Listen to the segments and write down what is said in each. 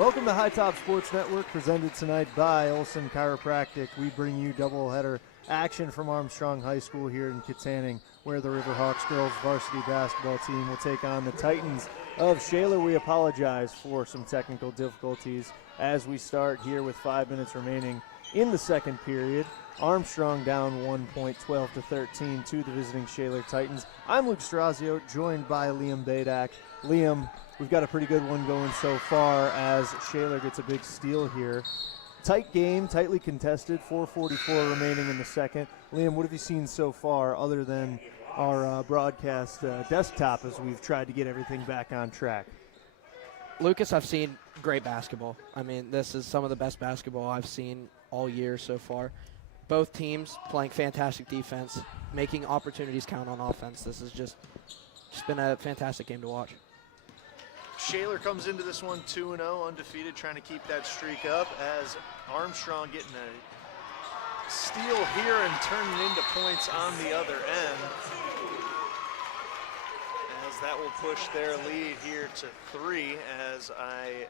Welcome to High Top Sports Network, presented tonight by Olson Chiropractic. We bring you doubleheader action from Armstrong High School here in Katanning, where the Riverhawks girls varsity basketball team will take on the Titans of Shaler. We apologize for some technical difficulties as we start here with 5 minutes remaining in the second period. Armstrong down 1 point, 12-13 to the visiting Shaler Titans. I'm Luke Strazio, joined by Liam Badak. Liam, we've got a pretty good one going so far as Shaler gets a big steal here. Tight game, tightly contested, 4:44 remaining in the second. Liam, what have you seen so far other than our broadcast desktop as we've tried to get everything back on track? Lucas, I've seen great basketball. I mean, this is some of the best basketball I've seen all year so far. Both teams playing fantastic defense, making opportunities count on offense. This has just been a fantastic game to watch. Shaler comes into this one 2-0, undefeated, trying to keep that streak up, as Armstrong getting a steal here and turning into points on the other end, as that will push their lead here to 3. As I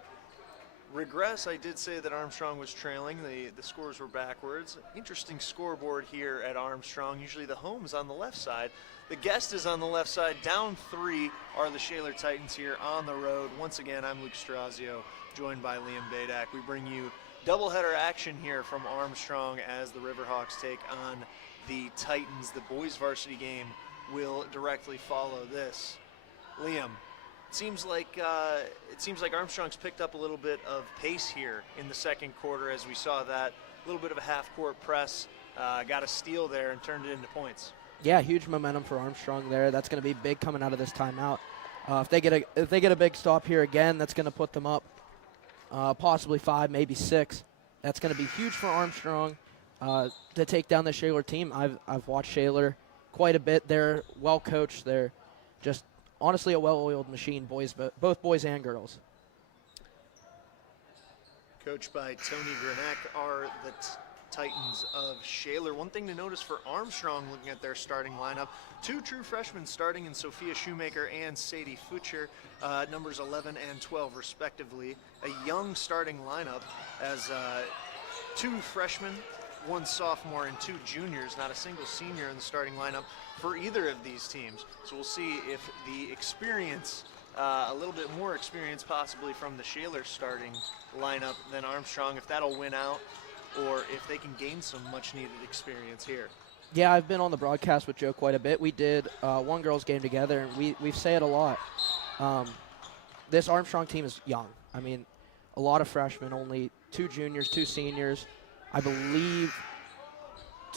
regress, I did say that Armstrong was trailing. The scores were backwards. Interesting scoreboard here at Armstrong. Usually the home is on the left side. The guest is on the left side. Down 3 are the Shaler Titans here on the road. Once again, I'm Luke Strazio, joined by Liam Badak. We bring you doubleheader action here from Armstrong as the Riverhawks take on the Titans. The boys varsity game will directly follow this. Liam, it seems like Armstrong's picked up a little bit of pace here in the second quarter, as we saw that little bit of a half-court press, got a steal there and turned it into points. Yeah, huge momentum for Armstrong there. That's going to be big coming out of this timeout. If they get a big stop here again, that's going to put them up possibly 5, maybe 6. That's going to be huge for Armstrong to take down the Shaler team. I've watched Shaler quite a bit. They're well coached. They're just honestly a well-oiled machine, both boys and girls. Coached by Tony Grenek are the Titans of Shaler. One thing to notice for Armstrong, looking at their starting lineup, 2 true freshmen starting in Sophia Shoemaker and Sadie Futcher, numbers 11 and 12 respectively. A young starting lineup as 2 freshmen, 1 sophomore, and 2 juniors. Not a single senior in the starting lineup for either of these teams. So we'll see if the experience, a little bit more experience possibly from the Shaler starting lineup than Armstrong, if that'll win out, or if they can gain some much-needed experience here. Yeah, I've been on the broadcast with Joe quite a bit. We did one girls game together, and we say it a lot. This Armstrong team is young. I mean, a lot of freshmen, only 2 juniors, 2 seniors, I believe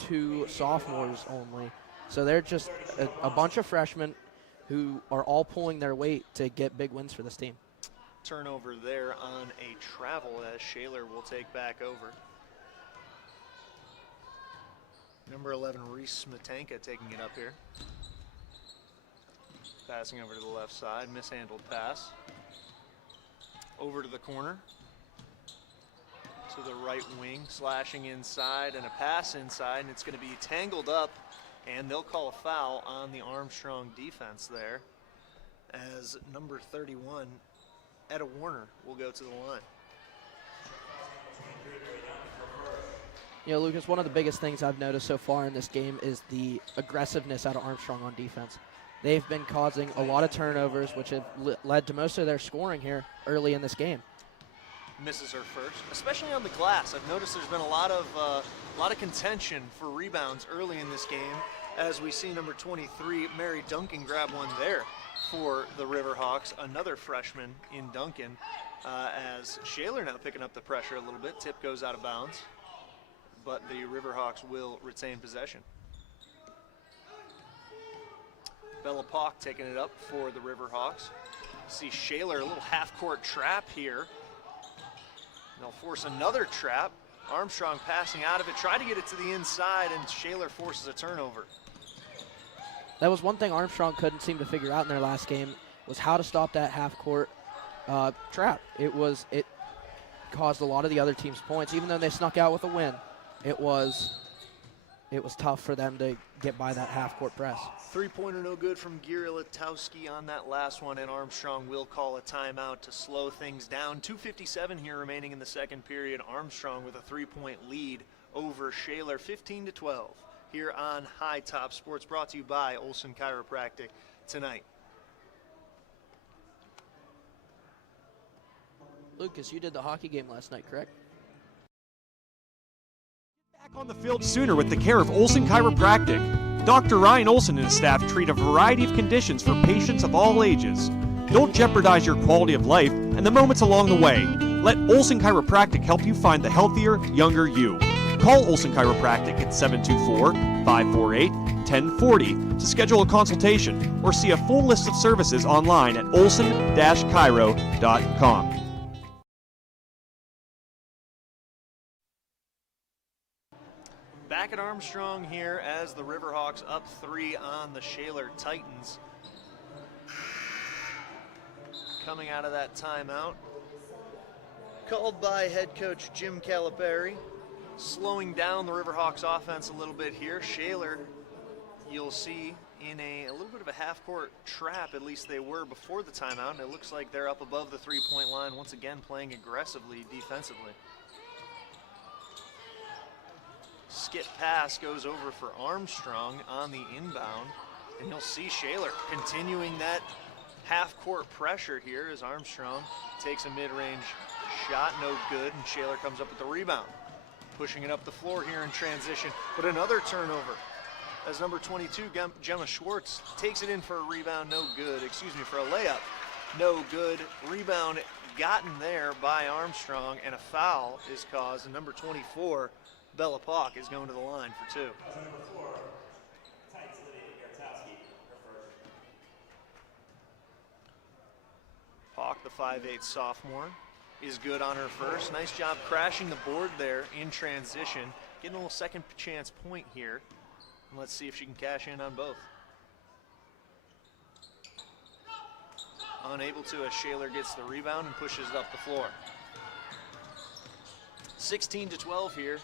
2 sophomores only. So they're just a bunch of freshmen who are all pulling their weight to get big wins for this team. Turnover there on a travel as Shaler will take back over. Number 11, Reese Smetanka taking it up here. Passing over to the left side, mishandled pass. Over to the corner. To the right wing, slashing inside, and a pass inside, and it's going to be tangled up, and they'll call a foul on the Armstrong defense there, as number 31, Etta Warner, will go to the line. You know, Lucas, one of the biggest things I've noticed so far in this game is the aggressiveness out of Armstrong on defense. They've been causing a lot of turnovers, which have led to most of their scoring here early in this game. Misses her first, especially on the glass. I've noticed there's been a lot of contention for rebounds early in this game, as we see number 23, Mary Duncan, grab one there for the Riverhawks, another freshman in Duncan, as Shaler now picking up the pressure a little bit. Tip goes out of bounds, but the Riverhawks will retain possession. Bella Pock taking it up for the Riverhawks. See Shaler, a little half-court trap here. They'll force another trap. Armstrong passing out of it, tried to get it to the inside, and Shaler forces a turnover. That was one thing Armstrong couldn't seem to figure out in their last game, was how to stop that half-court trap. It caused a lot of the other team's points, even though they snuck out with a win. It it was tough for them to get by that half-court press. Three-pointer no good from Giri Letowski on that last one, and Armstrong will call a timeout to slow things down. 2:57 here remaining in the second period. Armstrong with a 3-point lead over Shaler, 15-12. Here on High Top Sports, brought to you by Olson Chiropractic tonight. Lucas, you did the hockey game last night, correct? Back on the field sooner with the care of Olson Chiropractic. Dr. Ryan Olson and his staff treat a variety of conditions for patients of all ages. Don't jeopardize your quality of life and the moments along the way. Let Olson Chiropractic help you find the healthier, younger you. Call Olson Chiropractic at 724-548-1040 to schedule a consultation or see a full list of services online at olson-chiro.com. Back at Armstrong here as the Riverhawks up 3 on the Shaler Titans. Coming out of that timeout, called by head coach Jim Calipari, slowing down the Riverhawks offense a little bit here. Shaler, you'll see, in a little bit of a half-court trap, at least they were before the timeout, and it looks like they're up above the three-point line once again, playing aggressively defensively. Skip pass goes over for Armstrong on the inbound, and you'll see Shaler continuing that half-court pressure here as Armstrong takes a mid-range shot, no good, and Shaler comes up with the rebound. Pushing it up the floor here in transition, but another turnover as number 22, Gemma Schwartz, takes it in for a rebound, no good, for a layup, no good. Rebound gotten there by Armstrong, and a foul is caused, and number 24, Bella Pock, is going to the line for 2. Pock, the 5'8" sophomore, is good on her first. Nice job crashing the board there in transition. Getting a little second chance point here. And let's see if she can cash in on both. Unable to as Shaler gets the rebound and pushes it up the floor. 16-12 here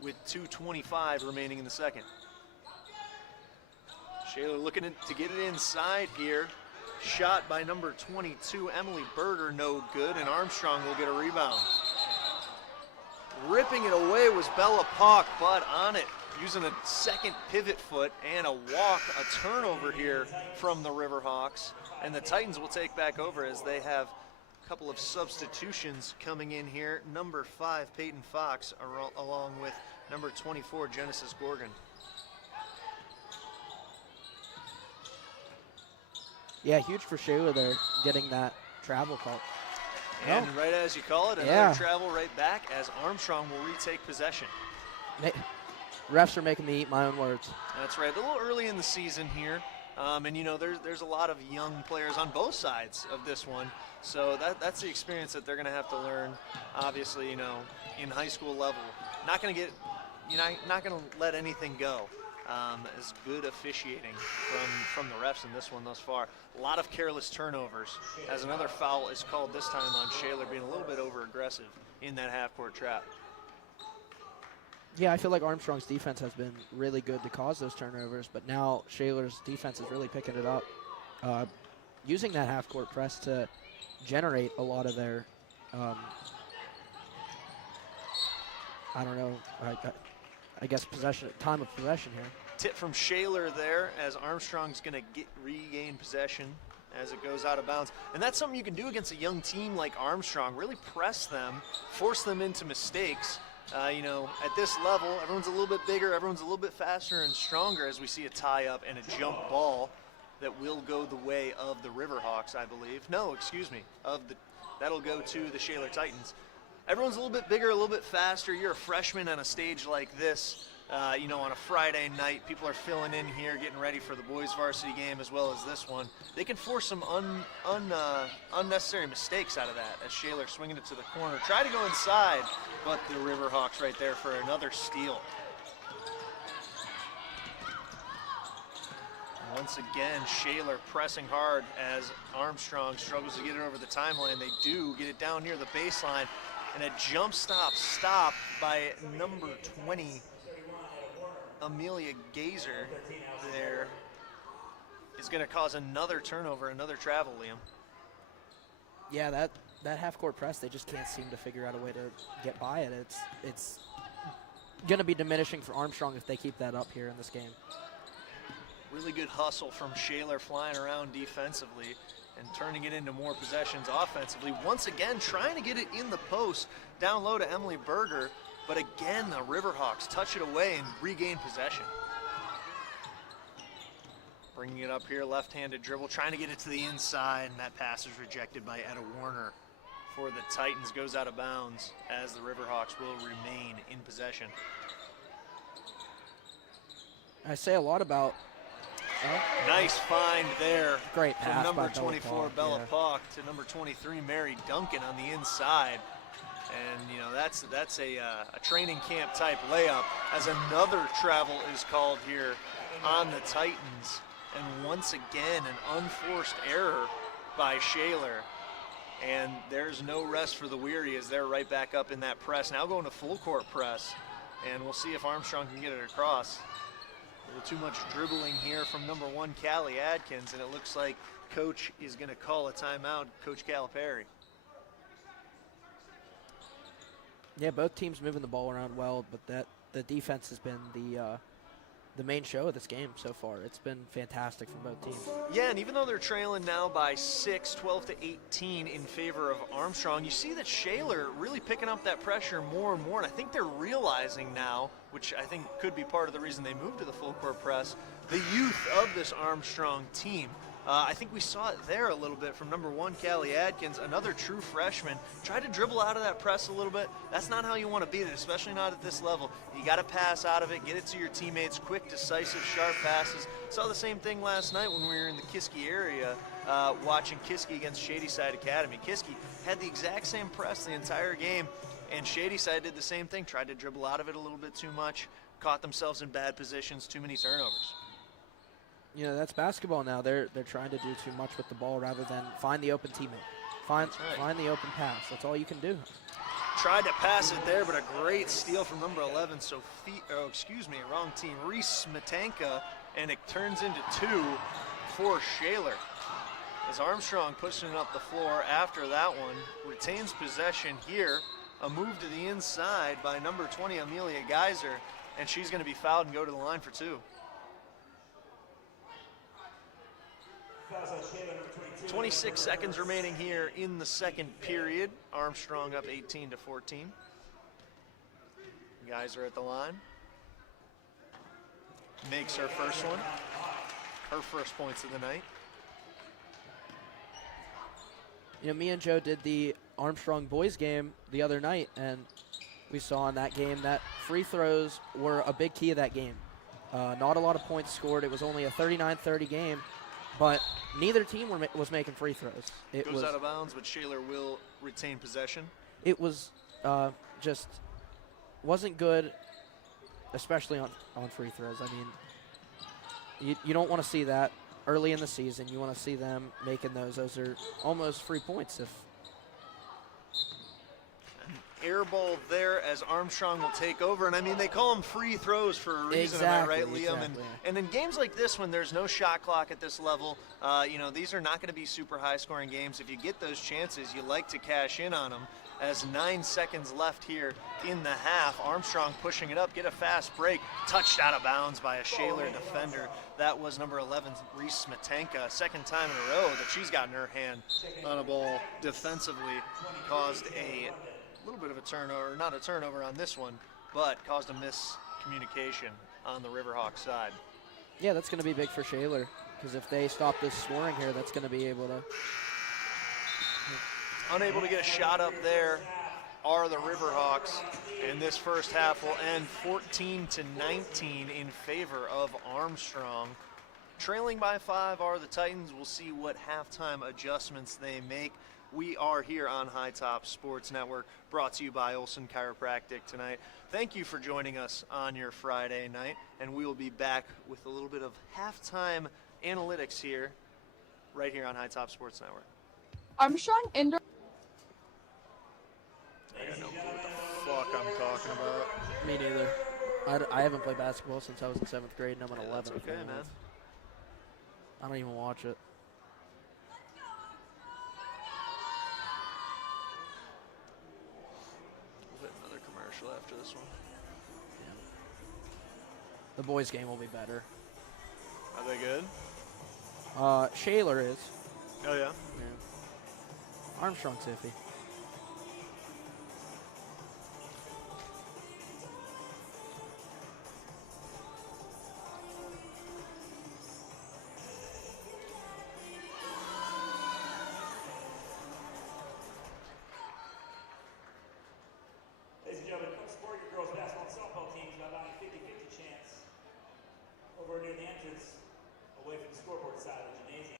with 2:25 remaining in the second. Shaler looking to get it inside here. Shot by number 22, Emily Berger, no good, and Armstrong will get a rebound. Ripping it away was Bella Pock, but on it, using a second pivot foot and a walk, a turnover here from the Riverhawks. And the Titans will take back over as they have a couple of substitutions coming in here. Number 5, Peyton Fox, along with number 24, Genesis Gorgon. Yeah, huge for Shaler there, getting that travel call. And right as you call it, another travel right back as Armstrong will retake possession. Refs are making me eat my own words. That's right. A little early in the season here. And, you know, there's a lot of young players on both sides of this one. So that's the experience that they're going to have to learn, obviously, you know, in high school level. Not going to let anything go. As good officiating from the refs in this one thus far. A lot of careless turnovers as another foul is called this time on Shaler, being a little bit over-aggressive in that half-court trap. Yeah, I feel like Armstrong's defense has been really good to cause those turnovers, but now Shaler's defense is really picking it up, using that half-court press to generate a lot of their, I guess time of possession here. Tip from Shaler there as Armstrong's going to regain possession as it goes out of bounds. And that's something you can do against a young team like Armstrong, really press them, force them into mistakes. You know, at this level, everyone's a little bit bigger, everyone's a little bit faster and stronger as we see a tie-up and a jump ball that will go the way of the Riverhawks, I believe. No, excuse me, that'll go to the Shaler Titans. Everyone's a little bit bigger, a little bit faster. You're a freshman on a stage like this, you know, on a Friday night. People are filling in here, getting ready for the boys' varsity game as well as this one. They can force some unnecessary mistakes out of that as Shaler swinging it to the corner. Try to go inside, but the Riverhawks right there for another steal. Once again, Shaler pressing hard as Armstrong struggles to get it over the timeline. They do get it down near the baseline. And a jump stop by number 20, Amelia Gazer there is going to cause another turnover, another travel, Liam. Yeah, that half-court press, they just can't seem to figure out a way to get by it. It's going to be diminishing for Armstrong if they keep that up here in this game. Really good hustle from Shaler, flying around defensively and turning it into more possessions offensively. Once again, trying to get it in the post, down low to Emily Berger, but again, the Riverhawks touch it away and regain possession. Bringing it up here, left-handed dribble, trying to get it to the inside, and that pass is rejected by Etta Warner for the Titans, goes out of bounds as the Riverhawks will remain in possession. I say a lot about... Nice find there. Great pass from number by 24, Bella Bella Pauk, to number 23, Mary Duncan on the inside. And, you know, that's a training camp type layup as another travel is called here on the Titans. And once again, an unforced error by Shaler. And there's no rest for the weary as they're right back up in that press. Now going to full court press. And we'll see if Armstrong can get it across. A little too much dribbling here from number 1, Callie Adkins, and it looks like Coach is going to call a timeout, Coach Calipari. Yeah, both teams moving the ball around well, but the defense has been the main show of this game so far. It's been fantastic from both teams. Yeah, and even though they're trailing now by 6, 12-18 in favor of Armstrong, you see that Shaler really picking up that pressure more and more, and I think they're realizing now, which I think could be part of the reason they moved to the full court press, the youth of this Armstrong team. I think we saw it there a little bit from number 1, Callie Adkins, another true freshman. Tried to dribble out of that press a little bit. That's not how you want to beat it, especially not at this level. You got to pass out of it, get it to your teammates, quick, decisive, sharp passes. Saw the same thing last night when we were in the Kiski area watching Kiski against Shadyside Academy. Kiski had the exact same press the entire game, and Shadyside did the same thing, tried to dribble out of it a little bit too much, caught themselves in bad positions, too many turnovers. You know, that's basketball now. They're trying to do too much with the ball rather than find the open teammate. Find the open pass. That's all you can do. Tried to pass it there, but a great steal from number 11, wrong team, Reese Smetanka, and it turns into 2 for Shaler. As Armstrong pushing it up the floor after that one, retains possession here. A move to the inside by number 20, Amelia Geyser, and she's going to be fouled and go to the line for 2. 26 seconds remaining here in the second period. Armstrong up 18-14. Geyser at the line. Makes her first one. Her first points of the night. You know, me and Joe did the Armstrong boys game the other night, and we saw in that game that free throws were a big key of that game. Not a lot of points scored. It was only a 39-30 game, but neither team was making free throws. It goes out of bounds, but Shaler will retain possession. It was just wasn't good, especially on free throws. I mean, you don't want to see that early in the season. You want to see them making those. Those are almost free points. If air ball there as Armstrong will take over. And I mean, they call them free throws for a reason, exactly, am I right, Liam? Exactly. And in games like this, when there's no shot clock at this level, you know, these are not going to be super high-scoring games. If you get those chances, you like to cash in on them. As 9 seconds left here in the half, Armstrong pushing it up, get a fast break, touched out of bounds by a Shaler defender. That was number 11, Reese Smetanka. Second time in a row that she's gotten her hand on a ball defensively. Caused a little bit of a turnover, not a turnover on this one, but caused a miscommunication on the Riverhawks side. Yeah, that's going to be big for Shaler, because if they stop this scoring here, that's going to be able to... Unable to get a shot up there are the Riverhawks, and this first half will end 14-19 in favor of Armstrong. Trailing by 5 are the Titans. We'll see what halftime adjustments they make. We are here on High Top Sports Network, brought to you by Olson Chiropractic tonight. Thank you for joining us on your Friday night, and we will be back with a little bit of halftime analytics here, right here on High Top Sports Network. Armstrong indoor. I don't know what the fuck I'm talking about. Me neither. I haven't played basketball since I was in 7th grade, and I'm an 11th. That's okay, now. man. I don't even watch it. We'll hit another commercial after this one. The boys' game will be better. Are they good? Shaler is. Oh, yeah? Yeah. Armstrong's iffy. Ladies and gentlemen, come support your girls' basketball and softball teams by about a 50-50 chance over near the entrance, away from the scoreboard side of the gymnasium.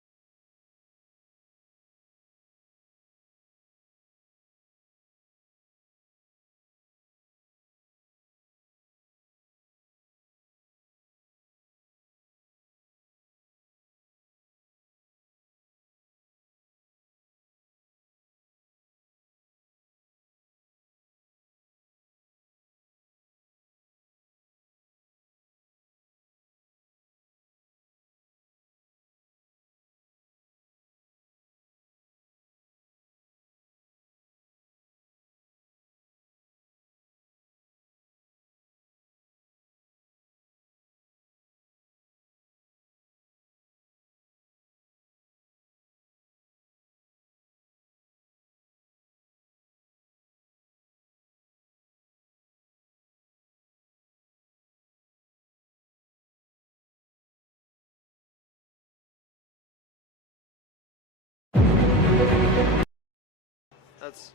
That's...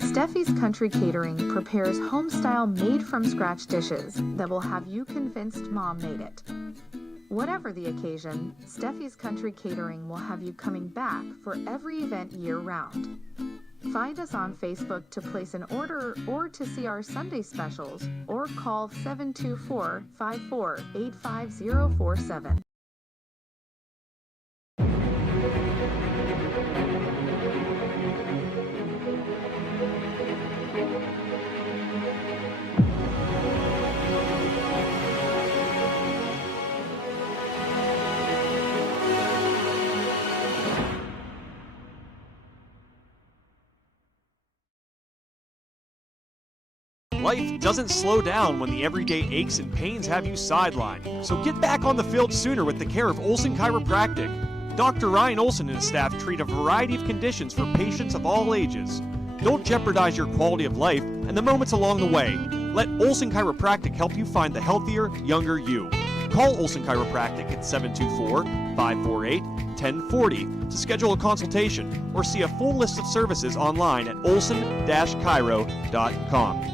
Steffi's Country Catering prepares home-style made-from-scratch dishes that will have you convinced Mom made it. Whatever the occasion, Steffi's Country Catering will have you coming back for every event year-round. Find us on Facebook to place an order or to see our Sunday specials, or call 724-54-85047. Life doesn't slow down when the everyday aches and pains have you sidelined. So get back on the field sooner with the care of Olson Chiropractic. Dr. Ryan Olson and his staff treat a variety of conditions for patients of all ages. Don't jeopardize your quality of life and the moments along the way. Let Olson Chiropractic help you find the healthier, younger you. Call Olson Chiropractic at 724-548-1040 to schedule a consultation or see a full list of services online at olson-chiro.com.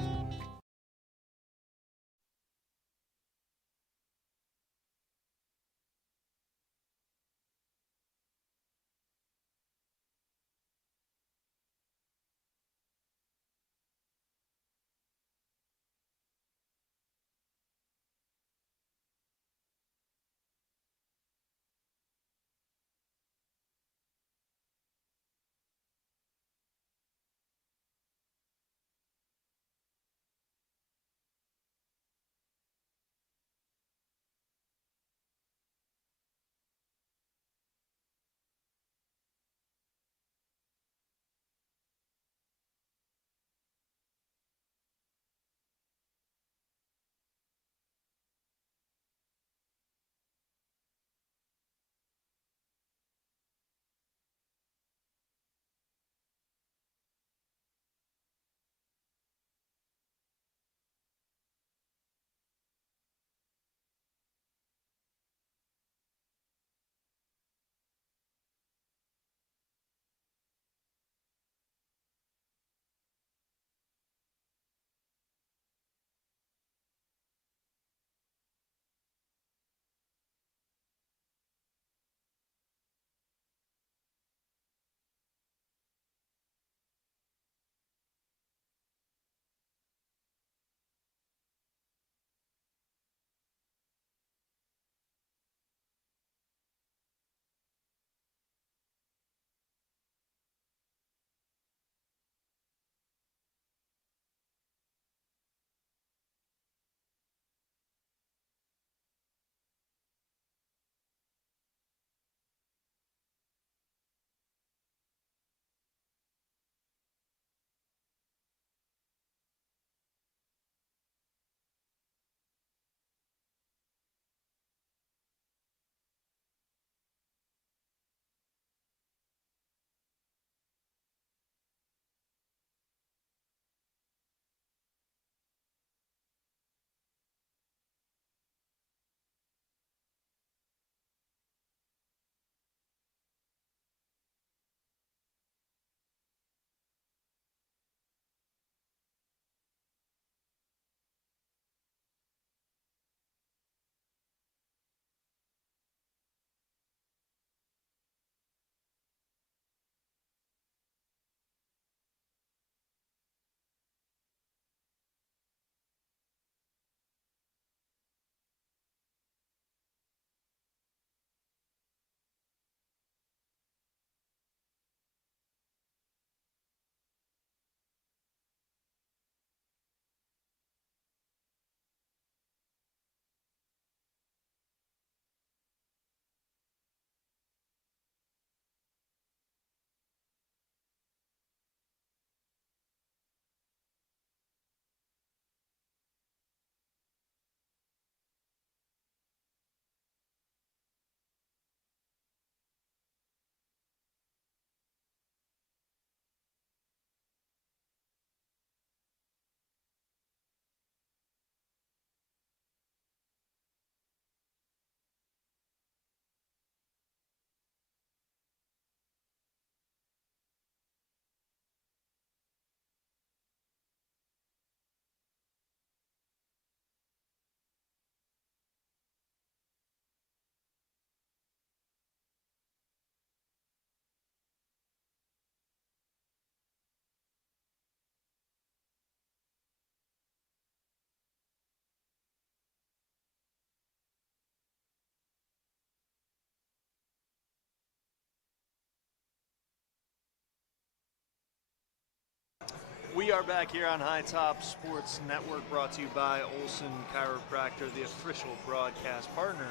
are back here on High Top Sports Network, brought to you by Olson Chiropractor, the official broadcast partner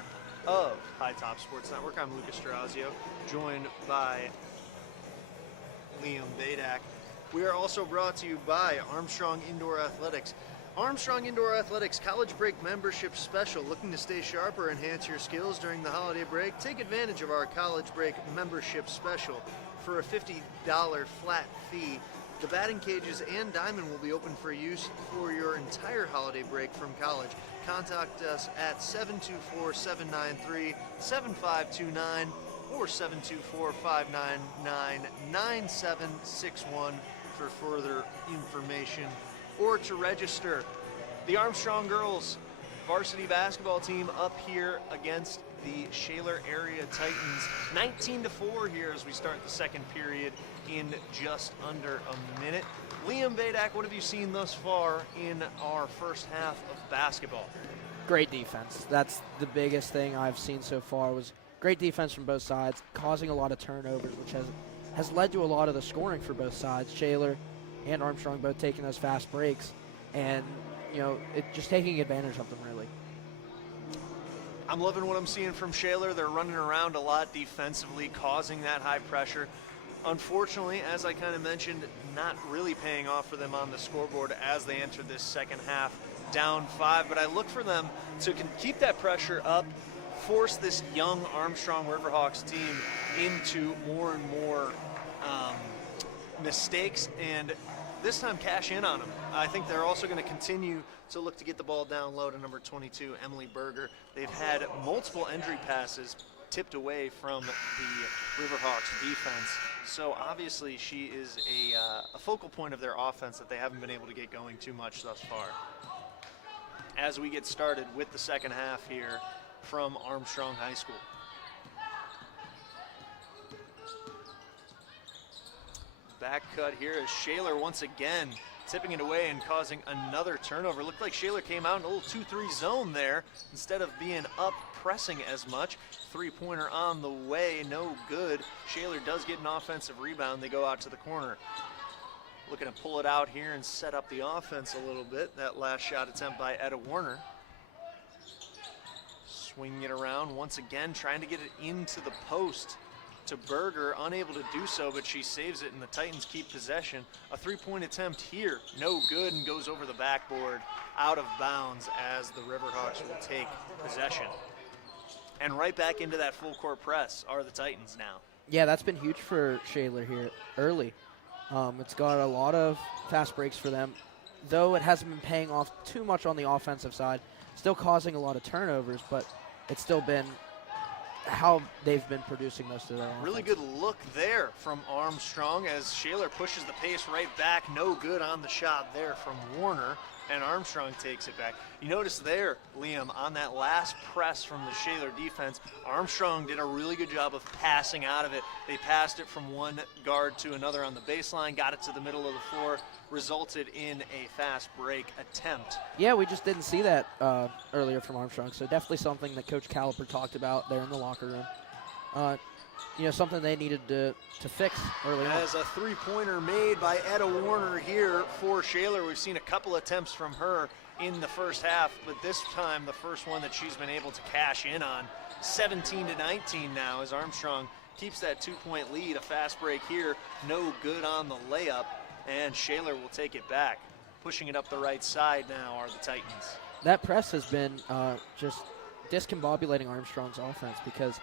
of High Top Sports Network. I'm Lucas Strazio, joined by Liam Badak. We are also brought to you by Armstrong Indoor Athletics. Armstrong Indoor Athletics College Break Membership Special. Looking to stay sharp or enhance your skills during the holiday break? Take advantage of our College Break Membership Special. For a $50 flat fee, the batting cages and diamond will be open for use for your entire holiday break from college. Contact us at 724-793-7529 or 724-599-9761 for further information or to register. The Armstrong girls varsity basketball team up here against the Shaler area Titans. 19-4 here as we start the second period in just under a minute. Liam Badak, what have you seen thus far in our first half of basketball? Great defense. That's the biggest thing I've seen so far, was great defense from both sides, causing a lot of turnovers, which has led to a lot of the scoring for both sides. Shaler and Armstrong both taking those fast breaks and, just taking advantage of them, really. I'm loving what I'm seeing from Shaler. They're running around a lot defensively, causing that high pressure. Unfortunately, as I kind of mentioned, not really paying off for them on the scoreboard as they enter this second half, down 5. But I look for them to keep that pressure up, force this young Armstrong Riverhawks team into more and more mistakes, and this time cash in on them. I think they're also going to continue to look to get the ball down low to number 22, Emily Berger. They've had multiple entry passes tipped away from the Riverhawks defense. So obviously she is a focal point of their offense that they haven't been able to get going too much thus far. As we get started with the second half here from Armstrong High School. Back cut here is Shaler once again tipping it away and causing another turnover. Looked like Shaler came out in a little 2-3 zone there instead of being up pressing as much. Three-pointer on the way, no good. Shaler does get an offensive rebound. They go out to the corner. Looking to pull it out here and set up the offense a little bit. That last shot attempt by Etta Warner. Swinging it around once again, trying to get it into the post to Berger, unable to do so, but she saves it and the Titans keep possession. A three-point attempt here, no good, and goes over the backboard, out of bounds as the Riverhawks will take possession. And right back into that full court press are the Titans now. Yeah, that's been huge for Shaler here early. It's got a lot of fast breaks for them, though it hasn't been paying off too much on the offensive side. Still causing a lot of turnovers, but it's still been how they've been producing most of their offense. Really good look there from Armstrong as Shaler pushes the pace right back. No good on the shot there from Warner, and Armstrong takes it back. You notice there, Liam, on that last press from the Shaler defense, Armstrong did a really good job of passing out of it. They passed it from one guard to another on the baseline, got it to the middle of the floor, resulted in a fast break attempt. Yeah, we just didn't see that earlier from Armstrong, so definitely something that Coach Caliper talked about there in the locker room. Something they needed to fix early on. As a three-pointer made by Etta Warner here for Shaler. We've seen a couple attempts from her in the first half, but this time the first one that she's been able to cash in on. 17-19 now as Armstrong keeps that 2-point lead. A fast break here, no good on the layup, and Shaler will take it back. Pushing it up the right side now are the Titans. That press has been just discombobulating Armstrong's offense because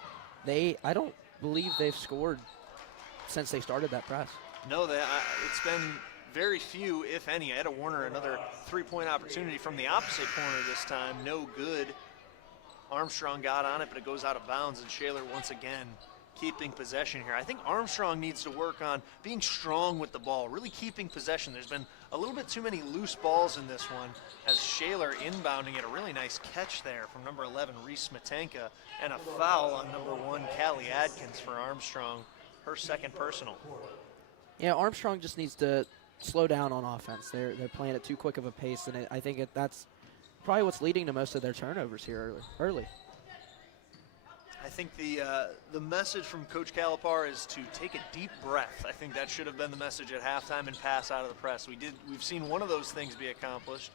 I don't believe they've scored since they started that press. No, it's been very few, if any. Etta Warner, another three-point opportunity from the opposite corner this time. No good. Armstrong got on it, but it goes out of bounds, and Shaler once again keeping possession here. I think Armstrong needs to work on being strong with the ball, really keeping possession. There's been a little bit too many loose balls in this one as Shaler inbounding it. A really nice catch there from number 11, Reese Smetanka, and a foul on number 1, Callie Adkins for Armstrong, her second personal. Yeah, Armstrong just needs to slow down on offense. They're playing at too quick of a pace, and I think that's probably what's leading to most of their turnovers here early. I think the message from Coach Calipar is to take a deep breath. I think that should have been the message at halftime and pass out of the press. We've seen one of those things be accomplished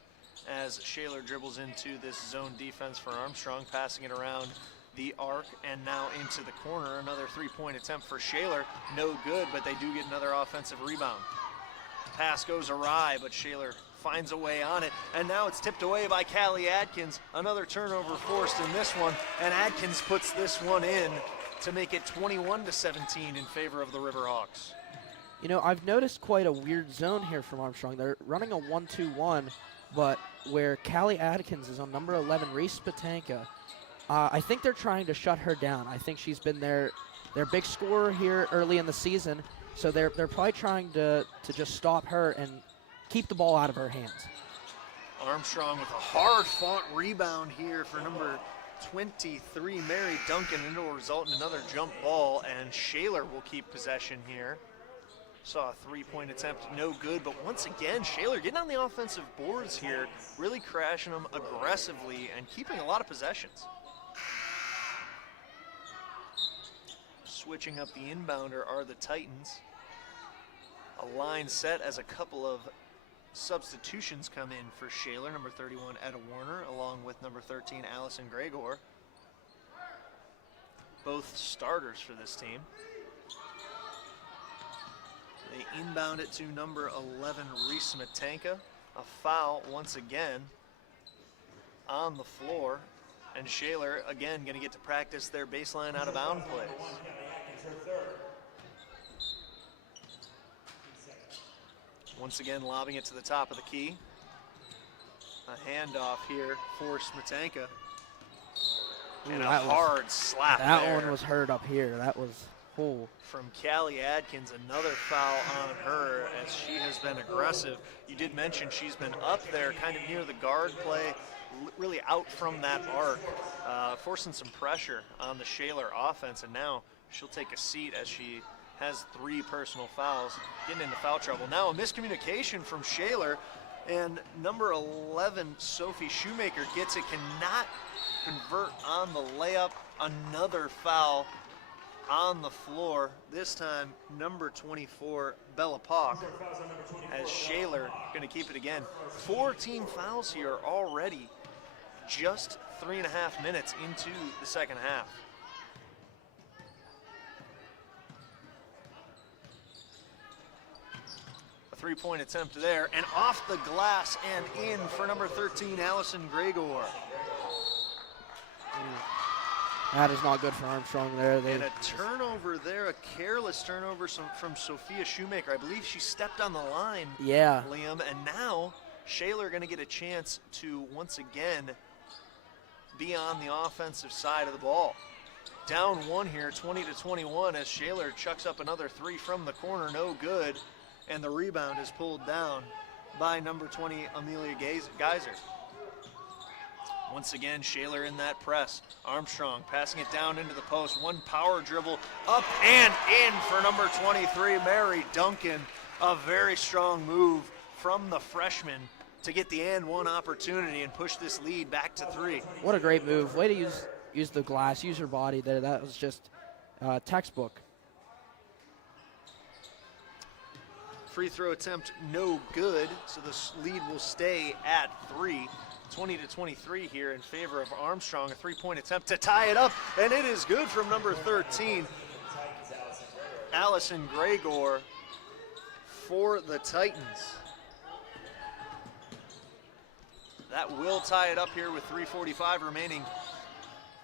as Shaler dribbles into this zone defense for Armstrong, passing it around the arc and now into the corner. Another three-point attempt for Shaler. No good, but they do get another offensive rebound. Pass goes awry, but Shaler finds a way on it, and now it's tipped away by Callie Adkins. Another turnover forced in this one, and Adkins puts this one in to make it 21-17 in favor of the Riverhawks. You know, I've noticed quite a weird zone here from Armstrong. They're running a 1-2-1, but where Callie Adkins is on number 11, Reese Patanka, I think they're trying to shut her down. I think she's been their big scorer here early in the season, so they're probably trying to just stop her and keep the ball out of her hands. Armstrong with a hard-fought rebound here for number 23, Mary Duncan, and it'll result in another jump ball, and Shaler will keep possession here. Saw a three-point attempt, no good, but once again, Shaler getting on the offensive boards here, really crashing them aggressively and keeping a lot of possessions. Switching up the inbounder are the Titans. A line set as a couple of substitutions come in for Shaler. Number 31, Etta Warner, along with number 13, Allison Gregor. Both starters for this team. They inbound it to number 11, Reese Matanka. A foul once again on the floor. And Shaler, again, going to get to practice their baseline out-of-bound plays. Once again, lobbing it to the top of the key. A handoff here for Smetanka. And a hard slap that there. One was heard up here. That was full. From Callie Adkins, another foul on her as she has been aggressive. You did mention she's been up there kind of near the guard play, really out from that arc, forcing some pressure on the Shaler offense, and now she'll take a seat as she has 3 personal fouls, getting into foul trouble. Now a miscommunication from Shaler, and number 11, Sophie Shoemaker, gets it, cannot convert on the layup. Another foul on the floor, this time number 24, Bella Pock, as Shaler going to keep it again. 4 team fouls here already, just 3.5 minutes into the second half. A 3-point attempt there, and off the glass and in for number 13, Allison Gregor. That is not good for Armstrong there. And a turnover there, a careless turnover from Sophia Shoemaker. I believe she stepped on the line, yeah, Liam, and now Shaler going to get a chance to once again be on the offensive side of the ball. Down 1 here, 20-21, as Shaler chucks up another 3 from the corner, no good, and the rebound is pulled down by number 20, Amelia Geyser. Once again, Shaler in that press. Armstrong passing it down into the post. One power dribble up and in for number 23, Mary Duncan. A very strong move from the freshman to get the and one opportunity and push this lead back to 3. What a great move. Way to use the glass, use her body there. That was just textbook. Free throw attempt no good, so this lead will stay at 3. 20-23 here in favor of Armstrong. A 3-point attempt to tie it up, and it is good from number 13, Allison Gregor, for the Titans. That will tie it up here with 3:45 remaining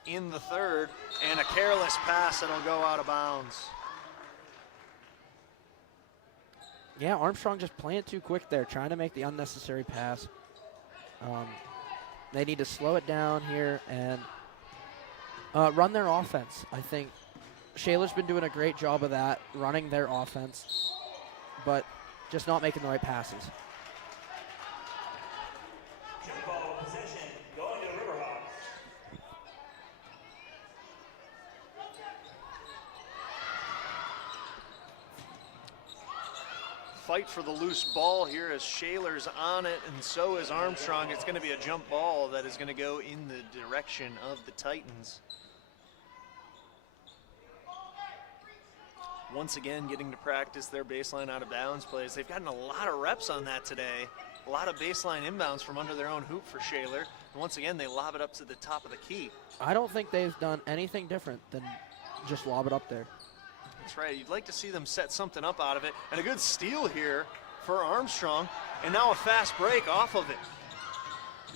in the third, and a careless pass that'll go out of bounds. Yeah, Armstrong just playing too quick there, trying to make the unnecessary pass. They need to slow it down here and run their offense. I think Shaler's been doing a great job of that, running their offense, but just not making the right passes. Ball possession going to the Riverhawks. Fight for the loose ball here as Shaler's on it, and so is Armstrong. It's going to be a jump ball that is going to go in the direction of the Titans. once again getting to practice their baseline out of bounds plays. They've gotten a lot of reps on that today. A lot of baseline inbounds from under their own hoop for Shaler. And once again, they lob it up to the top of the key. I don't think they've done anything different than just lob it up there. That's right. You'd like to see them set something up out of it. And a good steal here for Armstrong. And now a fast break off of it.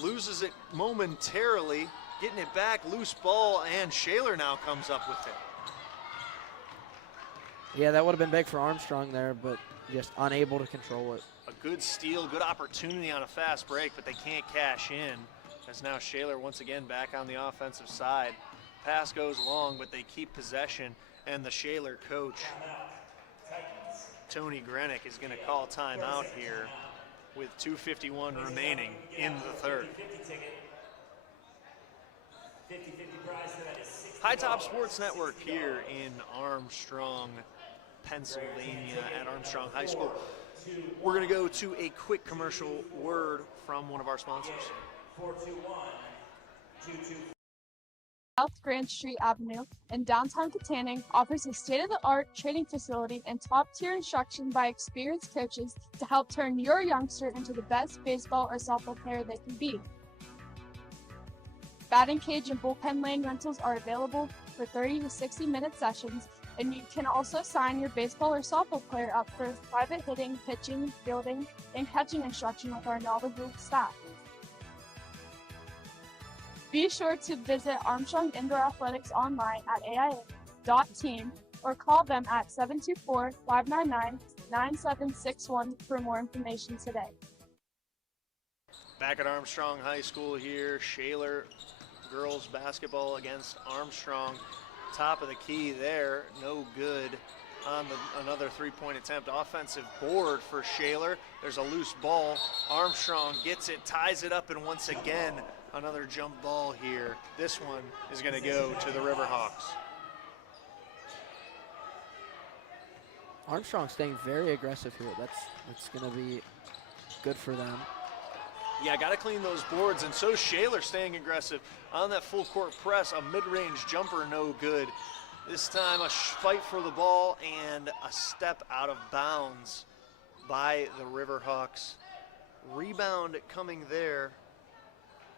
Loses it momentarily. Getting it back, loose ball, and Shaler now comes up with it. Yeah, that would have been big for Armstrong there, but just unable to control it. A good steal, good opportunity on a fast break, but they can't cash in. As now Shaler once again back on the offensive side. Pass goes long, but they keep possession, and the Shaler coach, Tony Grenick, is going to call timeout here with 2:51 remaining in the third. High Top Sports Network here in Armstrong, Pennsylvania at Armstrong High School. We're going to go to a quick commercial word from one of our sponsors. South Grand Street Avenue in downtown Katanning offers a state-of-the-art training facility and top-tier instruction by experienced coaches to help turn your youngster into the best baseball or softball player they can be. Batting cage and bullpen lane rentals are available for 30 to 60-minute sessions, and you can also sign your baseball or softball player up for private hitting, pitching, fielding, and catching instruction with our knowledgeable staff. Be sure to visit Armstrong Indoor Athletics online at aia.team or call them at 724-599-9761 for more information today. Back at Armstrong High School here, Shaler girls basketball against Armstrong. Top of the key there, no good on another three-point attempt. Offensive board for Shaler. There's a loose ball. Armstrong gets it, ties it up, and once again, another jump ball here. This one is going to go to the Riverhawks. Armstrong staying very aggressive here. That's going to be good for them. Yeah, got to clean those boards, and so Shaler staying aggressive on that full court press. A mid-range jumper, no good. This time a fight for the ball and a step out of bounds by the Riverhawks. Rebound coming there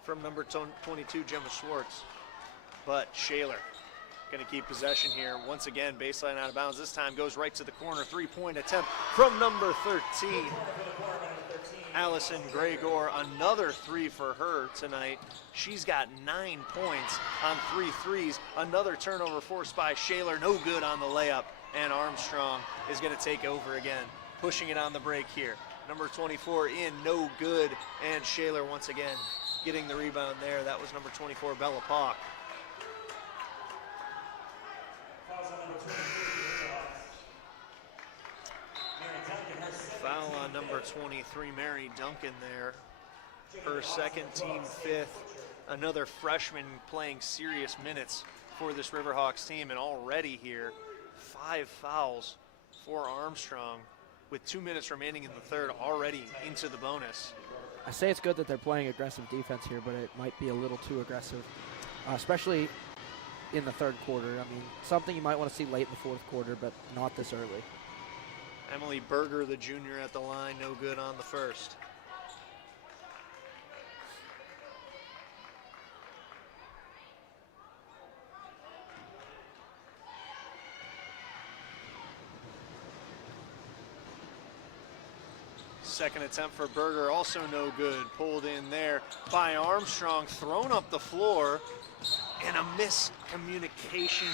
from number 22, Gemma Schwartz. But Shaler going to keep possession here. Once again, baseline out of bounds. This time goes right to the corner. Three-point attempt from number 13. Allison Gregor, another three for her tonight. She's got 9 points on 3 threes. Another turnover forced by Shaler, no good on the layup. And Armstrong is going to take over again, pushing it on the break here. Number 24 in, no good. And Shaler once again getting the rebound there. That was number 24, Bella Pock. Foul on number 23, Mary Duncan there. Her second, team fifth. Another freshman playing serious minutes for this Riverhawks team, and already here, 5 fouls for Armstrong with 2 minutes remaining in the third, already into the bonus. I say it's good that they're playing aggressive defense here, but it might be a little too aggressive, especially in the third quarter. I mean, something you might want to see late in the fourth quarter, but not this early. Emily Berger, the junior, at the line, no good on the first. Second attempt for Berger, also no good. Pulled in there by Armstrong, thrown up the floor, and a miscommunication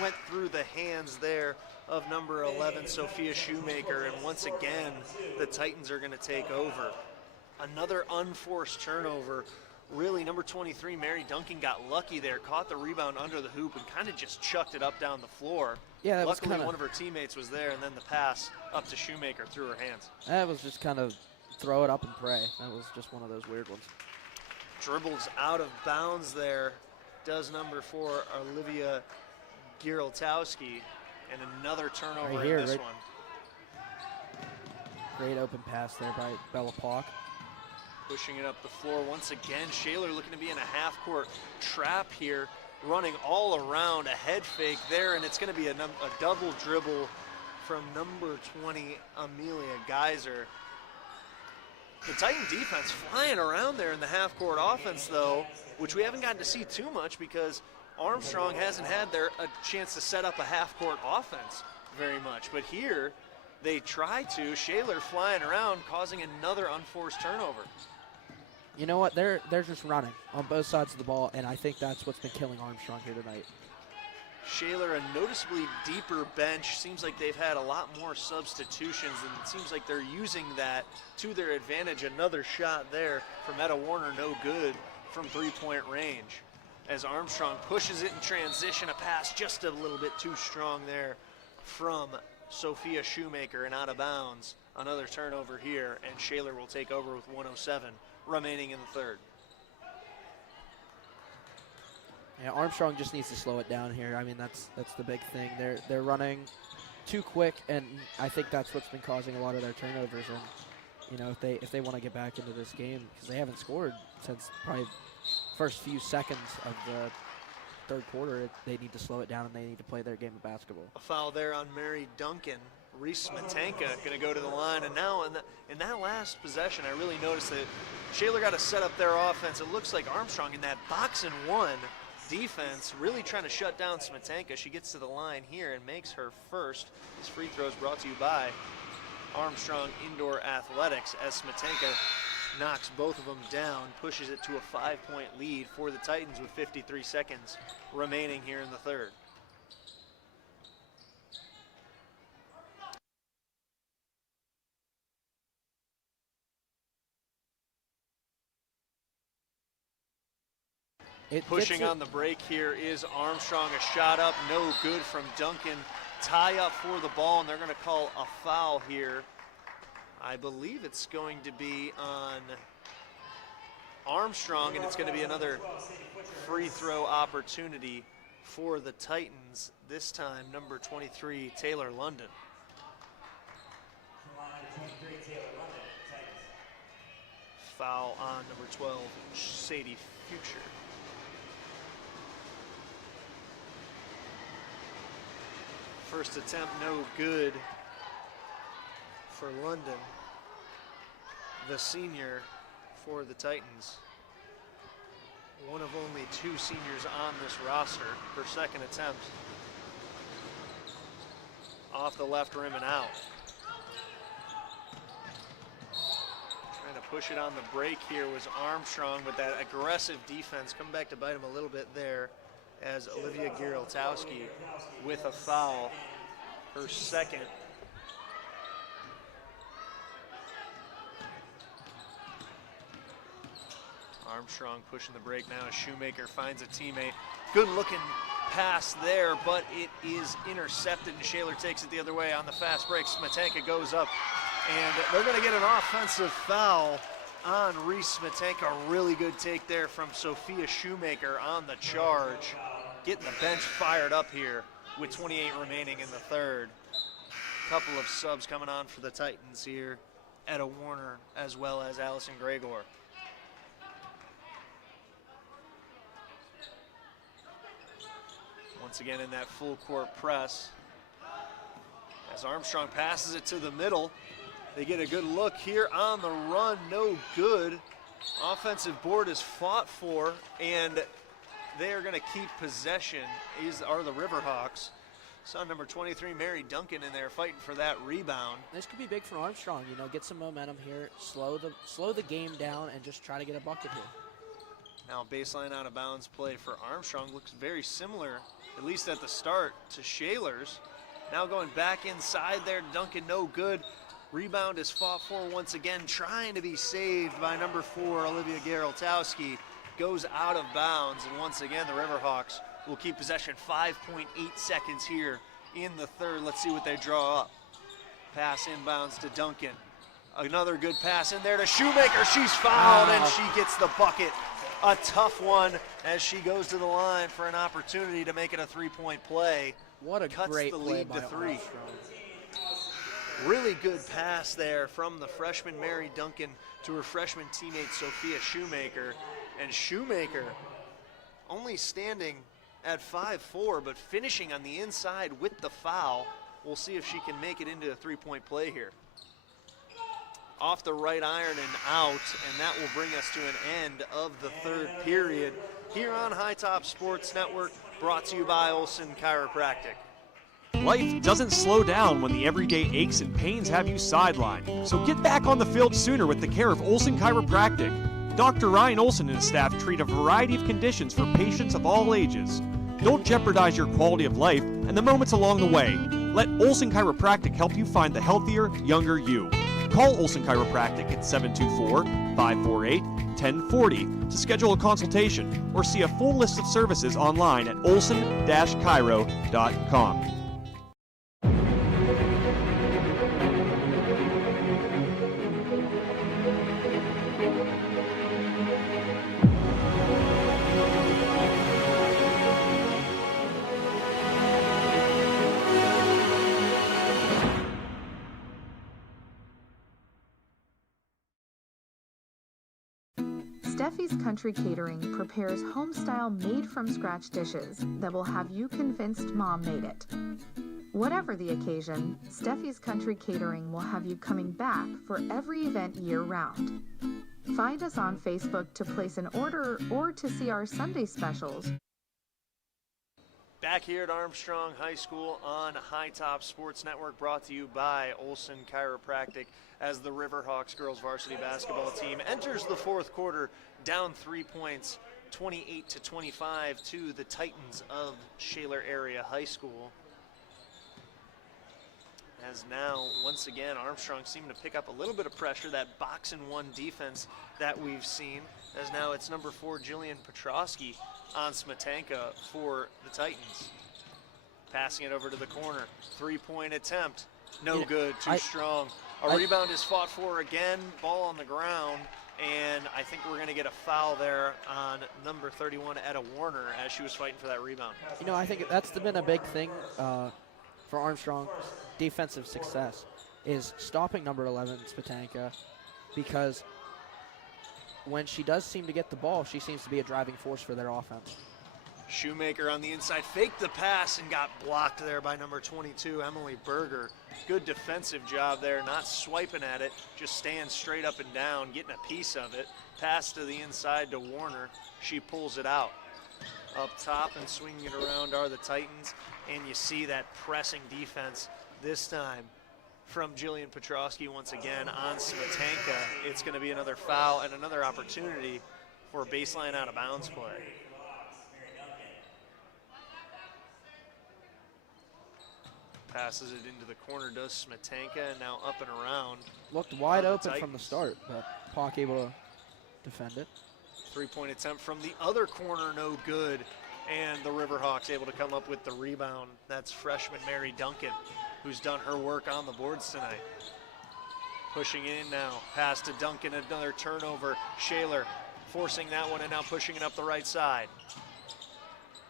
went through the hands there of number 11, Sophia Shoemaker, and once again, the Titans are going to take over. Another unforced turnover. Really, number 23, Mary Duncan, got lucky there, caught the rebound under the hoop, and kind of just chucked it up down the floor. Yeah, that luckily, was one of her teammates was there, and then the pass up to Shoemaker through her hands. That was just kind of throw it up and pray. That was just one of those weird ones. Dribbles out of bounds there, does number 4, Olivia Giraltowski, and another turnover right here, in this right. one. Great open pass there by Bella Pock. Pushing it up the floor once again. Shaler looking to be in a half-court trap here, running all around, a head fake there, and it's going to be a double dribble from number 20, Amelia Geyser. The Titan defense flying around there in the half-court offense, though, which we haven't gotten to see too much because Armstrong hasn't had a chance to set up a half-court offense very much. But here, they try to. Shaler flying around, causing another unforced turnover. You know what? They're just running on both sides of the ball, and I think that's what's been killing Armstrong here tonight. Shaler, a noticeably deeper bench. Seems like they've had a lot more substitutions, and it seems like they're using that to their advantage. Another shot there from Etta Warner, no good from three-point range. As Armstrong pushes it in transition, a pass just a little bit too strong there from Sophia Shoemaker and out of bounds. Another turnover here, and Shaler will take over with 1:07 remaining in the third. Yeah, Armstrong just needs to slow it down here. I mean, that's the big thing. They're running too quick, and I think that's what's been causing a lot of their turnovers. And you know, if they want to get back into this game, because they haven't scored since probably first few seconds of the third quarter, they need to slow it down and they need to play their game of basketball. A foul there on Mary Duncan. Reese Smetanka going to go to the line, and now in that last possession, I really noticed that Shaler got to set up their offense. It looks like Armstrong in that box and one defense really trying to shut down Smetanka. She gets to the line here and makes her first. This free throw is brought to you by Armstrong Indoor Athletics as Smetanka knocks both of them down, pushes it to a 5-point lead for the Titans with 53 seconds remaining here in the third. Pushing on the break here is Armstrong. A shot up, no good from Duncan. Tie up for the ball, and they're going to call a foul here. I believe it's going to be on Armstrong, and it's going to be another free throw opportunity for the Titans. This time, number 23, Taylor London. Foul on number 12, Sadie Future. First attempt, no good for London, the senior for the Titans. One of only two seniors on this roster. Her second attempt off the left rim and out. Trying to push it on the break here was Armstrong, but that aggressive defense coming back to bite him a little bit there as Olivia Gieraltowski with a foul, her second. Armstrong pushing the break now as Shoemaker finds a teammate. Good looking pass there, but it is intercepted and Shaler takes it the other way on the fast break. Smetanka goes up and they're going to get an offensive foul on Reese Smetanka. Really good take there from Sophia Shoemaker on the charge. Getting the bench fired up here with 28 remaining in the third. Couple of subs coming on for the Titans here. Etta Warner as well as Allison Gregor. Once again in that full court press. As Armstrong passes it to the middle, they get a good look here on the run, no good. Offensive board is fought for, and they are going to keep possession, are the Riverhawks. Saw number 23, Mary Duncan, in there fighting for that rebound. This could be big for Armstrong, you know, get some momentum here, slow the game down, and just try to get a bucket here. Now baseline out of bounds play for Armstrong looks very similar, at least at the start, to Shaler's. Now going back inside there, Duncan no good. Rebound is fought for once again, trying to be saved by number 4, Olivia Gieraltowski. Goes out of bounds, and once again the Riverhawks will keep possession. 5.8 seconds here in the third. Let's see what they draw up. Pass inbounds to Duncan. Another good pass in there to Shoemaker. She's fouled and she gets the bucket. A tough one as she goes to the line for an opportunity to make it a three-point play. What a Cuts great the play lead by to 3. Armstrong. Really good pass there from the freshman Mary Duncan to her freshman teammate Sophia Shoemaker. And Shoemaker only standing at 5'4", but finishing on the inside with the foul. We'll see if she can make it into a three-point play here. Off the right iron and out, and that will bring us to an end of the third period here on High Top Sports Network, brought to you by Olson Chiropractic. Life doesn't slow down when the everyday aches and pains have you sidelined. So get back on the field sooner with the care of Olson Chiropractic. Dr. Ryan Olson and his staff treat a variety of conditions for patients of all ages. Don't jeopardize your quality of life and the moments along the way. Let Olson Chiropractic help you find the healthier, younger you. Call Olson Chiropractic at 724-548-1040 to schedule a consultation or see a full list of services online at olson-chiro.com. Steffi's Country Catering prepares home-style made-from-scratch dishes that will have you convinced Mom made it. Whatever the occasion, Steffi's Country Catering will have you coming back for every event year-round. Find us on Facebook to place an order or to see our Sunday specials. Back here at Armstrong High School on High Top Sports Network, brought to you by Olson Chiropractic, as the Riverhawks girls varsity basketball team enters the fourth quarter down 3 points, 28-25 to the Titans of Shaler Area High School. As now, once again, Armstrong seeming to pick up a little bit of pressure, that box and one defense that we've seen, as now it's number 4, Jillian Petrosky on Smetanka for the Titans. Passing it over to the corner, three-point attempt, no good, too strong. A rebound is fought for again, ball on the ground, and I think we're going to get a foul there on number 31, Etta Warner, as she was fighting for that rebound. You know, I think that's been a big thing for Armstrong's defensive success, is stopping number 11, Smetanka, because when she does seem to get the ball, she seems to be a driving force for their offense. Shoemaker on the inside, faked the pass and got blocked there by number 22, Emily Berger. Good defensive job there, not swiping at it, just staying straight up and down, getting a piece of it. Pass to the inside to Warner. She pulls it out. Up top and swinging it around are the Titans, and you see that pressing defense this time from Jillian Petrosky once again on Smetanka. It's going to be another foul and another opportunity for a baseline out of bounds play. Passes it into the corner, does Smetanka, and now up and around. Looked wide open from the start, but Pauk able to defend it. Three-point attempt from the other corner, no good, and the Riverhawks able to come up with the rebound. That's freshman Mary Duncan, who's done her work on the boards tonight. Pushing in now, pass to Duncan, another turnover. Shaler forcing that one and now pushing it up the right side.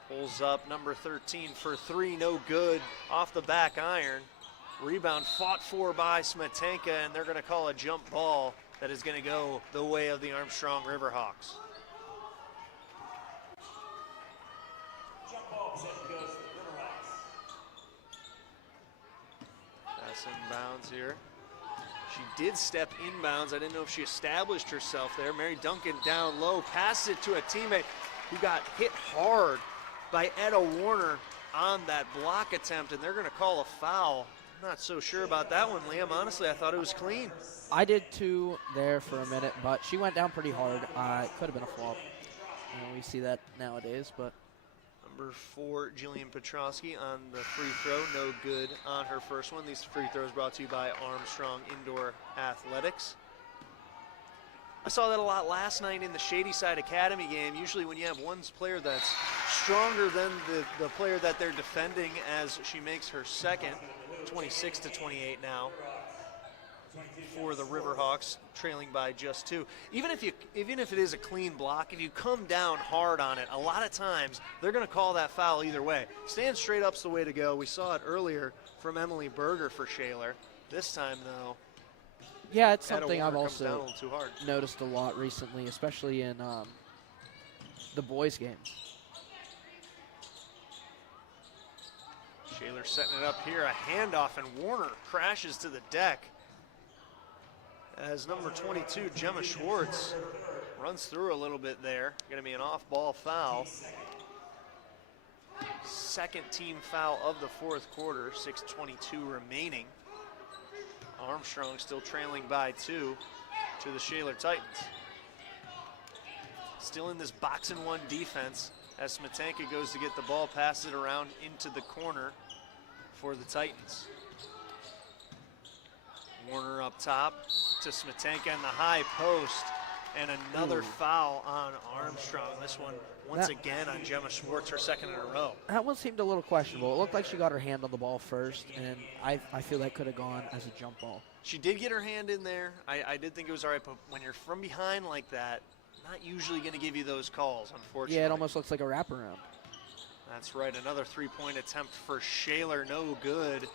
Pulls up number 13 for three, no good, off the back iron. Rebound fought for by Smetanka, and they're going to call a jump ball that is going to go the way of the Armstrong Riverhawks. Jump ball possession goes to the Riverhawks. Pass inbounds here. She did step inbounds. I didn't know if she established herself there. Mary Duncan down low, passes it to a teammate who got hit hard by Etta Warner on that block attempt, and they're going to call a foul. I'm not so sure about that one, Liam. Honestly, I thought it was clean. I did too there for a minute, but she went down pretty hard. It could have been a flop. You know, we see that nowadays, but. Number 4, Jillian Petrosky on the free throw. No good on her first one. These free throws brought to you by Armstrong Indoor Athletics. I saw that a lot last night in the Shadyside Academy game. Usually when you have one player that's stronger than the player that they're defending, as she makes her second, 26-28 now for the Riverhawks, trailing by just 2. Even if it is a clean block, if you come down hard on it, a lot of times they're going to call that foul either way. Stand straight up's the way to go. We saw it earlier from Emily Berger for Shaler. This time, though, yeah, it's something I've also too hard. noticed a lot recently, especially in the boys' games. Shaler setting it up here, a handoff, and Warner crashes to the deck as number 22, Gemma Schwartz, runs through a little bit there. Going to be an off-ball foul. Second team foul of the fourth quarter, 6:22 remaining. Armstrong still trailing by 2 to the Shaler Titans. Still in this box and one defense as Smetanka goes to get the ball, passes it around into the corner for the Titans. Warner up top to Smetanka in the high post, and another foul on Armstrong. This one once again on Gemma Schwartz, her second in a row. That one seemed a little questionable. It looked like she got her hand on the ball first, and I feel that could have gone as a jump ball. She did get her hand in there. I did think it was all right, but when you're from behind like that, not usually going to give you those calls, unfortunately. Yeah, it almost looks like a wraparound. That's right, another three-point attempt for Shaler, no good,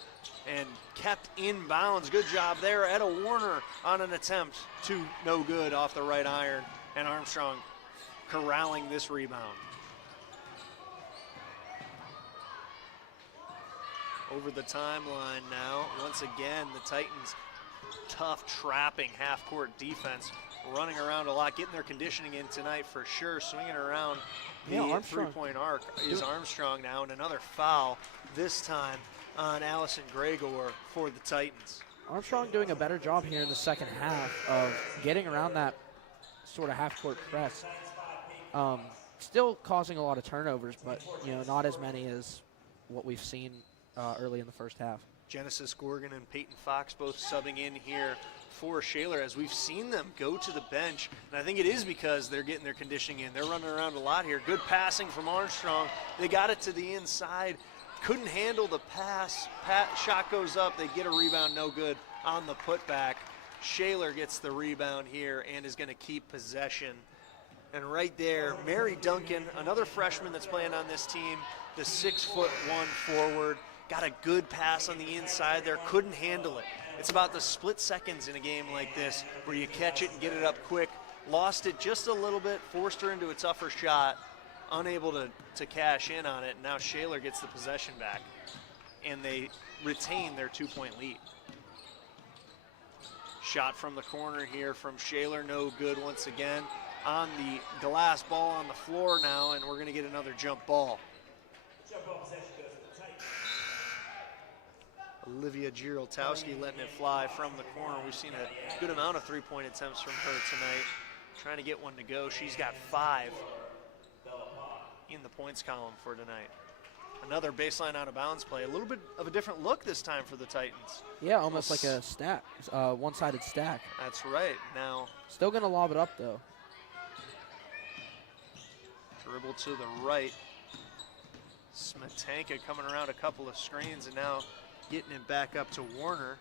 and kept in bounds. Good job there. Etta Warner on an attempt to no good off the right iron, and Armstrong corralling this rebound. Over the timeline now, once again, the Titans, tough trapping half-court defense, running around a lot, getting their conditioning in tonight for sure, swinging around the three-point arc is Armstrong now, and another foul, this time on Allison Gregor for the Titans. Armstrong doing a better job here in the second half of getting around that sort of half-court press. Still causing a lot of turnovers, but not as many as what we've seen early in the first half. Genesis Gorgon and Peyton Fox both subbing in here for Shaler, as we've seen them go to the bench, and I think it is because they're getting their conditioning in. They're running around a lot here. Good passing from Armstrong. They got it to the inside, couldn't handle the pass. Shot goes up, they get a rebound, no good on the putback. Shaler gets the rebound here and is going to keep possession. And right there, Mary Duncan, another freshman that's playing on this team, the 6'1" forward, got a good pass on the inside there, couldn't handle it. It's about the split seconds in a game like this where you catch it and get it up quick. Lost it just a little bit, forced her into a tougher shot, unable to cash in on it. And now Shaler gets the possession back, and they retain their 2-point lead. Shot from the corner here from Shaler, no good once again. On the glass, ball on the floor now, and we're going to get another jump ball. Jump ball possession goes to the Titans. Olivia Giroltowski letting it fly from the corner. We've seen a good amount of three-point attempts from her tonight. Trying to get one to go. She's got 5 in the points column for tonight. Another baseline out of bounds play. A little bit of a different look this time for the Titans. Yeah, almost like a stack, one-sided stack. That's right. Now, still going to lob it up, though. Dribble to the right. Smetanka coming around a couple of screens, and now getting it back up to Warner.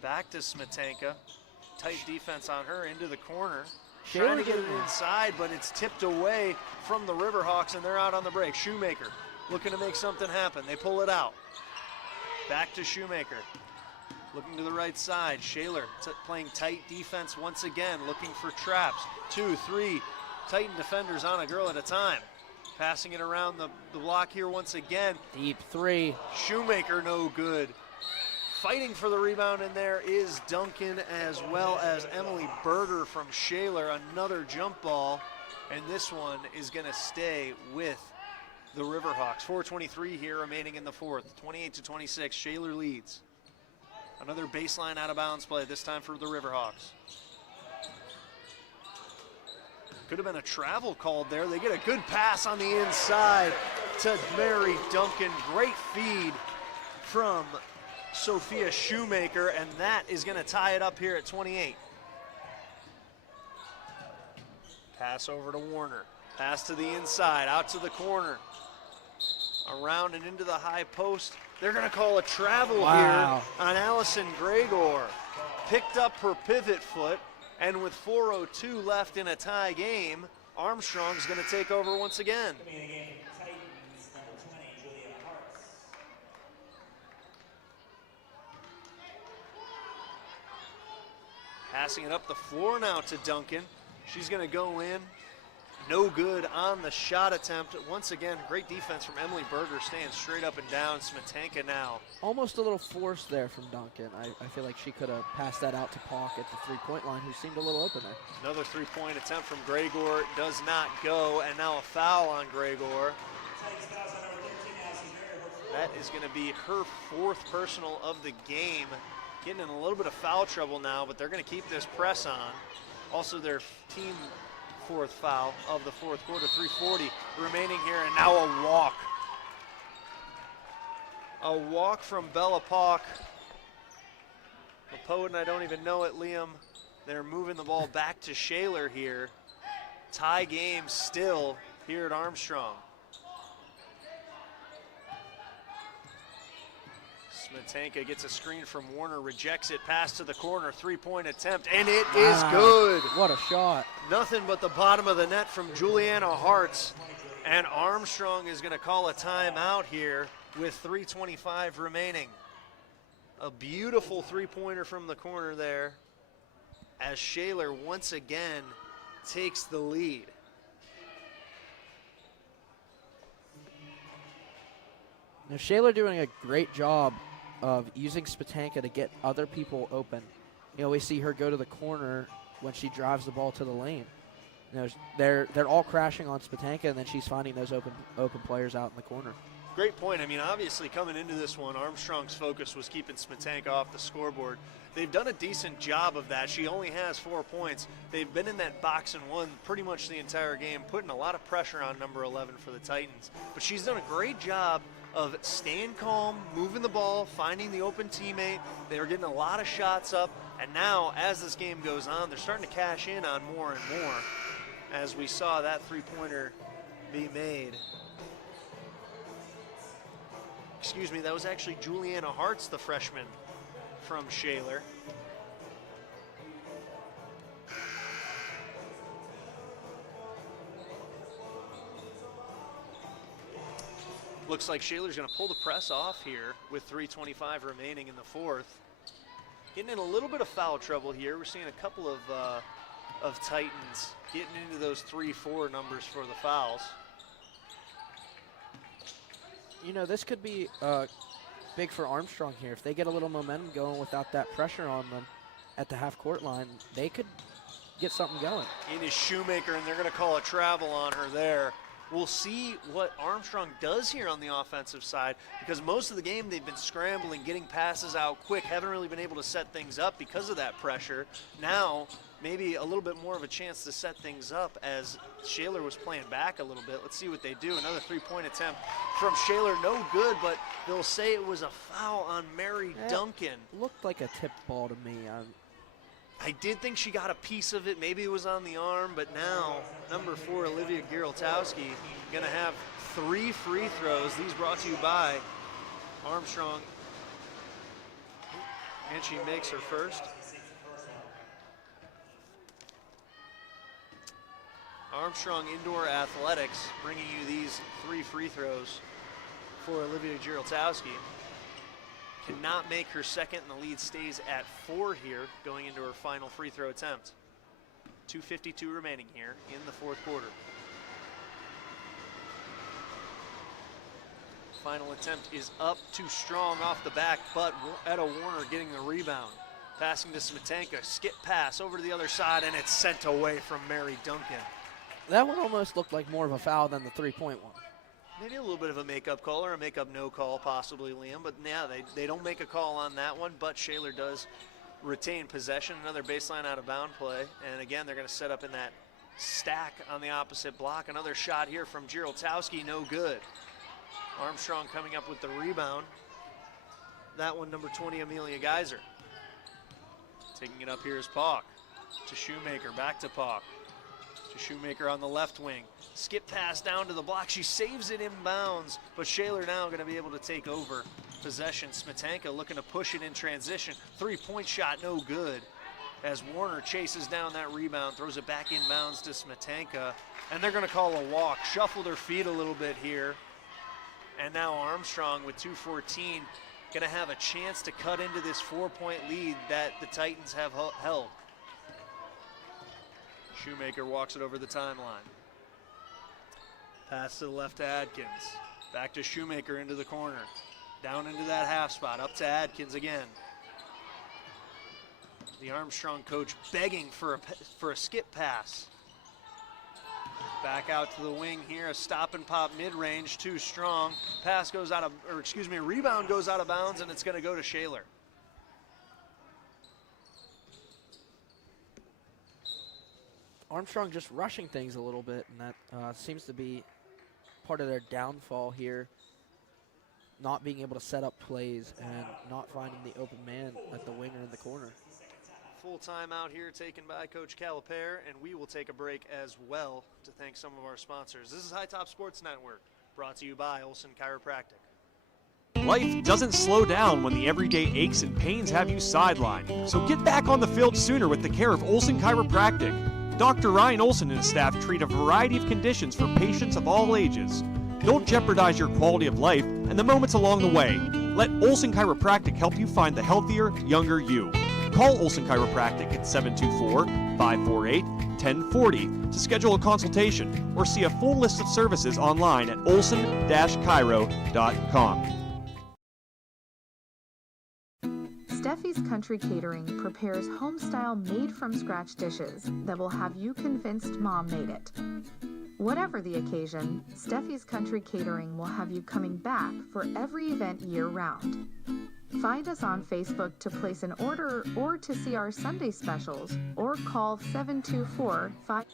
Back to Smetanka. Tight defense on her, into the corner. Trying to get it inside, but it's tipped away from the Riverhawks, and they're out on the break. Shoemaker looking to make something happen. They pull it out. Back to Shoemaker. Looking to the right side. Shaler playing tight defense once again, looking for traps. 2, 3 Titan defenders on a girl at a time. Passing it around the block here once again. Deep three. Shoemaker no good. Fighting for the rebound in there is Duncan, as well as Emily Berger from Shaler. Another jump ball, and this one is going to stay with the Riverhawks. 4:23 here remaining in the fourth. 28-26, Shaler leads. Another baseline out of bounds play, this time for the Riverhawks. Could have been a travel called there. They get a good pass on the inside to Mary Duncan. Great feed from Sophia Shoemaker, and that is going to tie it up here at 28. Pass over to Warner. Pass to the inside, out to the corner. Around and into the high post. They're going to call a travel here on Allison Gregor. Picked up her pivot foot. And with 4:02 left in a tie game, Armstrong's going to take over once again. Coming in the game from Titans, number 20, Juliana Hartz. Passing it up the floor now to Duncan. She's going to go in, No good on the shot attempt. Once again, great defense from Emily Berger, staying straight up and down. Smetanka now. Almost a little force there from Duncan. I feel like she could have passed that out to Pauk at the three-point line, who seemed a little open there. Another three-point attempt from Gregor does not go, and now a foul on Gregor. That is going to be her 4th personal of the game. Getting in a little bit of foul trouble now, but they're going to keep this press on. Also their team 4th foul of the 4th quarter, 3:40 remaining here, and now a walk. A walk from Bella Pauk. The poet and I don't even know it, Liam. They're moving the ball back to Shaler here. Tie game still here at Armstrong. Smetanka gets a screen from Warner, rejects it, pass to the corner, 3-point attempt, and it is good. What a shot. Nothing but the bottom of the net from Juliana Hartz. And Armstrong is going to call a timeout here with 3:25 remaining. A beautiful three-pointer from the corner there as Shaler once again takes the lead. Now, Shaler doing a great job of using Smetanka to get other people open. You know, we see her go to the corner when she drives the ball to the lane. You know, they're all crashing on Smetanka, and then she's finding those open players out in the corner. Great point. I mean, obviously coming into this one, Armstrong's focus was keeping Smetanka off the scoreboard. They've done a decent job of that. She only has 4 points. They've been in that box and one pretty much the entire game, putting a lot of pressure on number 11 for the Titans. But she's done a great job of staying calm, moving the ball, finding the open teammate. They were getting a lot of shots up, and now as this game goes on, they're starting to cash in on more and more as we saw that three-pointer be made. Excuse me, that was actually Juliana Hartz, the freshman from Shaler. Looks like Shaler's going to pull the press off here with 3:25 remaining in the 4th. Getting in a little bit of foul trouble here. We're seeing a couple of Titans getting into those 3-4 numbers for the fouls. You know, this could be big for Armstrong here. If they get a little momentum going without that pressure on them at the half-court line, they could get something going. In is Shoemaker, and they're going to call a travel on her there. We'll see what Armstrong does here on the offensive side, because most of the game they've been scrambling, getting passes out quick, haven't really been able to set things up because of that pressure. Now, maybe a little bit more of a chance to set things up as Shaler was playing back a little bit. Let's see what they do. Another three-point attempt from Shaler, no good, but they'll say it was a foul on Mary Duncan. Looked like a tip ball to me. I did think she got a piece of it. Maybe it was on the arm, but now number 4, Olivia Giraltowski, going to have 3 free throws. These brought to you by Armstrong. And she makes her first. Armstrong Indoor Athletics bringing you these 3 free throws for Olivia Giraltowski. Cannot make her second, and the lead stays at 4 here, going into her final free throw attempt. 2:52 remaining here in the 4th quarter. Final attempt is up, too strong off the back, but Etta Warner getting the rebound. Passing to Smetanka, skip pass over to the other side, and it's sent away from Mary Duncan. That one almost looked like more of a foul than the three-point one. Maybe a little bit of a makeup call or a makeup no call possibly, Liam, but yeah, they don't make a call on that one, but Shaler does retain possession. Another baseline out of bound play, and again, they're going to set up in that stack on the opposite block. Another shot here from Giraltowski, no good. Armstrong coming up with the rebound. That one, number 20, Amelia Geiser. Taking it up here is Pauk. To Shoemaker, back to Pauk. To Shoemaker on the left wing. Skip pass down to the block. She saves it inbounds, but Shaler now going to be able to take over possession. Smetanka looking to push it in transition. 3-point shot, no good. As Warner chases down that rebound, throws it back inbounds to Smetanka, and they're going to call a walk. Shuffle their feet a little bit here. And now Armstrong with 2:14 going to have a chance to cut into this 4-point lead that the Titans have held. Shoemaker walks it over the timeline. Pass to the left to Adkins. Back to Shoemaker into the corner. Down into that half spot. Up to Adkins again. The Armstrong coach begging for a skip pass. Back out to the wing here. A stop and pop mid-range. Too strong. Pass goes out of, or excuse me, rebound goes out of bounds, and it's going to go to Shaler. Armstrong just rushing things a little bit, and that seems to be part of their downfall here. Not being able to set up plays and not finding the open man at the winger in the corner. Full timeout here taken by Coach Calipare, and we will take a break as well to thank some of our sponsors. This is High Top Sports Network, brought to you by Olson Chiropractic. Life doesn't slow down when the everyday aches and pains have you sidelined. So get back on the field sooner with the care of Olson Chiropractic. Dr. Ryan Olson and his staff treat a variety of conditions for patients of all ages. Don't jeopardize your quality of life and the moments along the way. Let Olson Chiropractic help you find the healthier, younger you. Call Olson Chiropractic at 724-548-1040 to schedule a consultation or see a full list of services online at olson-chiro.com. Steffi's Country Catering prepares home-style made-from-scratch dishes that will have you convinced Mom made it. Whatever the occasion, Steffi's Country Catering will have you coming back for every event year-round. Find us on Facebook to place an order or to see our Sunday specials, or call 724-5...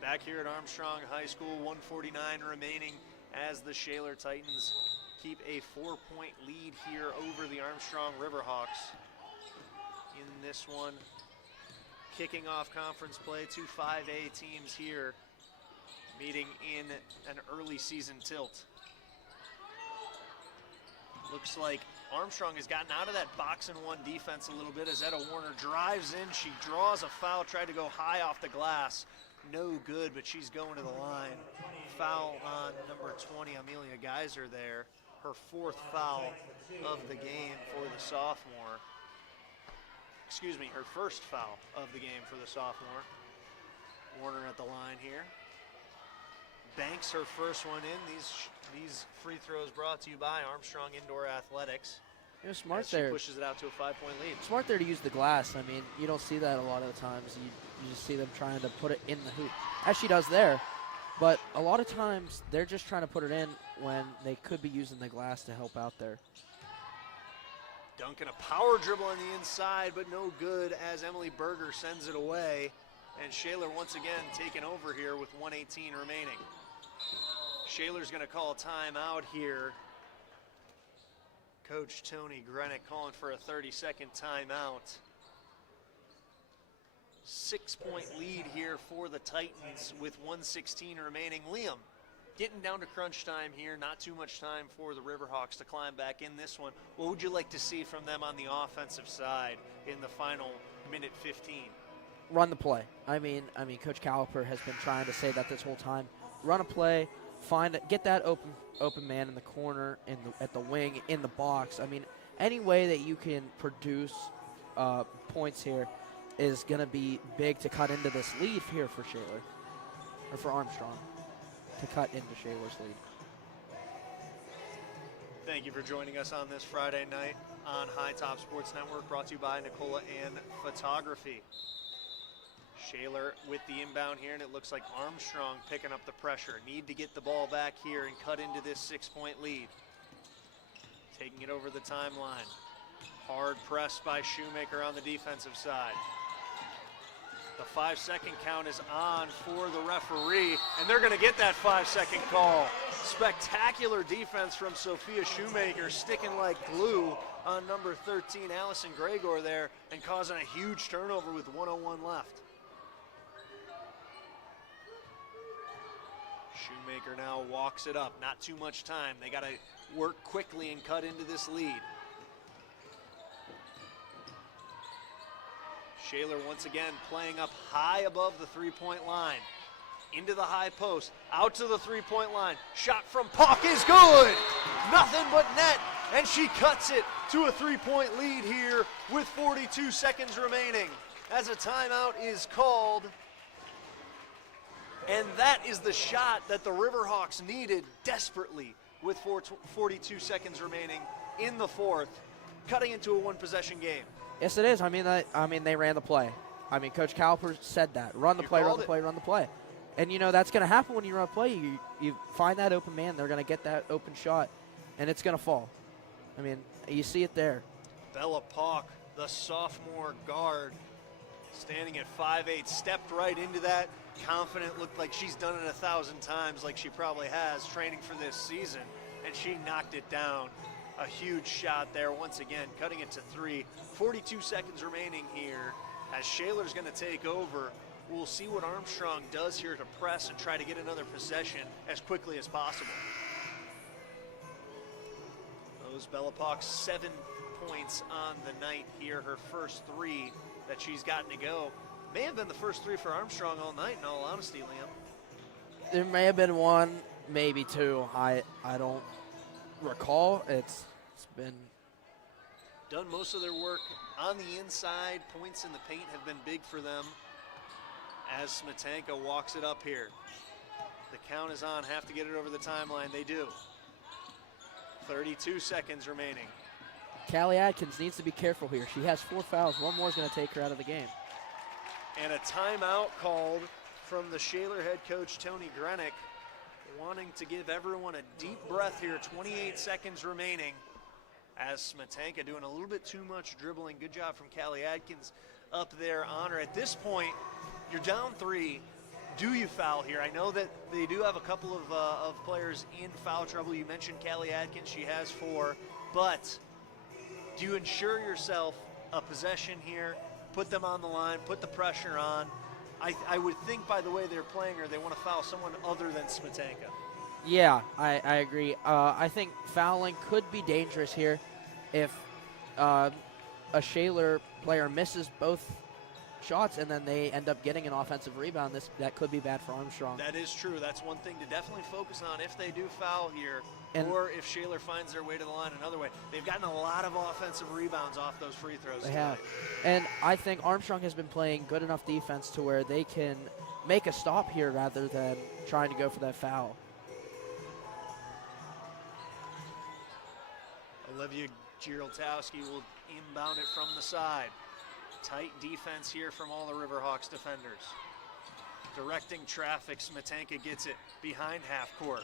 Back here at Armstrong High School, 149 remaining as the Shaler Titans keep a 4-point lead here over the Armstrong Riverhawks. In this one, kicking off conference play, two 5A teams here meeting in an early season tilt. Looks like Armstrong has gotten out of that box and one defense a little bit as Etta Warner drives in. She draws a foul, tried to go high off the glass. No good, but she's going to the line. Foul on number 20, Amelia Geiser there. Her fourth foul of the game for the sophomore. Excuse me, her first foul of the game for the sophomore. Warner at the line here. Banks her first one in. These free throws brought to you by Armstrong Indoor Athletics. It was smart as there. She pushes it out to a 5-point lead. Smart there to use the glass. I mean, you don't see that a lot of the times. You just see them trying to put it in the hoop, as she does there. But a lot of times they're just trying to put it in when they could be using the glass to help out there. Duncan, a power dribble on the inside, but no good as Emily Berger sends it away. And Shaler once again taken over here with 1:18 remaining. Shaler's going to call a timeout here. Coach Tony Grenick calling for a 30-second timeout. 6-point lead here for the Titans with 1:16 remaining. Liam, getting down to crunch time here. Not too much time for the Riverhawks to climb back in this one. What would you like to see from them on the offensive side in the final minute 15? Run the play. I mean, Coach Caliper has been trying to say that this whole time. Run a play, get that open man in the corner, at the wing, in the box. I mean, any way that you can produce points here is going to be big to cut into this lead here for Shaler, or for Armstrong, to cut into Shaler's lead. Thank you for joining us on this Friday night on High Top Sports Network, brought to you by Nicola Ann Photography. Shaler with the inbound here, and it looks like Armstrong picking up the pressure. Need to get the ball back here and cut into this 6-point lead. Taking it over the timeline. Hard press by Shoemaker on the defensive side. The 5-second count is on for the referee, and they're going to get that 5-second call. Spectacular defense from Sophia Shoemaker, sticking like glue on number 13, Allison Gregor there, and causing a huge turnover with 1:01 left. Shoemaker now walks it up. Not too much time. They got to work quickly and cut into this lead. Shaler once again playing up high above the 3-point line. Into the high post, out to the 3-point line. Shot from Puck is good. Nothing but net, and she cuts it to a 3-point lead here with 42 seconds remaining as a timeout is called And that is the shot that the Riverhawks needed desperately with 42 seconds remaining in the fourth, cutting into a one-possession game. Yes, it is. I mean, they ran the play. I mean, Coach Caliper said that. Run the play, run the play, run the play. And, you know, that's going to happen when you run a play. You find that open man, they're going to get that open shot, and it's going to fall. I mean, you see it there. Bella Pauk, the sophomore guard, standing at 5'8", stepped right into that. Confident, looked like she's done it 1,000 times, like she probably has, training for this season, and she knocked it down. A huge shot there once again, cutting it to 3. 42 seconds remaining here as Shaler's going to take over. We'll see what Armstrong does here to press and try to get another possession as quickly as possible. Those Bella Pauk 7 points on the night here, her first 3 that she's gotten to go. May have been the first 3 for Armstrong all night, in all honesty, Liam. There may have been 1, maybe 2. I don't recall. It's been done most of their work on the inside. Points in the paint have been big for them as Smetanka walks it up here. The count is on, have to get it over the timeline. They do. 32 seconds remaining. Callie Adkins needs to be careful here. She has 4 fouls. 1 more is going to take her out of the game. And a timeout called from the Shaler head coach, Tony Grenick, wanting to give everyone a deep breath here. 28 seconds remaining as Smetanka doing a little bit too much dribbling. Good job from Callie Adkins up there on her. At this point, you're down 3. Do you foul here? I know that they do have a couple of players in foul trouble. You mentioned Callie Adkins. She has 4. But do you ensure yourself a possession here, put them on the line, put the pressure on? I would think by the way they're playing her, they want to foul someone other than Smetanka. Yeah, I agree. I think fouling could be dangerous here if a Shaler player misses both shots and then they end up getting an offensive rebound. That could be bad for Armstrong. That is true. That's one thing to definitely focus on if they do foul here, or if Shaler finds their way to the line another way. They've gotten a lot of offensive rebounds off those free throws. They have. And I think Armstrong has been playing good enough defense to where they can make a stop here rather than trying to go for that foul. Olivia Giroltowski will inbound it from the side. Tight defense here from all the Riverhawks defenders. Directing traffic, Smetanka gets it behind half court.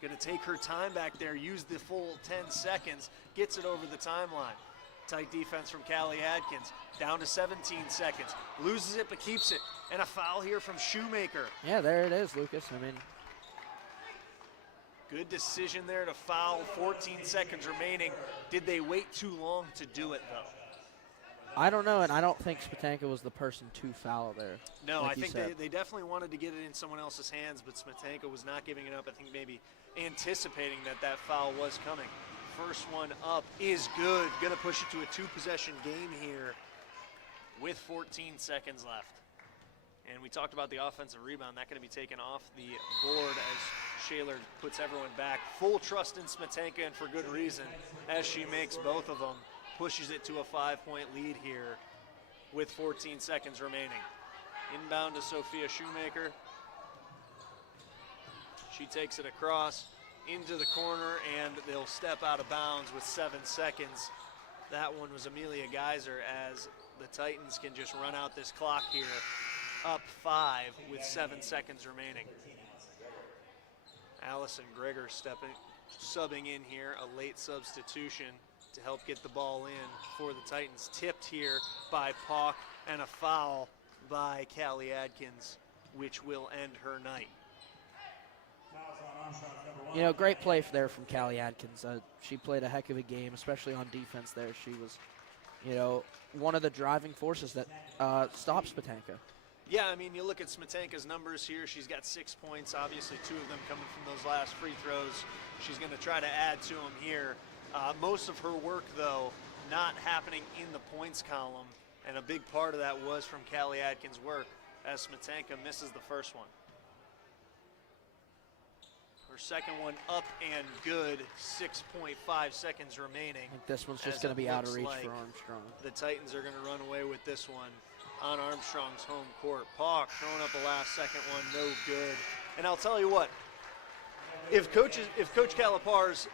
Gonna take her time back there, use the full 10 seconds, gets it over the timeline. Tight defense from Callie Adkins, down to 17 seconds. Loses it but keeps it, and a foul here from Shoemaker. Yeah, there it is, Lucas. I mean, good decision there to foul, 14 seconds remaining. Did they wait too long to do it though? I don't know, and I don't think Smetanka was the person to foul there. No, like I think they definitely wanted to get it in someone else's hands, but Smetanka was not giving it up. I think maybe anticipating that foul was coming. First one up is good. Gonna push it to a 2-possession game here with 14 seconds left. And we talked about the offensive rebound. That gonna be taken off the board as Shaler puts everyone back. Full trust in Smetanka, and for good reason, as she makes both of them. Pushes it to a 5-point lead here with 14 seconds remaining. Inbound to Sophia Shoemaker. She takes it across into the corner, and they'll step out of bounds with 7 seconds. That one was Amelia Geyser, as the Titans can just run out this clock here. Up 5 with 7 seconds remaining. Allison Gregor subbing in here, a late substitution to help get the ball in for the Titans. Tipped here by Pauk, and a foul by Callie Adkins, which will end her night. You know, great play there from Callie Adkins. She played a heck of a game, especially on defense there. She was, you know, one of the driving forces that stopped Smetanka. Yeah, I mean, you look at Smetanka's numbers here. She's got 6 points, obviously 2 of them coming from those last free throws. She's going to try to add to them here. Most of her work, though, not happening in the points column, and a big part of that was from Callie Adkins' work as Smetanka misses the first one. Her second one up and good, 6.5 seconds remaining. I think this one's just going to be out of reach for Armstrong. The Titans are going to run away with this one on Armstrong's home court. Pauk throwing up a last-second one, no good. And I'll tell you what, if Coach Calipar's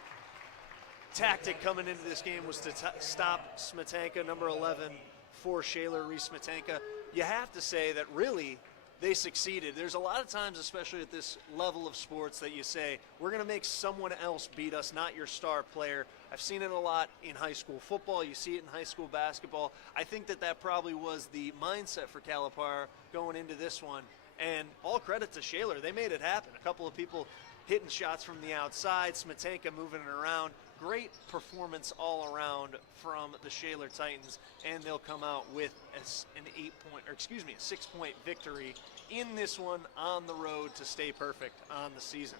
tactic coming into this game was to stop Smetanka, number 11, for Shaler, Reese Smetanka, you have to say that really they succeeded. There's a lot of times, especially at this level of sports, that you say, we're going to make someone else beat us, not your star player. I've seen it a lot in high school football. You see it in high school basketball. I think that probably was the mindset for Calipar going into this one. And all credit to Shaler. They made it happen. A couple of people hitting shots from the outside, Smetanka moving it around. Great performance all around from the Shaler Titans, and they'll come out with a 6-point victory in this one on the road to stay perfect on the season.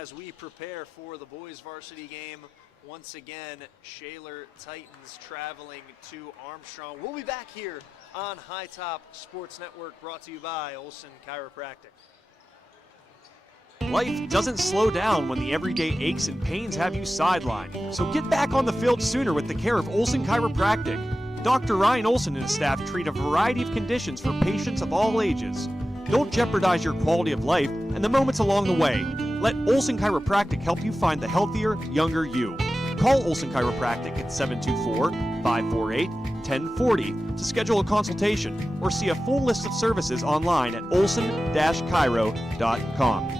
As we prepare for the boys varsity game, once again, Shaler Titans traveling to Armstrong. We'll be back here on High Top Sports Network, brought to you by Olson Chiropractic. Life doesn't slow down when the everyday aches and pains have you sidelined. So get back on the field sooner with the care of Olson Chiropractic. Dr. Ryan Olson and his staff treat a variety of conditions for patients of all ages. Don't jeopardize your quality of life and the moments along the way. Let Olson Chiropractic help you find the healthier, younger you. Call Olson Chiropractic at 724-548-1040 to schedule a consultation or see a full list of services online at olson-chiro.com.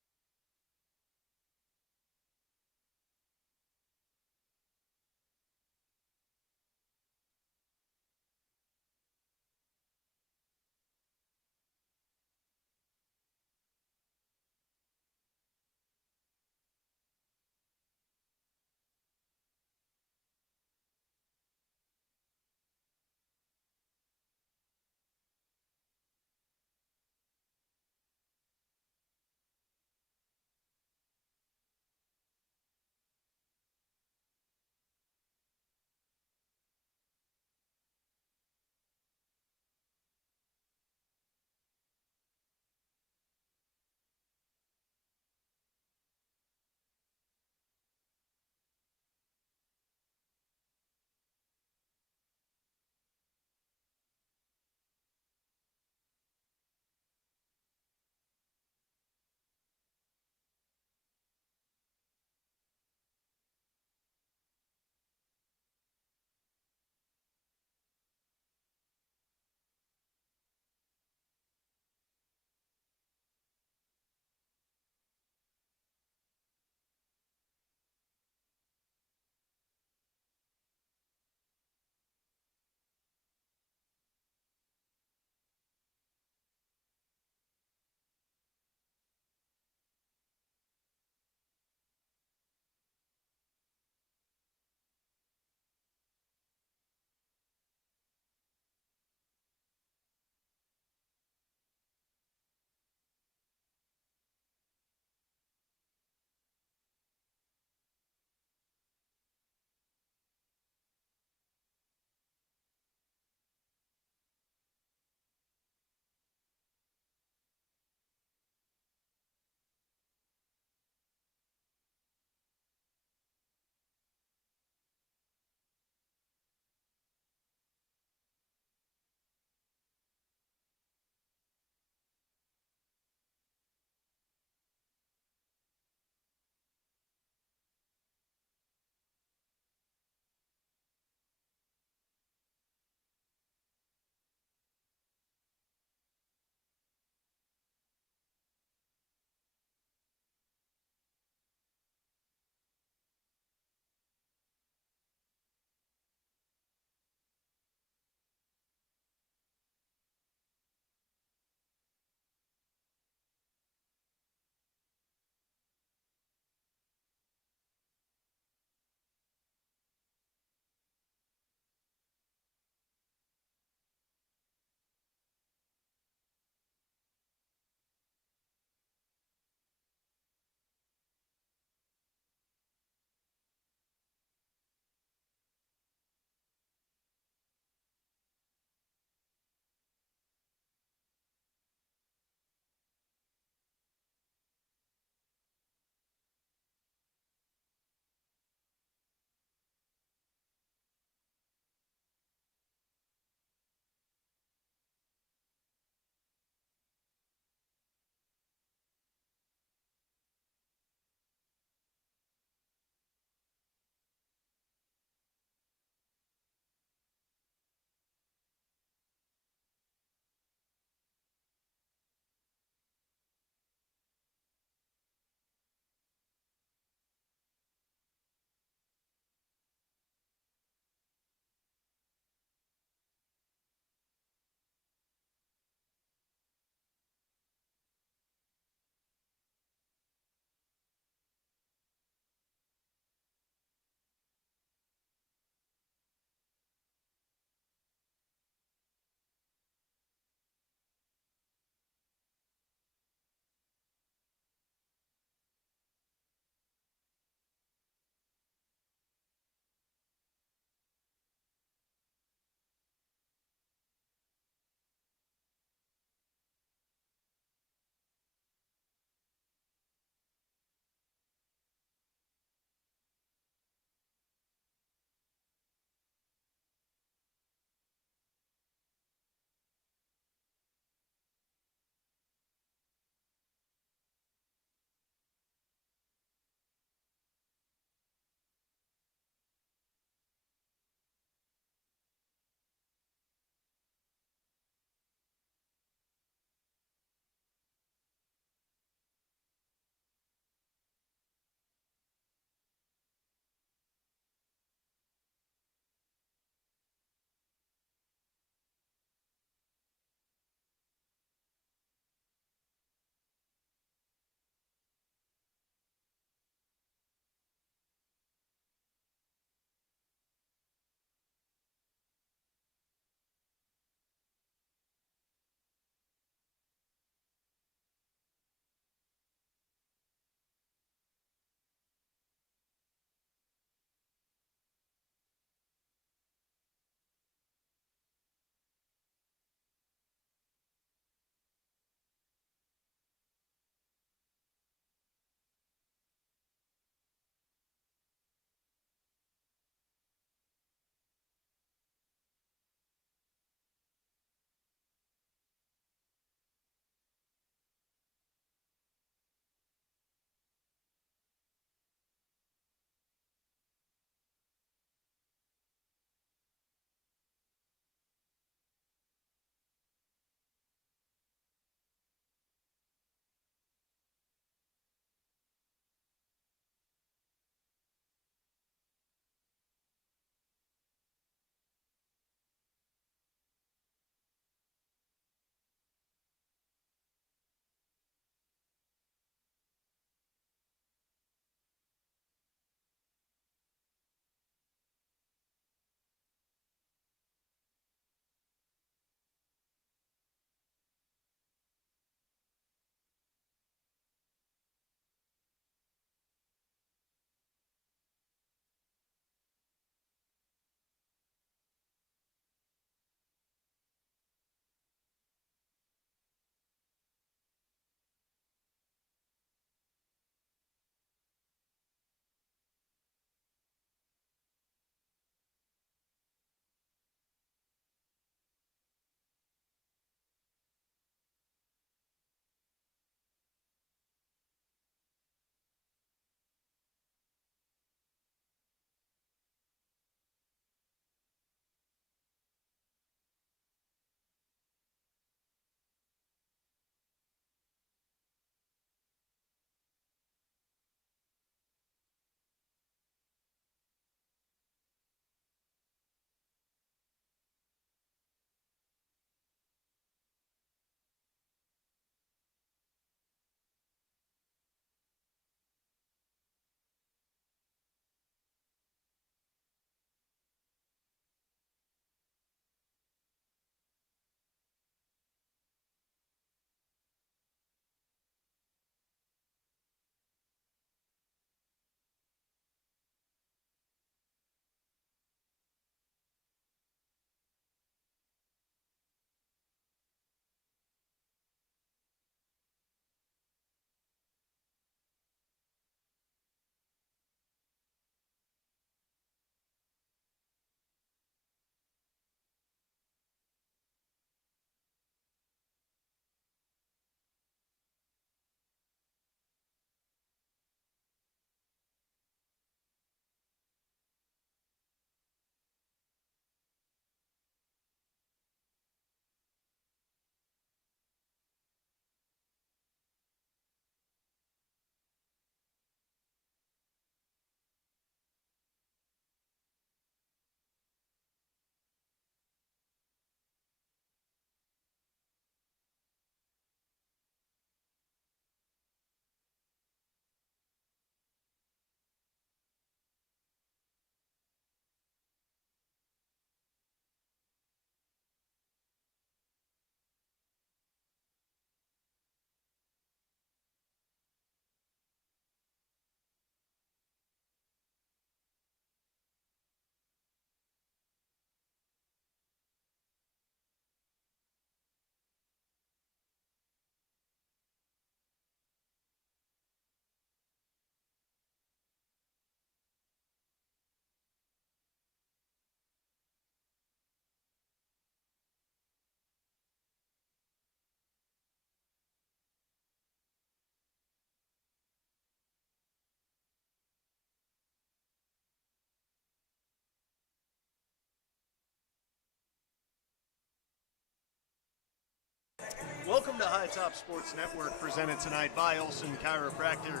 to High Top Sports Network, presented tonight by Olson Chiropractor.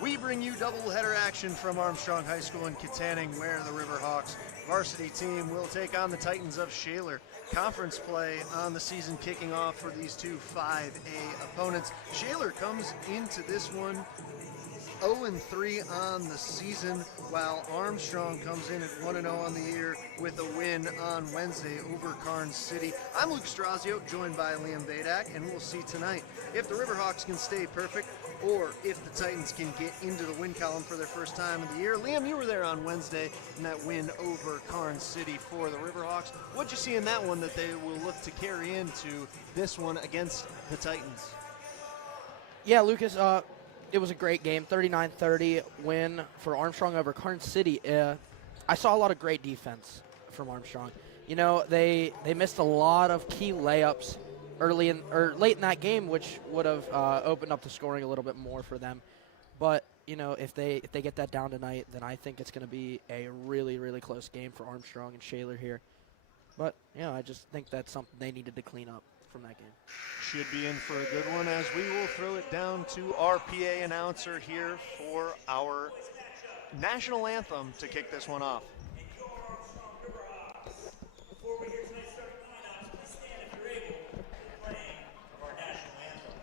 We bring you doubleheader action from Armstrong High School in Katanning, where the Riverhawks varsity team will take on the Titans of Shaler. Conference play on the season kicking off for these two 5A opponents. Shaler comes into this one 0-3 on the season, while Armstrong comes in at 1-0 on the year with a win on Wednesday over Karnes City. I'm Luke Strazio, joined by Liam Badak, and we'll see tonight if the Riverhawks can stay perfect or if the Titans can get into the win column for their first time of the year. Liam, you were there on Wednesday in that win over Karnes City for the Riverhawks. What'd you see in that one that they will look to carry into this one against the Titans? Yeah, Lucas, it was a great game, 39-30 win for Armstrong over Karnes City. I saw a lot of great defense from Armstrong. You know, they missed a lot of key layups late in that game, which would have opened up the scoring a little bit more for them. But you know, if they get that down tonight, then I think it's going to be a really, really close game for Armstrong and Shaler here. But I just think that's something they needed to clean up from that game. Should be in for a good one, as we will throw it down to our PA announcer here for our national anthem to kick this one off. Before we hear tonight's starting lineups, please stand if you're able for the playing of our national anthem.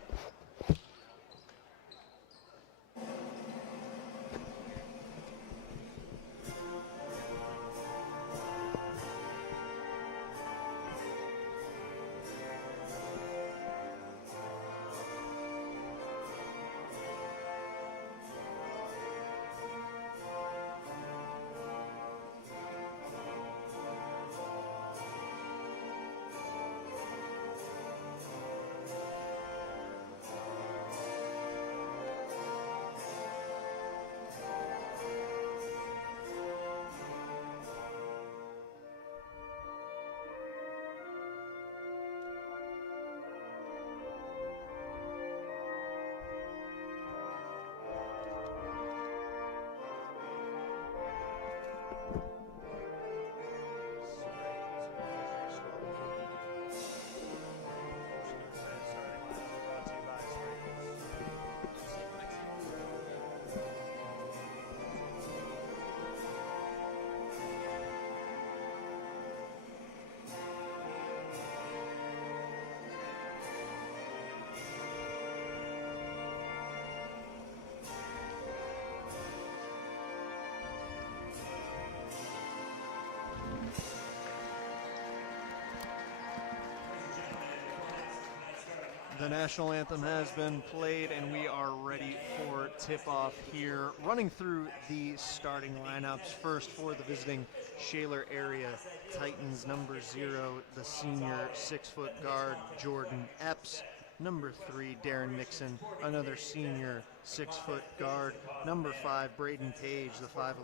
The national anthem has been played, and we are ready for tip-off here. Running through the starting lineups, first for the visiting Shaler area Titans, number 0, the senior 6-foot guard, Jordan Epps. Number 3, Darren Nixon, another senior 6-foot guard. Number 5, Braden Page, the 5'11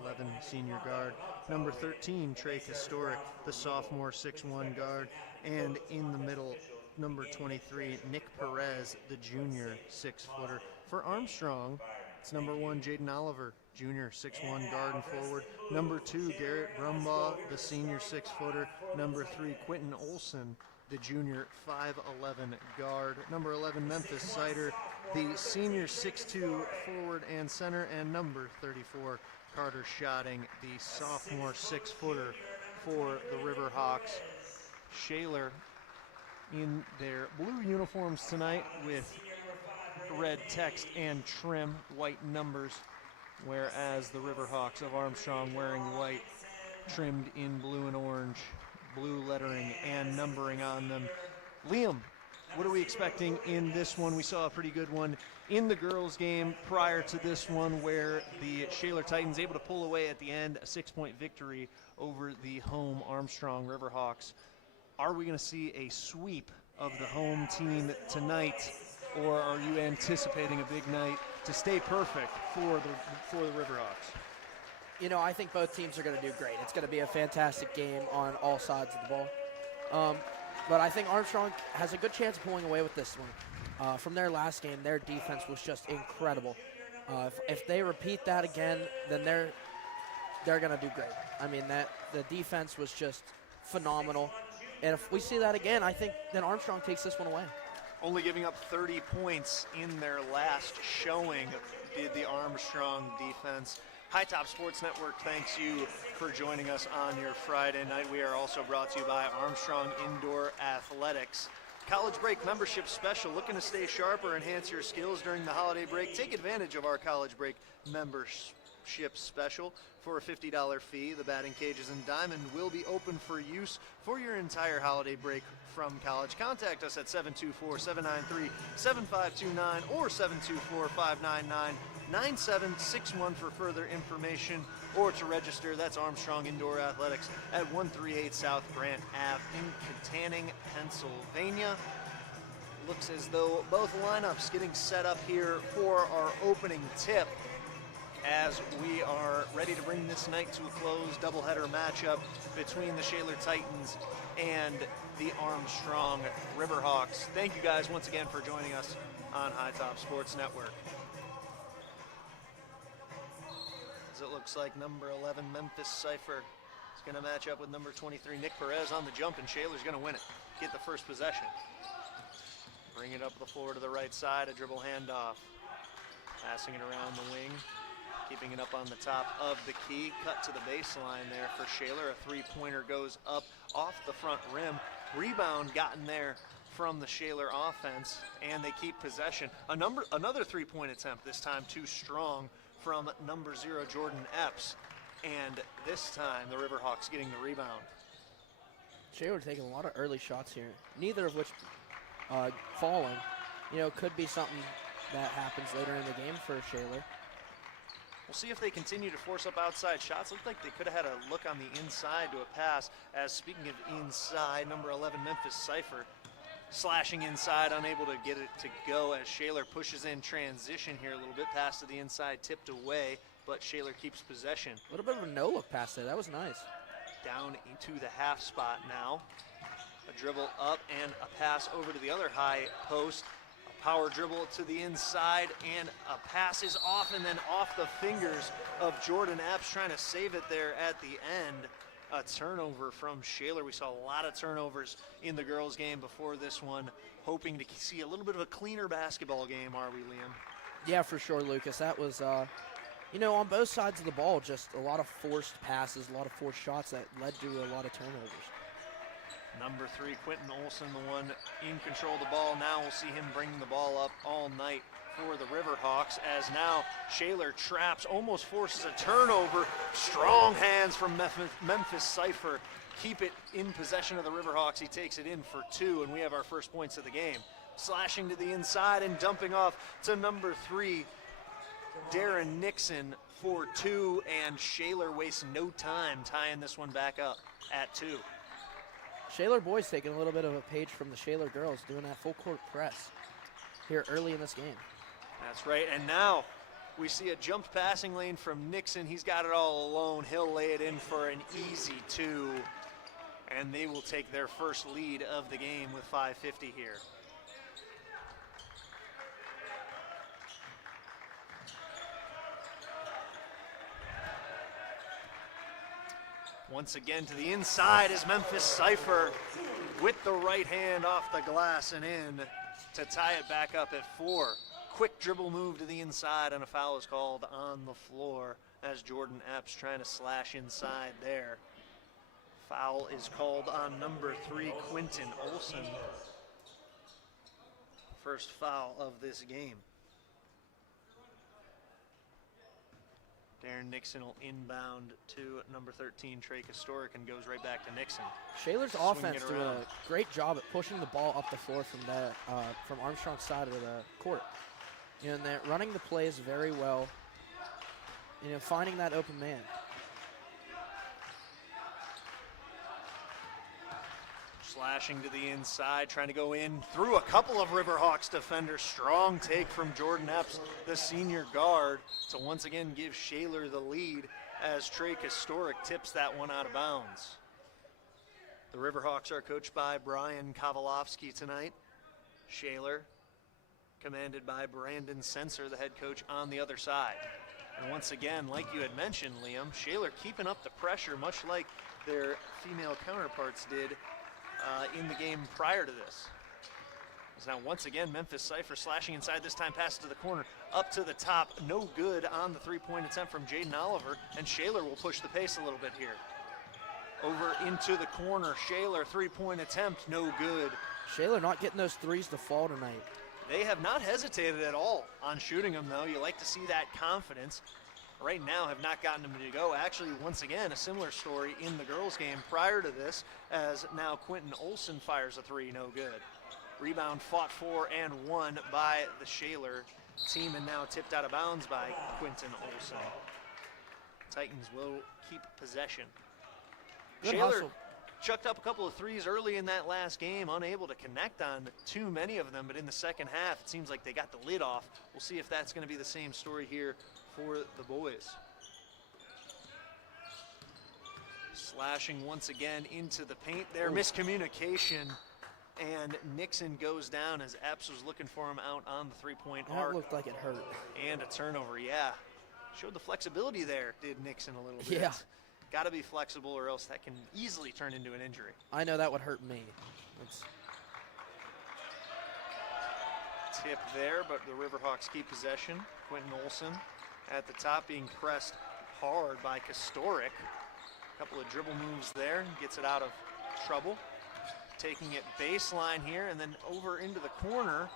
senior guard. Number 13, Trey Historic, the sophomore 6'1 guard. And in the middle, number 23, Nick Perez, the junior 6-footer. For Armstrong, it's number 1, Jaden Oliver, junior 6'1 guard and forward. Number 2, Garrett Brumbaugh, the senior 6-footer. Number 3, Quentin Olson, the junior 5'11 guard. Number 11, Memphis Sider, the senior 6'2 forward and center. And number 34, Carter Schotting, the sophomore 6-footer for the Riverhawks. Shaler in their blue uniforms tonight with red text and trim, white numbers, whereas the Riverhawks of Armstrong wearing white, trimmed in blue and orange, blue lettering and numbering on them. Liam, what are we expecting in this one? We saw a pretty good one in the girls' game prior to this one, where the Shaler Titans able to pull away at the end, a 6-point victory over the home Armstrong Riverhawks. Are we going to see a sweep of the home team tonight, or are you anticipating a big night to stay perfect for the Riverhawks? You know, I think both teams are going to do great. It's going to be a fantastic game on all sides of the ball. But I think Armstrong has a good chance of pulling away with this one. From their last game, their defense was just incredible. If they repeat that again, then they're going to do great. I mean, the defense was just phenomenal. And if we see that again, I think then Armstrong takes this one away. Only giving up 30 points in their last showing did the Armstrong defense. High Top Sports Network thanks you for joining us on your Friday night. We are also brought to you by Armstrong Indoor Athletics. College break membership special. Looking to stay sharp or enhance your skills during the holiday break? Take advantage of our college break membership special for a $50 fee. The batting cages in Diamond will be open for use for your entire holiday break from college. Contact us at 724-793-7529 or 724-599-9761 for further information or to register. That's Armstrong Indoor Athletics at 138 South Grant Ave in Katanning, Pennsylvania. Looks as though both lineups getting set up here for our opening tip as we are ready to bring this night to a close. Doubleheader matchup between the Shaler Titans and the Armstrong Riverhawks. Thank you guys once again for joining us on High Top Sports Network. As it looks like number 11 Memphis Cipher is going to match up with number 23 Nick Perez on the jump, and Shaler's going to win it. Get the first possession. Bring it up the floor to the right side, a dribble handoff. Passing it around the wing. Keeping it up on the top of the key. Cut to the baseline there for Shaler. A three-pointer goes up off the front rim. Rebound gotten there from the Shaler offense, and they keep possession. Another three-point attempt, this time too strong from number 0, Jordan Epps. And this time, the Riverhawks getting the rebound. Shaler taking a lot of early shots here, neither of which falling. Could be something that happens later in the game for Shaler. We'll see if they continue to force up outside shots. Looked like they could have had a look on the inside to a pass. As speaking of inside, number 11 Memphis Cipher slashing inside, unable to get it to go as Shaler pushes in transition here a little bit. Pass to the inside, tipped away, but Shaler keeps possession. A little bit of a no-look pass there. That was nice. Down into the half spot now. A dribble up and a pass over to the other high post. Power dribble to the inside, and a pass is off and then off the fingers of Jordan Epps, trying to save it there at the end. A turnover from Shaler. We saw a lot of turnovers in the girls' game before this one. Hoping to see a little bit of a cleaner basketball game, are we, Liam? Yeah, for sure, Lucas. That was, on both sides of the ball, just a lot of forced passes, a lot of forced shots that led to a lot of turnovers. Number 3, Quentin Olson, the one in control of the ball. Now we'll see him bringing the ball up all night for the Riverhawks, as now Shaler traps, almost forces a turnover. Strong hands from Memphis Cipher. Keep it in possession of the Riverhawks. He takes it in for 2, and we have our first points of the game. Slashing to the inside and dumping off to number 3, Darren Nixon for 2, and Shaler wastes no time tying this one back up at 2. Shaler boys taking a little bit of a page from the Shaler girls, doing that full court press here early in this game. That's right, and now we see a jumped passing lane from Nixon. He's got it all alone. He'll lay it in for an easy 2, and they will take their first lead of the game with 5:50 here. Once again to the inside is Memphis Cipher with the right hand off the glass and in to tie it back up at 4. Quick dribble move to the inside, and a foul is called on the floor as Jordan Epps trying to slash inside there. Foul is called on number 3, Quentin Olson. First foul of this game. Darren Nixon will inbound to number 13, Trey Historic, and goes right back to Nixon. Shaler's offense doing a great job at pushing the ball up the floor from Armstrong's side of the court. And they're running the plays very well, finding that open man. Slashing to the inside, trying to go in through a couple of Riverhawks defenders. Strong take from Jordan Epps, the senior guard, to once again give Shaler the lead as Trey Historic tips that one out of bounds. The Riverhawks are coached by Brian Kowalowski tonight. Shaler commanded by Brandon Sensor, the head coach on the other side. And once again, like you had mentioned, Liam, Shaler keeping up the pressure, much like their female counterparts did in the game prior to this. So now once again, Memphis Cypher slashing inside, this time passes to the corner, up to the top, no good on the three-point attempt from Jaden Oliver, and Shaler will push the pace a little bit here. Over into the corner, Shaler, three-point attempt, no good. Shaler not getting those threes to fall tonight. They have not hesitated at all on shooting them, though. You like to see that confidence. Right now have not gotten them to go. Actually, once again, a similar story in the girls' game prior to this, as now Quentin Olson fires a three, no good. Rebound fought for and won by the Shaler team, and now tipped out of bounds by Quentin Olson. Titans will keep possession. Good Shaler hustle. chucked up a couple of threes early in that last game, unable to connect on too many of them, but in the second half, it seems like they got the lid off. We'll see if that's going to be the same story here for the boys. Slashing once again into the paint there, miscommunication, and Nixon goes down as Epps was looking for him out on the three-point arc. That looked like it hurt. And a turnover, yeah. Showed the flexibility there, did Nixon a little bit. Yeah. Got to be flexible or else that can easily turn into an injury. I know that would hurt me. It's Tip there, but the Riverhawks keep possession. Quentin Olson at the top being pressed hard by Kostoric. A couple of dribble moves there, gets it out of trouble. Taking it baseline here and then over into the corner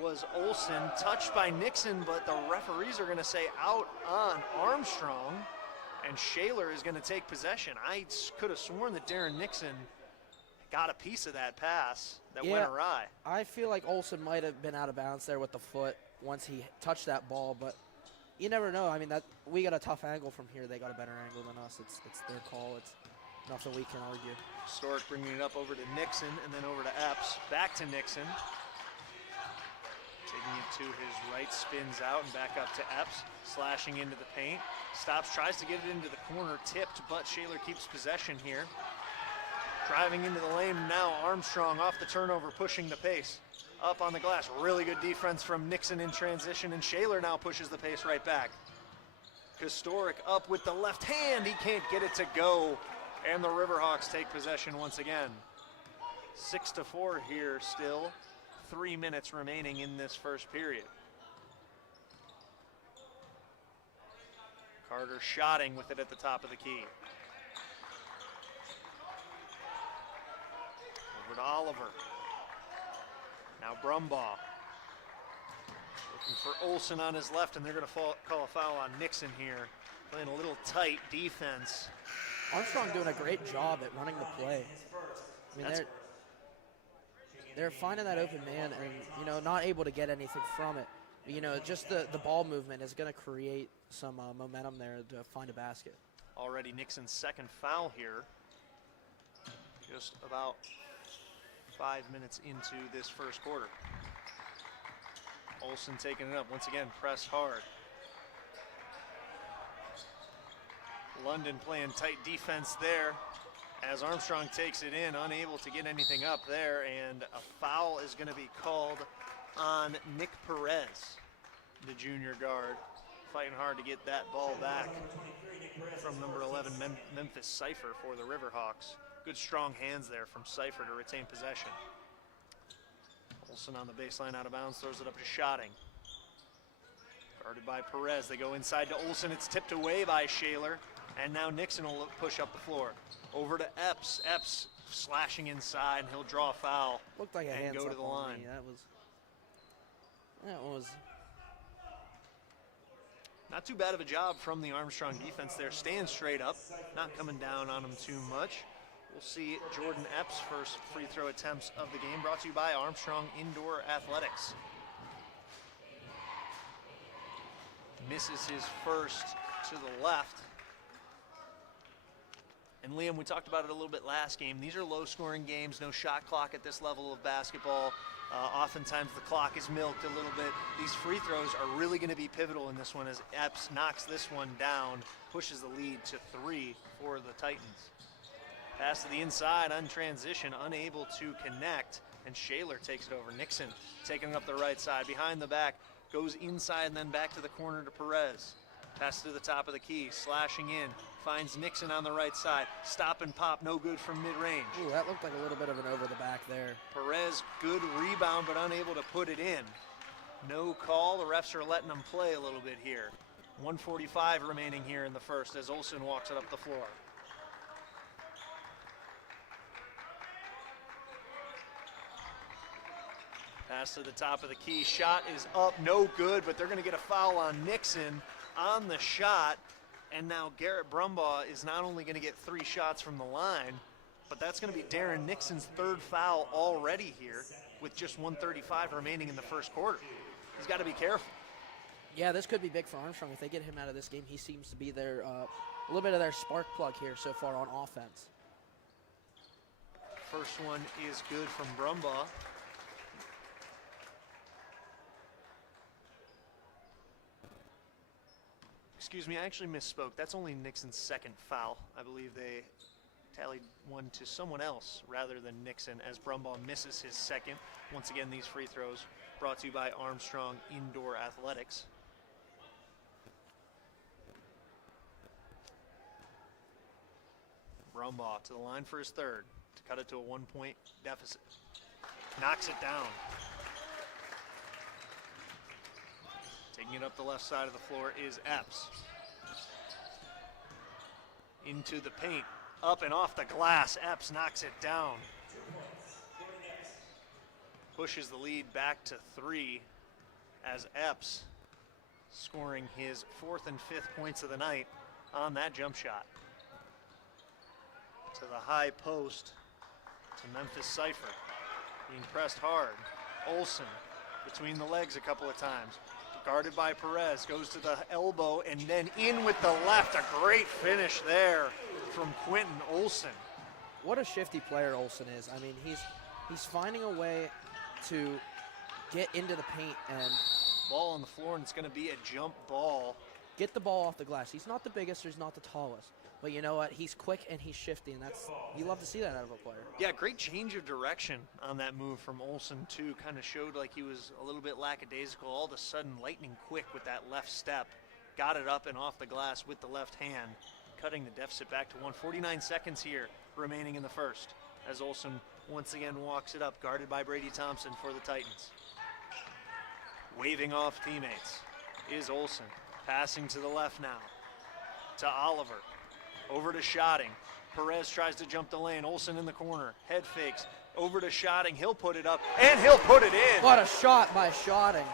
was Olson, touched by Nixon, but the referees are going to say out on Armstrong, and Shaler is going to take possession. I could have sworn that Darren Nixon got a piece of that pass that went awry. I feel like Olson might have been out of bounds there with the foot once he touched that ball, but you never know. I mean, that we got a tough angle from here. They got a better angle than us. It's their call. It's nothing we can argue. Stork bringing it up over to Nixon and then over to Epps. Back to Nixon. Taking it to his right, spins out and back up to Epps. Slashing into the paint. Stops, tries to get it into the corner. Tipped, but Shaler keeps possession here. Driving into the lane now, Armstrong off the turnover, pushing the pace. Up on the glass, really good defense from Nixon in transition, and Shaler now pushes the pace right back. Kostoric up with the left hand, he can't get it to go, and the Riverhawks take possession once again. 6-4 here still, 3 minutes remaining in this first period. Carter shotting with it at the top of the key. Over to Oliver. Now Brumbaugh. Looking for Olson on his left, and they're going to call a foul on Nixon here. Playing a little tight defense. Armstrong doing a great job at running the play. I mean, they're finding that open man and, not able to get anything from it. Just the ball movement is going to create some momentum there to find a basket. Already Nixon's second foul here. Just about 5 minutes into this first quarter. Olson taking it up once again, pressed hard. London playing tight defense there as Armstrong takes it in, unable to get anything up there, and a foul is going to be called on Nick Perez, the junior guard, fighting hard to get that ball back from number 11 Memphis Cypher for the Riverhawks. Good strong hands there from Cypher to retain possession. Olson on the baseline out of bounds, throws it up to Schotting. Guarded by Perez, they go inside to Olson, it's tipped away by Shaler, and now Nixon will push up the floor. Over to Epps, Epps slashing inside, and he'll draw a foul. Looked like a and hands go up to the on line. me. That was Not too bad of a job from the Armstrong defense there, staying straight up, not coming down on them too much. We'll see Jordan Epps' first free throw attempts of the game, brought to you by Armstrong Indoor Athletics. Misses his first to the left. And Liam, we talked about it a little bit last game. These are low-scoring games, no shot clock at this level of basketball. Oftentimes the clock is milked a little bit. These free throws are really going to be pivotal in this one as Epps knocks this one down, pushes the lead to 3 for the Titans. Pass to the inside on transition, unable to connect, and Shaler takes it over. Nixon taking it up the right side, behind the back, goes inside and then back to the corner to Perez. Pass to the top of the key, slashing in, Finds Nixon on the right side. Stop and pop, no good from mid-range. Ooh, that looked like a little bit of an over the back there. Perez, good rebound, but unable to put it in. No call. The refs are letting them play a little bit here. 1:45 remaining here in the first as Olsen walks it up the floor. Pass to the top of the key. Shot is up, no good, but they're going to get a foul on Nixon on the shot. And now Garrett Brumbaugh is not only going to get 3 shots from the line, but that's going to be Darren Nixon's 3rd foul already here with just 1:35 remaining in the first quarter. He's got to be careful. Yeah, this could be big for Armstrong. If they get him out of this game, he seems to be their a little bit of their spark plug here so far on offense. First one is good from Brumbaugh. Excuse me, I actually misspoke. That's only Nixon's 2nd foul. I believe they tallied one to someone else rather than Nixon as Brumbaugh misses his 2nd. Once again, these free throws brought to you by Armstrong Indoor Athletics. Brumbaugh to the line for his 3rd to cut it to a 1-point deficit. Knocks it down. Taking it up the left side of the floor is Epps. Into the paint, up and off the glass. Epps knocks it down. Pushes the lead back to 3 as Epps scoring his 4th and 5th points of the night on that jump shot. To the high post to Memphis Cipher. Being pressed hard. Olsen between the legs a couple of times. Guarded by Perez, goes to the elbow and then in with the left. A great finish there from Quentin Olsen. What a shifty player Olsen is. I mean, he's finding a way to get into the paint and Ball on the floor, and it's going to be a jump ball. get the ball off the glass. He's not the biggest or he's not the tallest, but you know what? He's quick and he's shifty, and you love to see that out of a player. Yeah, great change of direction on that move from Olsen too. Kind of showed like he was a little bit lackadaisical. All of a sudden, lightning quick with that left step. Got it up and off the glass with the left hand, cutting the deficit back to 1. 49 seconds here remaining in the first as Olsen once again walks it up, guarded by Brady Thompson for the Titans. Waving off teammates is Olsen. Passing to the left now to Oliver. Over to Schotting. Perez tries to jump the lane. Olsen in the corner. Head fakes. Over to Schotting. He'll put it up, and he'll put it in. What a shot by Schotting.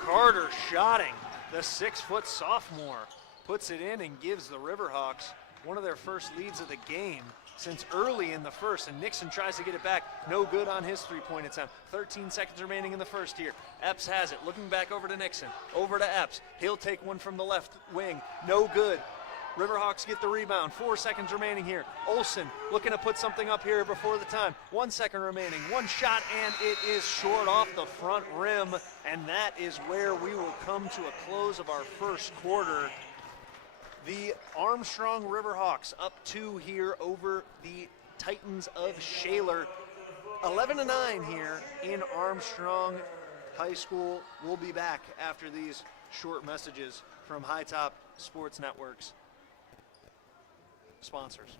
Carter Schotting, the 6-foot sophomore, puts it in and gives the Riverhawks one of their first leads of the game since early in the first, and Nixon tries to get it back. No good on his three-point attempt. 13 seconds remaining in the first here. Epps has it, looking back over to Nixon. Over to Epps. He'll take one from the left wing. No good. Riverhawks get the rebound. 4 seconds remaining here. Olsen looking to put something up here before the time. 1 second remaining. One shot, and it is short off the front rim, and that is where we will come to a close of our first quarter. The Armstrong Riverhawks up 2 here over the Titans of Shaler. 11-9 here in Armstrong High School. We'll be back after these short messages from High Top Sports Network's sponsors.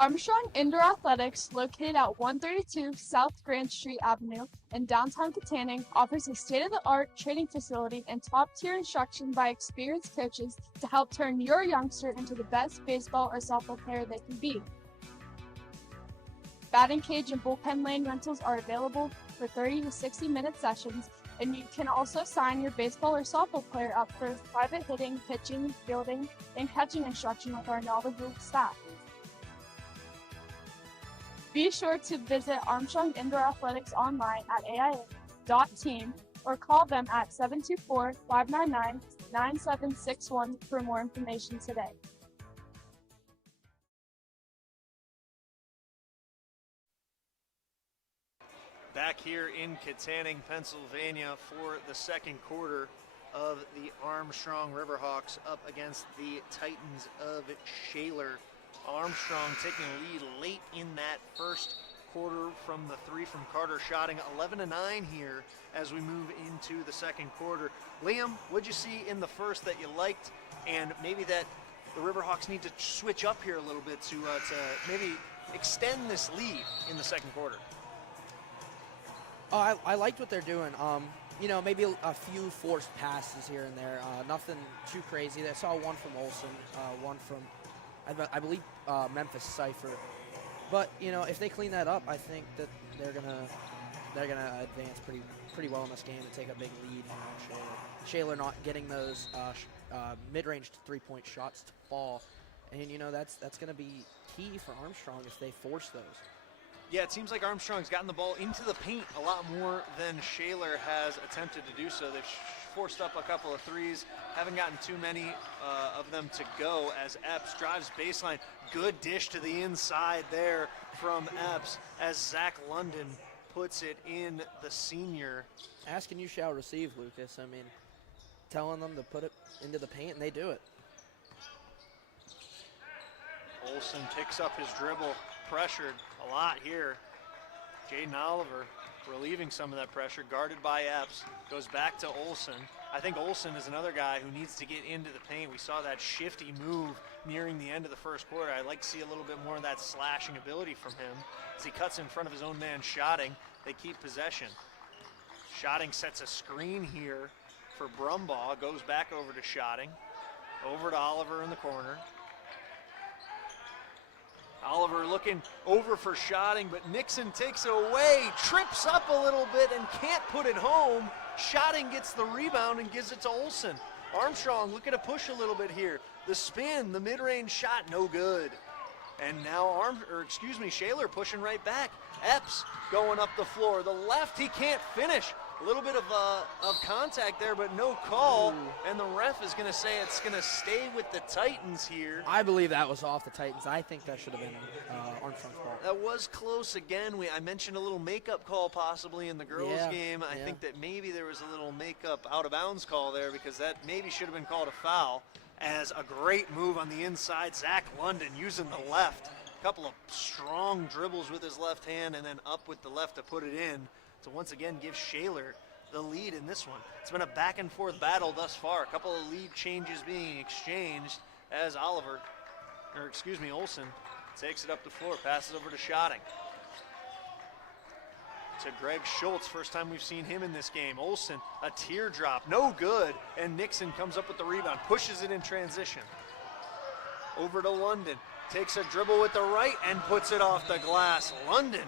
Armstrong Indoor Athletics, located at 132 South Grand Street Avenue in downtown Katanning, offers a state-of-the-art training facility and top-tier instruction by experienced coaches to help turn your youngster into the best baseball or softball player they can be. Batting cage and bullpen lane rentals are available for 30 to 60-minute sessions, and you can also sign your baseball or softball player up for private hitting, pitching, fielding, and catching instruction with our knowledgeable staff. Be sure to visit Armstrong Indoor Athletics online at aia.team or call them at 724-599-9761 for more information today. Back here in Katanning, Pennsylvania for the second quarter of the Armstrong Riverhawks up against the Titans of Shaler. Armstrong taking a lead late in that first quarter from the 3 from Carter Schotting. 11-9 here as we move into the second quarter. Liam, what'd you see in the first that you liked and maybe that the Riverhawks need to switch up here a little bit to maybe extend this lead in the second quarter. Oh, I liked what they're doing. Maybe a few forced passes here and there. Nothing too crazy. I saw one from Olsen, one from, I believe, Memphis Cypher. But if they clean that up, I think that they're gonna advance pretty well in this game and take a big lead on Shaler not getting those mid-range 3-point shots to fall, and that's gonna be key for Armstrong if they force those. Yeah, it seems like Armstrong's gotten the ball into the paint a lot more than Shaler has attempted to do so. They've forced up a couple of threes, haven't gotten too many of them to go as Epps drives baseline. Good dish to the inside there from Epps as Zach London puts it in the senior. Ask and you shall receive, Lucas. I mean, telling them to put it into the paint and they do it. Olsen picks up his dribble, pressured a lot here. Jaden Oliver relieving some of that pressure, guarded by Epps, goes back to Olsen. I think Olsen is another guy who needs to get into the paint. We saw that shifty move nearing the end of the first quarter. I'd like to see a little bit more of that slashing ability from him as he cuts in front of his own man Schotting. They keep possession. Schotting sets a screen here for Brumbaugh, goes back over to Schotting, over to Oliver in the corner. Oliver looking over for Schotting, but Nixon takes it away, trips up a little bit and can't put it home. Schotting gets the rebound and gives it to Olsen. Armstrong looking to push a little bit here. The spin, the mid-range shot, no good. And now Shaler pushing right back. Epps going up the floor. The left, he can't finish. A little bit of contact there, but no call. Ooh. And the ref is going to say it's going to stay with the Titans here. I believe that was off the Titans. I think that should have been Armstrong's call. That was close again. I mentioned a little makeup call possibly in the girls' game. I think that maybe there was a little makeup out-of-bounds call there because that maybe should have been called a foul. As a great move on the inside, Zach London using the left. A couple of strong dribbles with his left hand and then up with the left to put it in. To once again give Shaler the lead in this one. It's been a back and forth battle thus far. A couple of lead changes being exchanged as Olsen takes it up the floor, passes over to Schotting. To Greg Schultz, first time we've seen him in this game. Olsen, a teardrop, no good, and Nixon comes up with the rebound, pushes it in transition. Over to London, takes a dribble with the right and puts it off the glass. London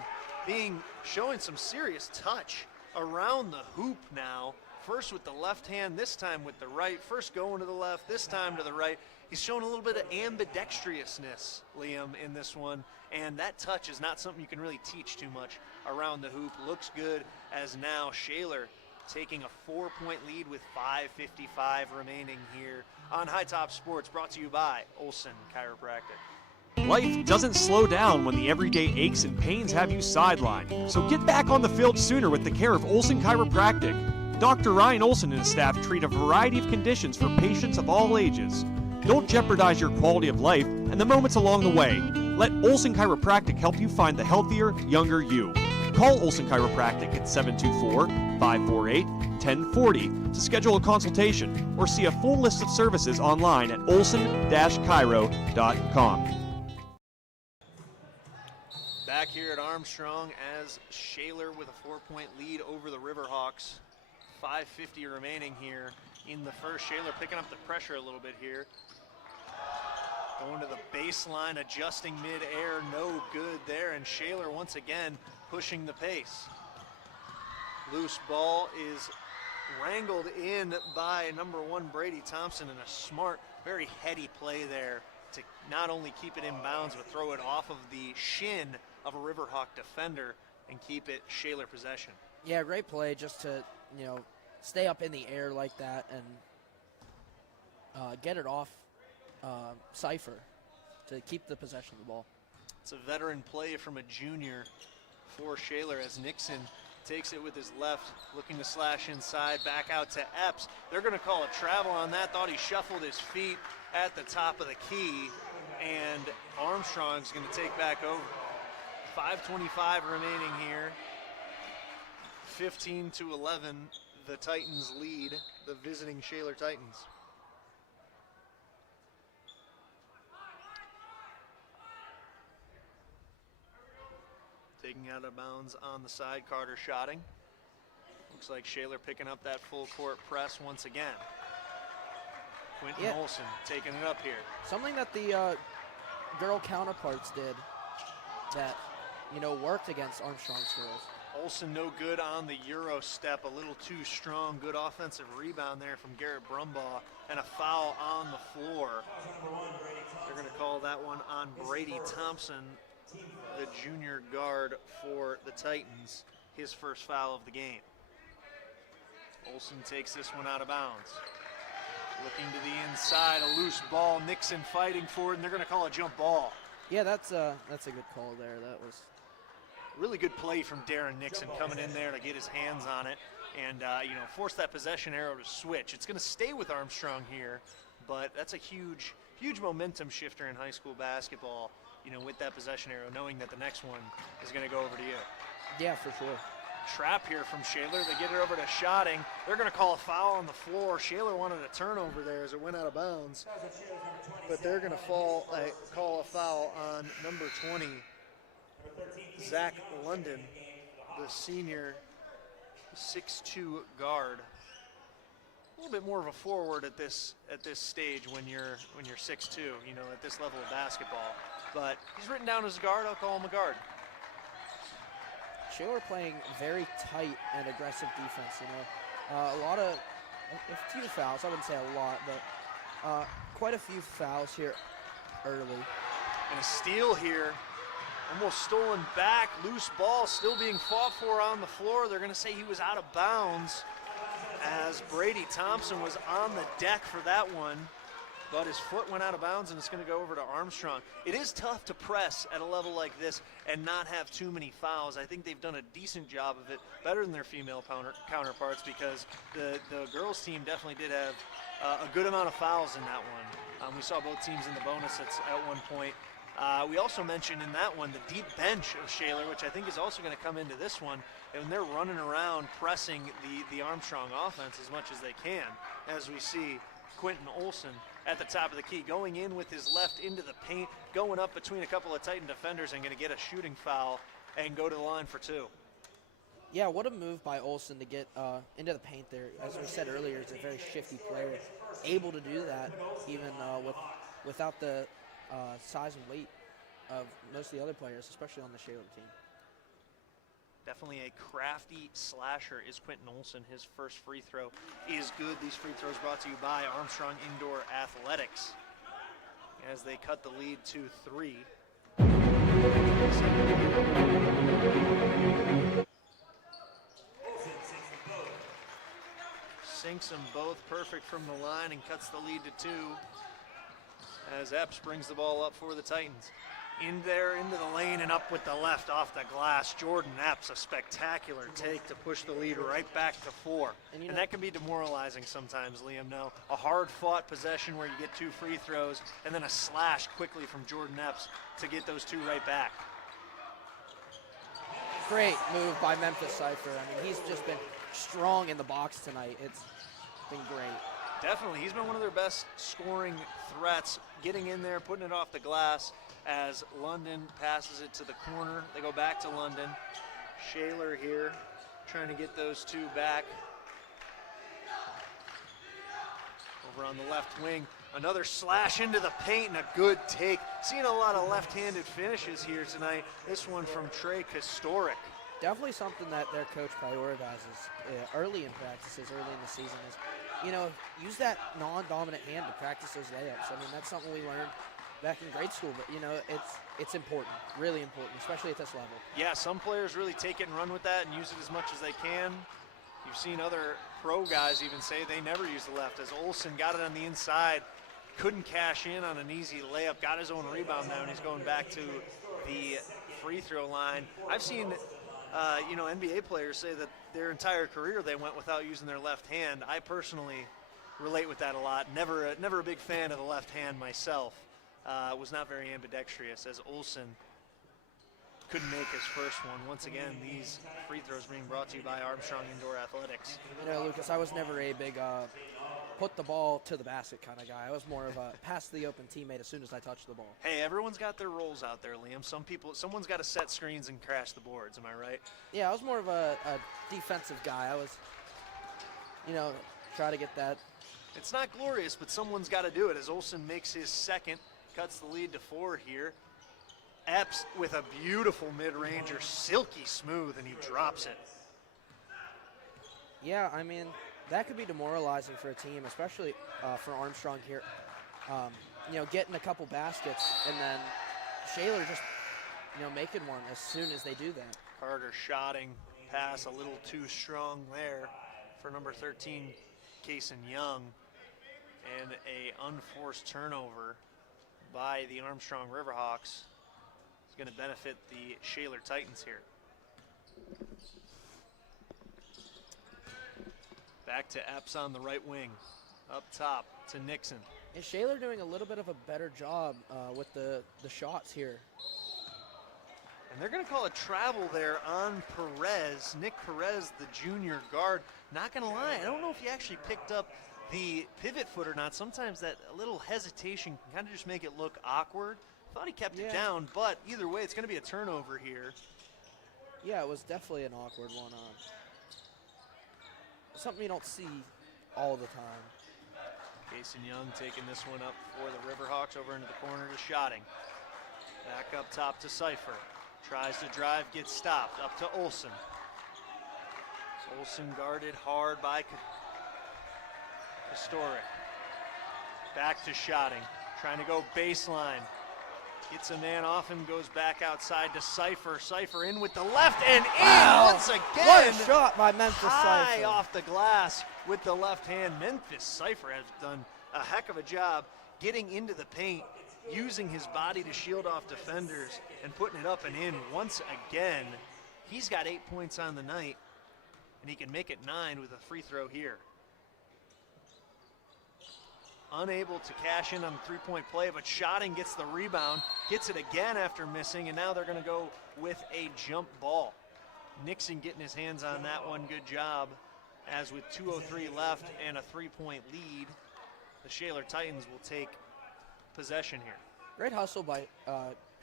showing some serious touch around the hoop now. First with the left hand, this time with the right. First going to the left, this time to the right. He's showing a little bit of ambidextrousness, Liam, in this one. And that touch is not something you can really teach too much around the hoop. Looks good as now Shaler taking a 4-point lead with 5:55 remaining here on High Top Sports, brought to you by Olsen Chiropractic. Life doesn't slow down when the everyday aches and pains have you sidelined. So get back on the field sooner with the care of Olsen Chiropractic. Dr. Ryan Olsen and his staff treat a variety of conditions for patients of all ages. Don't jeopardize your quality of life and the moments along the way. Let Olsen Chiropractic help you find the healthier, younger you. Call Olsen Chiropractic at 724-548-1040 to schedule a consultation or see a full list of services online at olsen-chiro.com. Back here at Armstrong as Shaler with a 4-point lead over the Riverhawks. 5:50 remaining here in the first. Shaler picking up the pressure a little bit here. Going to the baseline, adjusting mid-air, no good there. And Shaler once again pushing the pace. Loose ball is wrangled in by number 1 Brady Thompson, and a smart, very heady play there to not only keep it in bounds, but throw it off of the shin of a Riverhawk defender and keep it Shaler possession. Yeah, great play just to, stay up in the air like that and get it off Cypher to keep the possession of the ball. It's a veteran play from a junior for Shaler as Nixon takes it with his left, looking to slash inside, back out to Epps. They're going to call a travel on that. Thought he shuffled his feet at the top of the key, and Armstrong's going to take back over. 5:25 remaining here. 15-11, the Titans lead, the visiting Shaler Titans. taking out of bounds on the side. Carter shotting. Looks like Shaler picking up that full court press once again. Quentin Olson taking it up here. Something that the girl counterparts did that, worked against Armstrong's girls. Olson no good on the Euro step, a little too strong. Good offensive rebound there from Garrett Brumbaugh, and a foul on the floor. They're going to call that one on Brady Thompson, the junior guard for the Titans, his first foul of the game. Olson takes this one out of bounds. Looking to the inside, a loose ball. Nixon fighting for it, and they're going to call a jump ball. Yeah, that's a good call there. That was really good play from Darren Nixon coming in there to get his hands on it and force that possession arrow to switch. It's going to stay with Armstrong here, but that's a huge momentum shifter in high school basketball. With that possession arrow, knowing that the next one is going to go over to you. Yeah, for sure. Trap here from Shaler. They get it over to Shotting. They're going to call a foul on the floor. Shaler wanted a turnover there as it went out of bounds. But they're going to call a foul on number 20, Zach London, the senior 6'2" guard. A little bit more of a forward at this stage when you're 6'2", at this level of basketball. But he's written down as a guard. I'll call him a guard. Shaler playing very tight and aggressive defense, a few fouls. I wouldn't say a lot, but quite a few fouls here early. And a steal here, almost stolen back, loose ball still being fought for on the floor. They're going to say he was out of bounds as Brady Thompson was on the deck for that one. But his foot went out of bounds, and it's going to go over to Armstrong. It is tough to press at a level like this and not have too many fouls. I think they've done a decent job of it, better than their female counterparts, because the girls' team definitely did have a good amount of fouls in that one. We saw both teams in the bonus at one point. We also mentioned in that one the deep bench of Shaler, which I think is also going to come into this one, and they're running around pressing the Armstrong offense as much as they can, as we see Quentin Olson at the top of the key, going in with his left into the paint, going up between a couple of Titan defenders and going to get a shooting foul and go to the line for two. Yeah, what a move by Olson to get into the paint there. As we said earlier, he's a very shifty player, able to do that even without the size and weight of most of the other players, especially on the Shaler team. Definitely a crafty slasher is Quentin Olson. His first free throw is good. These free throws brought to you by Armstrong Indoor Athletics as they cut the lead to 3. Sinks them both perfect from the line and cuts the lead to 2 as Epps brings the ball up for the Titans. In there, into the lane, and up with the left off the glass. Jordan Epps, a spectacular take to push the lead right back to 4. And that can be demoralizing sometimes, Liam. No, a hard-fought possession where you get 2 free throws, and then a slash quickly from Jordan Epps to get those 2 right back. Great move by Memphis Cypher. I mean, he's just been strong in the box tonight. It's been great. Definitely. He's been one of their best scoring threats, getting in there, putting it off the glass as London passes it to the corner. They go back to London. Shaler here trying to get those 2 back. Over on the left wing, another slash into the paint and a good take. Seeing a lot of left-handed finishes here tonight. This one from Trey Kostoric. Definitely something that their coach prioritizes early in practices, early in the season is, use that non-dominant hand to practice those layups. I mean, that's something we learned back in grade school, but, it's important, really important, especially at this level. Yeah, some players really take it and run with that and use it as much as they can. You've seen other pro guys even say they never use the left, as Olson got it on the inside, couldn't cash in on an easy layup, got his own rebound now, and he's going back to the free throw line. I've seen NBA players say that their entire career they went without using their left hand. I personally relate with that a lot. Never a big fan of the left hand myself. Was not very ambidextrous, as Olson couldn't make his first one. Once again, these free throws being brought to you by Armstrong Indoor Athletics. Lucas, I was never a big put the ball to the basket kind of guy. I was more of a pass to the open teammate as soon as I touched the ball. Hey, everyone's got their roles out there, Liam. Someone's got to set screens and crash the boards. Am I right? Yeah, I was more of a defensive guy. I was, try to get that. It's not glorious, but someone's got to do it as Olsen makes his second, cuts the lead to 4 here. Epps with a beautiful mid-ranger, silky smooth, and he drops it. Yeah, I mean, that could be demoralizing for a team, especially for Armstrong here. Getting a couple baskets and then Shaler just, making one as soon as they do that. Carter shotting pass a little too strong there for number 13, Kason Young, and a unforced turnover by the Armstrong Riverhawks is going to benefit the Shaler Titans here. Back to Epps on the right wing. Up top to Nixon. Is Shaler doing a little bit of a better job with the shots here? And they're going to call a travel there on Perez. Nick Perez, the junior guard. Not going to lie, I don't know if he actually picked up the pivot foot or not. Sometimes that little hesitation can kind of just make it look awkward. Thought he kept it down, but either way, it's going to be a turnover here. Yeah, it was definitely an awkward one. Something you don't see all the time. Kason Young taking this one up for the Riverhawks over into the corner to Schotting. Back up top to Cypher. Tries to drive, gets stopped. Up to Olsen. Olsen guarded hard by Historic. Back to Schotting. Trying to go baseline. Gets a man off and goes back outside to Cypher. Cypher in with the left and in once again. What a shot by Memphis High Cypher. off the glass with the left hand. Memphis Cypher has done a heck of a job getting into the paint, using his body to shield off defenders and putting it up and in once again. He's got 8 points on the night, and he can make it 9 with a free throw here. Unable to cash in on the three-point play, but Schotting gets the rebound, gets it again after missing, and now they're going to go with a jump ball. Nixon getting his hands on that one, good job. As with 2:03 left and a 3-point lead, the Shaler Titans will take possession here. Great hustle by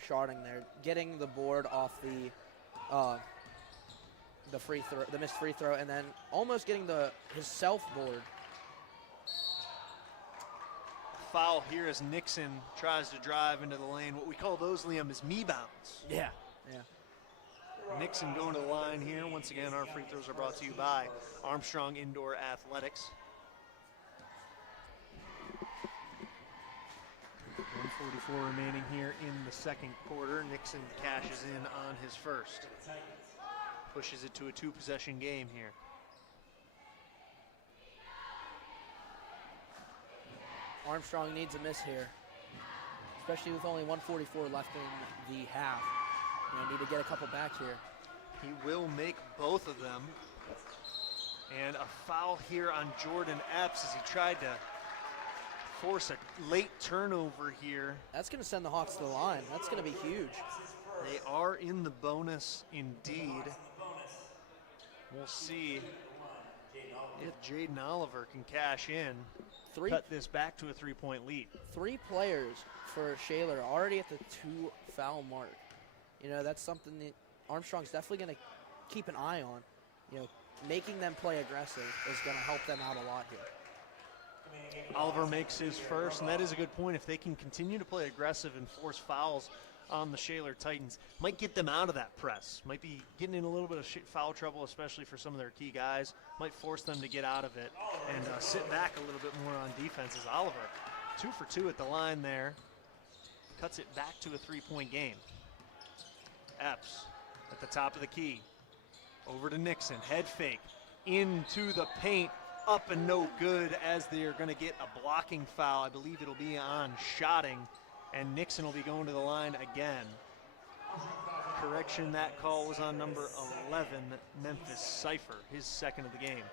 Schotting there, getting the board off the free throw, the missed free throw, and then almost getting his self board. Foul here as Nixon tries to drive into the lane. What we call those, Liam, is me bounds. Yeah. Nixon going to the line here. Once again, our free throws are brought to you by Armstrong Indoor Athletics. 1:44 remaining here in the second quarter. Nixon cashes in on his first. Pushes it to a 2-possession game here. Armstrong needs a miss here, especially with only 1:44 left in the half. Need to get a couple back here. He will make both of them. And a foul here on Jordan Epps as he tried to force a late turnover here. That's going to send the Hawks to the line. That's going to be huge. They are in the bonus indeed. We'll see if Jaden Oliver can cash in, cut this back to a 3-point lead. 3 players for Shaler already at the 2 foul mark. That's something that Armstrong's definitely going to keep an eye on. Making them play aggressive is going to help them out a lot here. Oliver makes his first, and that is a good point. If they can continue to play aggressive and force fouls on the Shaler Titans, might get them out of that press. Might be getting in a little bit of foul trouble, especially for some of their key guys. Might force them to get out of it and sit back a little bit more on defense as Oliver, 2 for 2 at the line there, cuts it back to a 3-point game. Epps at the top of the key. Over to Nixon, head fake, into the paint, up and no good as they're going to get a blocking foul. I believe it'll be on Schotting, and Nixon will be going to the line again. Correction, that call was on number 11, Memphis Cypher, his second of the game.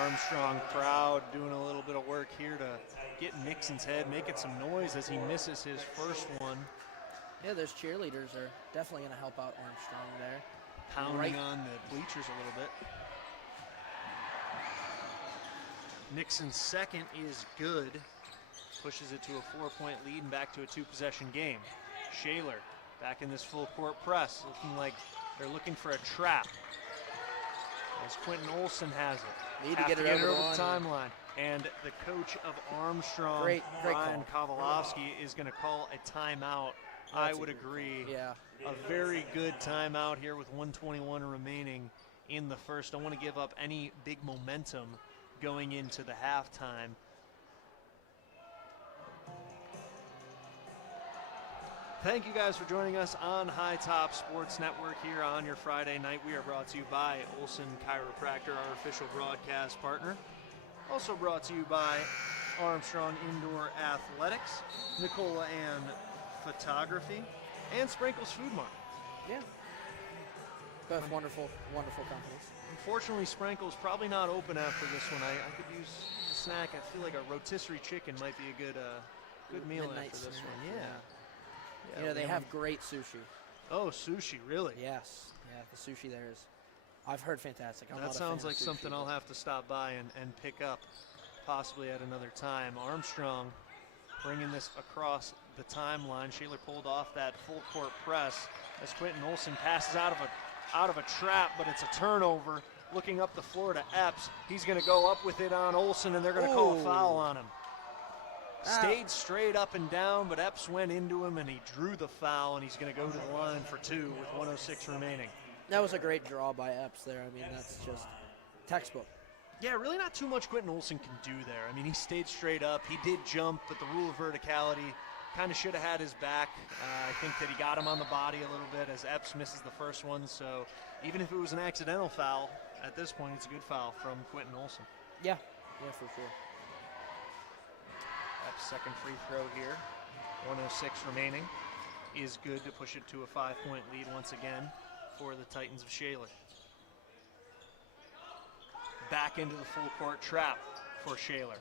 Armstrong crowd doing a little bit of work here to get Nixon's head, making some noise as he misses his first one. Yeah, those cheerleaders are definitely going to help out Armstrong there. Pounding on the bleachers a little bit. Nixon's second is good. Pushes it to a 4-point lead and back to a 2-possession game. Shaler back in this full court press, looking like they're looking for a trap. As Quentin Olson has it. Need to get it over the the line. timeline. And the coach of Armstrong, Great Ryan call. Kovalowski, is going to call a timeout. I would agree. Yeah. A very good timeout here with 1:21 remaining in the first. Don't want to give up any big momentum going into the halftime. Thank you guys for joining us on High Top Sports Network here on your Friday night. We are brought to you by Olson Chiropractor, our official broadcast partner. Also brought to you by Armstrong Indoor Athletics, Nicola Ann Photography, and Sprinkles Food Mart. Yeah. Both wonderful, wonderful companies. Unfortunately, Sprinkles probably not open after this one. I could use a snack. I feel like a rotisserie chicken might be a good meal Midnight after this snack, one. Yeah. You know, they have great sushi. Oh, sushi, really? Yes. Yeah, the sushi there is, I've heard, fantastic. I'm That not a fan sounds of like sushi, something I'll but- have to stop by and pick up possibly at another time. Armstrong bringing this across the timeline. Shaler pulled off that full court press as Quentin Olson passes out of a trap, but it's a turnover. Looking up the floor to Epps. He's going to go up with it on Olson, and they're going to call a foul on him. Stayed straight up and down, but Epps went into him, and he drew the foul, and he's going to go to the line for 2 with 1:06 remaining. That was a great draw by Epps there. I mean, that's just textbook. Yeah, really not too much Quentin Olson can do there. I mean, he stayed straight up. He did jump, but the rule of verticality kind of should have had his back. I think that he got him on the body a little bit as Epps misses the first one. So even if it was an accidental foul, at this point it's a good foul from Quentin Olson. Yeah, for sure. Epps' second free throw here, 1:06 remaining, is good to push it to a 5-point lead once again for the Titans of Shaler. Back into the full court trap for Shaler.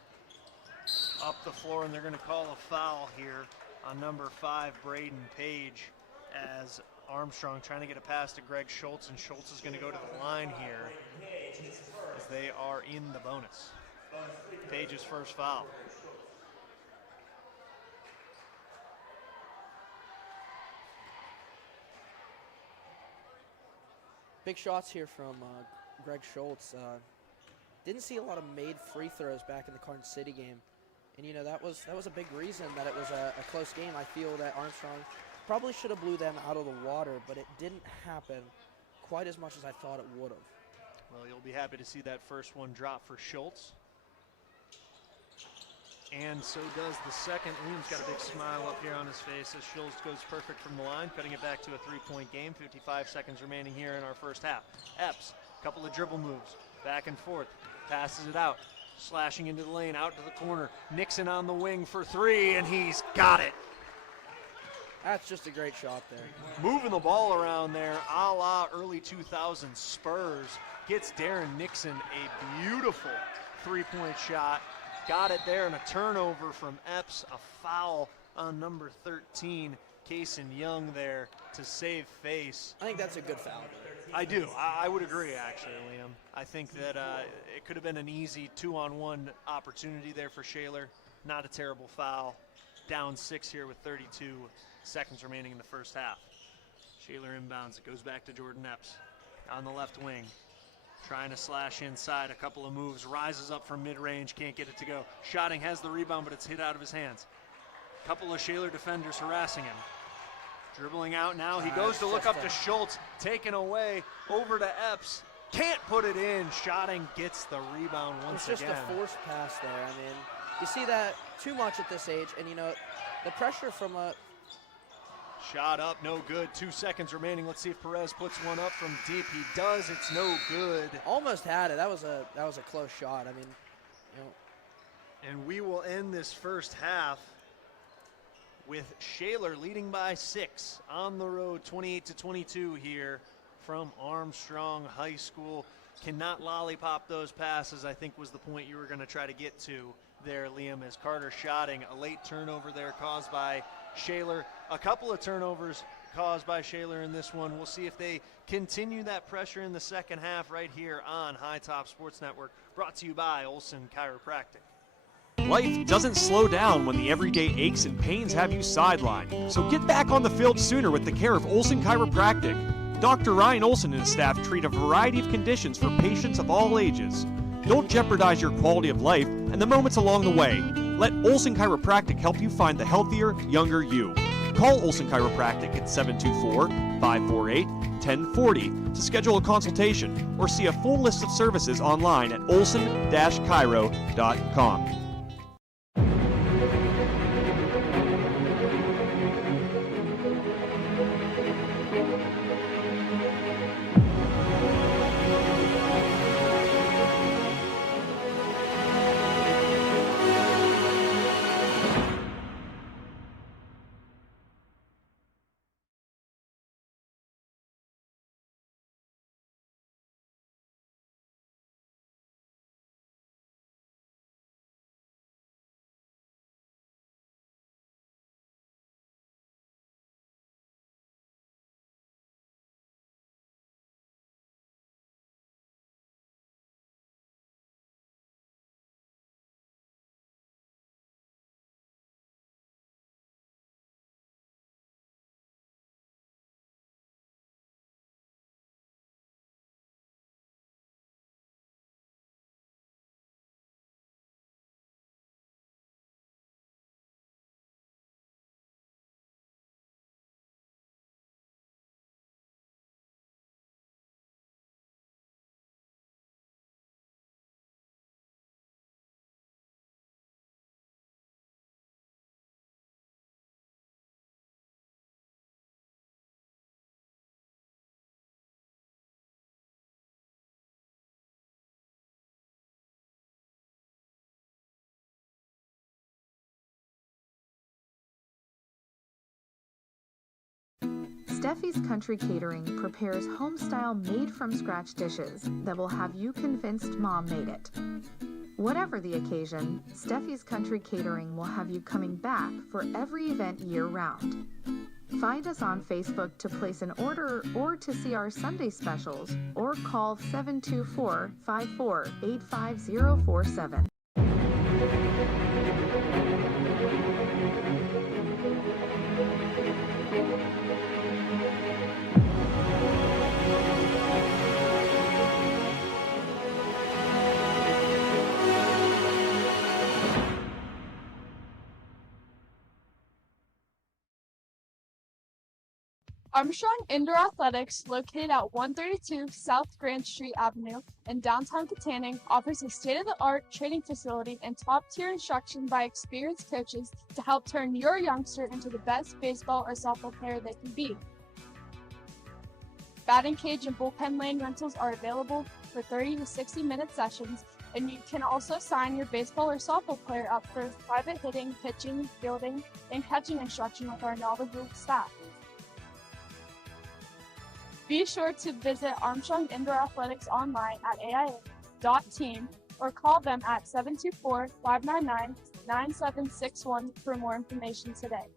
Up the floor, and they're going to call a foul here on number 5, Braden Page, as Armstrong trying to get a pass to Greg Schultz, and Schultz is going to go to the line here as they are in the bonus. Page's first foul. Big shots here from Greg Schultz. Didn't see a lot of made free throws back in the Carson City game. And, you know, that was a big reason that it was a close game. I feel that Armstrong probably should have blew them out of the water, but it didn't happen quite as much as I thought it would have. Well, you'll be happy to see that first one drop for Schultz. And so does the second. Liam's got a big smile up here on his face as Schultz goes perfect from the line, cutting it back to a 3-point game. 55 seconds remaining here in our first half. Epps, couple of dribble moves, back and forth, passes it out, slashing into the lane, out to the corner. Nixon on the wing for 3, and he's got it. That's just a great shot there. Moving the ball around there, a la early 2000s Spurs. Gets Darren Nixon a beautiful 3-point shot. Got it there, and a turnover from Epps, a foul on number 13, Kaysen Young there to save face. I think that's a good foul. I do. I would agree, actually, Liam. I think that it could have been an easy 2-on-1 opportunity there for Shaler. Not a terrible foul. Down 6 here with 32 seconds remaining in the first half. Shaler inbounds. It goes back to Jordan Epps on the left wing. Trying to slash inside, a couple of moves, rises up from mid-range, can't get it to go. Schotting has the rebound, but it's hit out of his hands. Couple of Shaler defenders harassing him. Dribbling out now, he goes to look up to Schultz, taken away, over to Epps. Can't put it in, Schotting gets the rebound once again. It's just a forced pass there. I mean, you see that too much at this age, and you know, the pressure from a... Shot up, no good. 2 seconds remaining. Let's see if Perez puts one up from deep. He does. It's no good. Almost had it. That was a close shot. I mean, you know. And we will end this first half with Shaler leading by 6 on the road, 28-22 here from Armstrong High School. Cannot lollipop those passes, I think was the point you were going to try to get to there, Liam, as Carter Schotting, a late turnover there caused by Shaler. A couple of turnovers caused by Shaler in this one. We'll see if they continue that pressure in the second half right here on High Top Sports Network, brought to you by Olson Chiropractic. Life doesn't slow down when the everyday aches and pains have you sidelined. So get back on the field sooner with the care of Olson Chiropractic. Dr. Ryan Olson and his staff treat a variety of conditions for patients of all ages. Don't jeopardize your quality of life and the moments along the way. Let Olson Chiropractic help you find the healthier, younger you. Call Olson Chiropractic at 724-548-1040 to schedule a consultation or see a full list of services online at olson-chiro.com. Steffi's Country Catering prepares home-style made-from-scratch dishes that will have you convinced Mom made it. Whatever the occasion, Steffi's Country Catering will have you coming back for every event year-round. Find us on Facebook to place an order or to see our Sunday specials, or call 724-54-85047. Armstrong Indoor Athletics, located at 132 South Grand Street Avenue in downtown Katanning, offers a state-of-the-art training facility and top-tier instruction by experienced coaches to help turn your youngster into the best baseball or softball player they can be. Batting cage and bullpen lane rentals are available for 30 to 60-minute sessions, and you can also sign your baseball or softball player up for private hitting, pitching, fielding, and catching instruction with our knowledgeable staff. Be sure to visit Armstrong Indoor Athletics online at aia.team or call them at 724-599-9761 for more information today.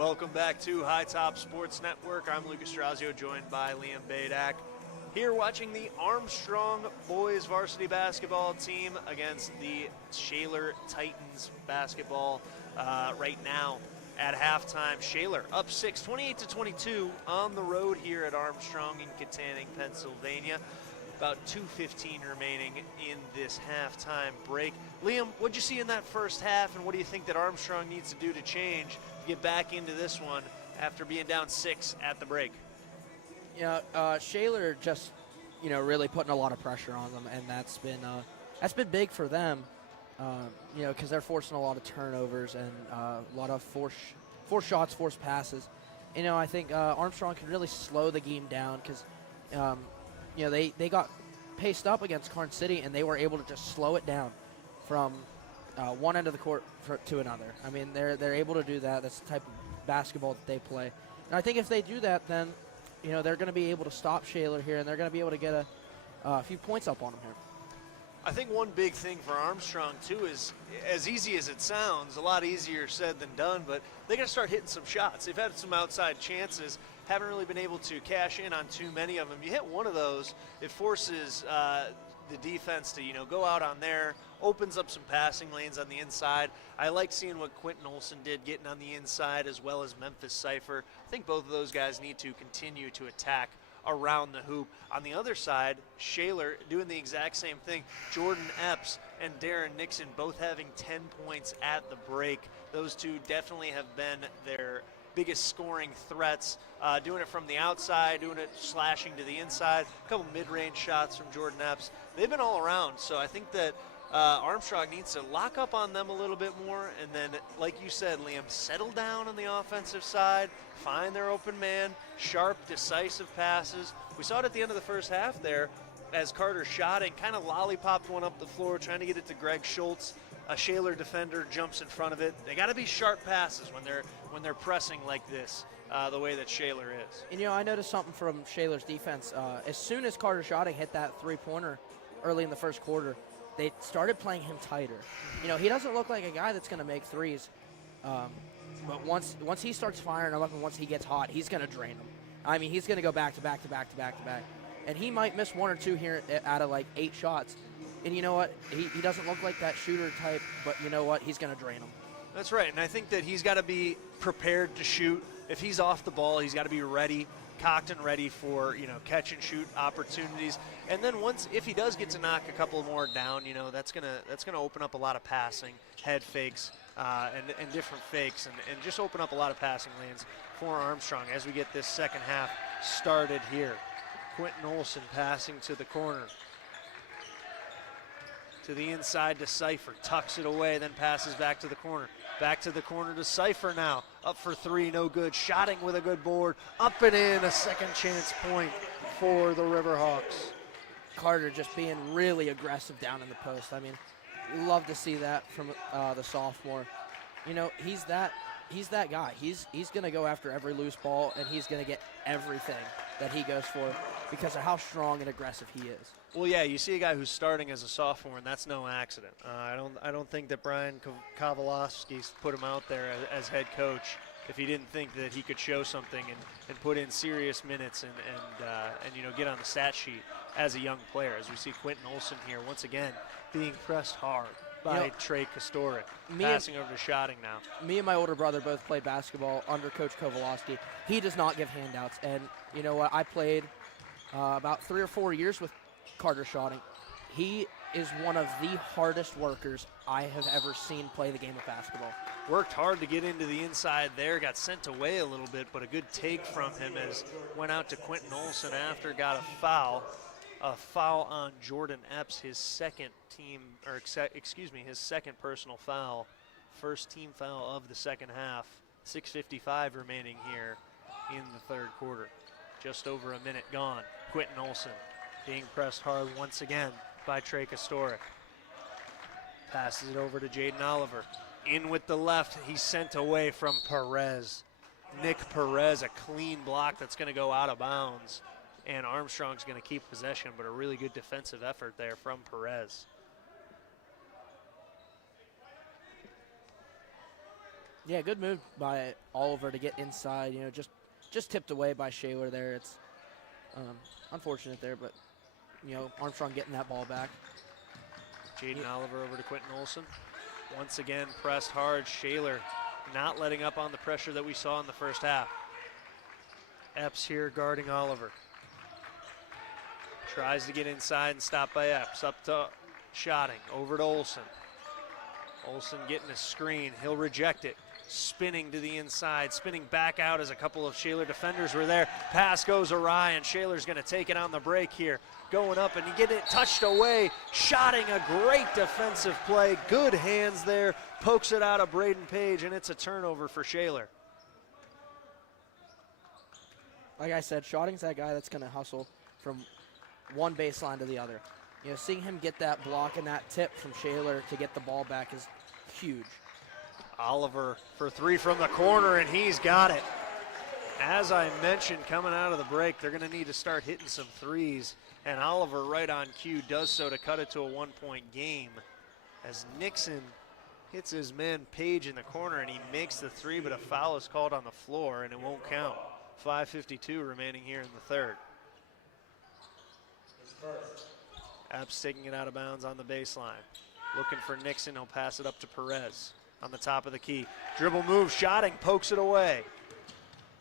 Welcome back to High Top Sports Network. I'm Lucas Strazio, joined by Liam Badak. Here watching the Armstrong boys varsity basketball team against the Shaler Titans basketball right now at halftime. Shaler up 6, 28-22 on the road here at Armstrong in Katanning, Pennsylvania. About 2:15 remaining in this halftime break. Liam, what'd you see in that first half, and what do you think that Armstrong needs to do to change to get back into this one after being down 6 at the break? Yeah, Shaler just, really putting a lot of pressure on them, and that's been big for them, because they're forcing a lot of turnovers and a lot of forced shots, forced passes. I think Armstrong can really slow the game down because, they got paced up against Karn City, and they were able to just slow it down from one end of the court to another. I mean, they're able to do that. That's the type of basketball that they play. And I think if they do that, then they're going to be able to stop Shaler here, and they're going to be able to get a few points up on them here. I think one big thing for Armstrong, too, is as easy as it sounds, a lot easier said than done, but they got to start hitting some shots. They've had some outside chances, haven't really been able to cash in on too many of them. You hit one of those, it forces the defense to, go out on there, opens up some passing lanes on the inside. I like seeing what Quentin Olson did, getting on the inside, as well as Memphis Cipher. I think both of those guys need to continue to attack around the hoop. On the other side, Shaler doing the exact same thing. Jordan Epps and Darren Nixon both having 10 points at the break. Those two definitely have been their biggest scoring threats, doing it from the outside, doing it slashing to the inside, a couple mid-range shots from Jordan Epps. They've been all around, so I think that Armstrong needs to lock up on them a little bit more, and then, like you said, Liam, settle down on the offensive side, find their open man, sharp, decisive passes. We saw it at the end of the first half there as Carter shot and kind of lollipopped one up the floor, trying to get it to Greg Schultz. A Shaler defender jumps in front of it. They got to be sharp passes when they're pressing like this, the way that Shaler is. And, I noticed something from Shaler's defense. As soon as Carter Schotting hit that three-pointer early in the first quarter, they started playing him tighter. He doesn't look like a guy that's going to make threes, but once he starts firing them up and once he gets hot, he's going to drain them. I mean, he's going to go back to back to back to back to back. And he might miss one or two here out of like 8 shots. And you know what? He doesn't look like that shooter type, but you know what? He's going to drain them. That's right, and I think that he's got to be prepared to shoot. If he's off the ball, he's got to be ready, cocked and ready for, catch and shoot opportunities. And then if he does get to knock a couple more down, that's gonna open up a lot of passing, head fakes, and different fakes, and just open up a lot of passing lanes for Armstrong as we get this second half started here. Quentin Olson passing to the corner. To the inside to Cipher, tucks it away, then passes back to the corner. Back to the corner to Cipher now. Up for 3, no good. Shotting with a good board. Up and in, a second chance point for the Riverhawks. Carter just being really aggressive down in the post. I mean, love to see that from the sophomore. He's that guy. He's going to go after every loose ball, and he's going to get everything that he goes for because of how strong and aggressive he is. Well, yeah, you see a guy who's starting as a sophomore, and that's no accident. I don't think that Brian Kowalowski's put him out there as head coach if he didn't think that he could show something and put in serious minutes and get on the stat sheet as a young player. As we see Quentin Olson here once again being pressed hard by Trey Kostoric, passing over to Schotting now. Me and my older brother both played basketball under Coach Kowalowski. He does not give handouts, and you know what? I played about 3 or 4 years with Carter Schotting. He is one of the hardest workers I have ever seen play the game of basketball. Worked hard to get into the inside there, got sent away a little bit, but a good take from him as went out to Quentin Olson after, got a foul on Jordan Epps, his second personal foul, first team foul of the second half. 6:55 remaining here in the third quarter. Just over a minute gone. Quentin Olson being pressed hard once again by Trey Kostoric. Passes it over to Jaden Oliver. In with the left, he's sent away from Perez. Nick Perez, a clean block that's going to go out of bounds. And Armstrong's going to keep possession, but a really good defensive effort there from Perez. Yeah, good move by Oliver to get inside. You know, just tipped away by Shaler there. It's unfortunate there, but you know, Armstrong getting that ball back. Jaden Oliver over to Quentin Olson. Once again, pressed hard. Shaler not letting up on the pressure that we saw in the first half. Epps here guarding Oliver. Tries to get inside and stopped by Epps. Up to Schotting, over to Olson. Olson getting a screen, he'll reject it. Spinning to the inside, spinning back out as a couple of Shaler defenders were there. Pass goes awry and Shaler's gonna take it on the break here. Going up and you get it touched away. Schotting, a great defensive play. Good hands there, pokes it out of Braden Page and it's a turnover for Shaler. Like I said, Schotting's that guy that's gonna hustle from one baseline to the other. You know, seeing him get that block and that tip from Shaler to get the ball back is huge. Oliver for three from the corner, and he's got it. As I mentioned, coming out of the break, they're going to need to start hitting some threes, and Oliver right on cue does so to cut it to a one-point game. As Nixon hits his man Page in the corner, and he makes the three, but a foul is called on the floor, and it won't count. 5:52 remaining here in the third. Epps taking it out of bounds on the baseline. Looking for Nixon, he'll pass it up to Perez on the top of the key. Dribble move, Schotting pokes it away.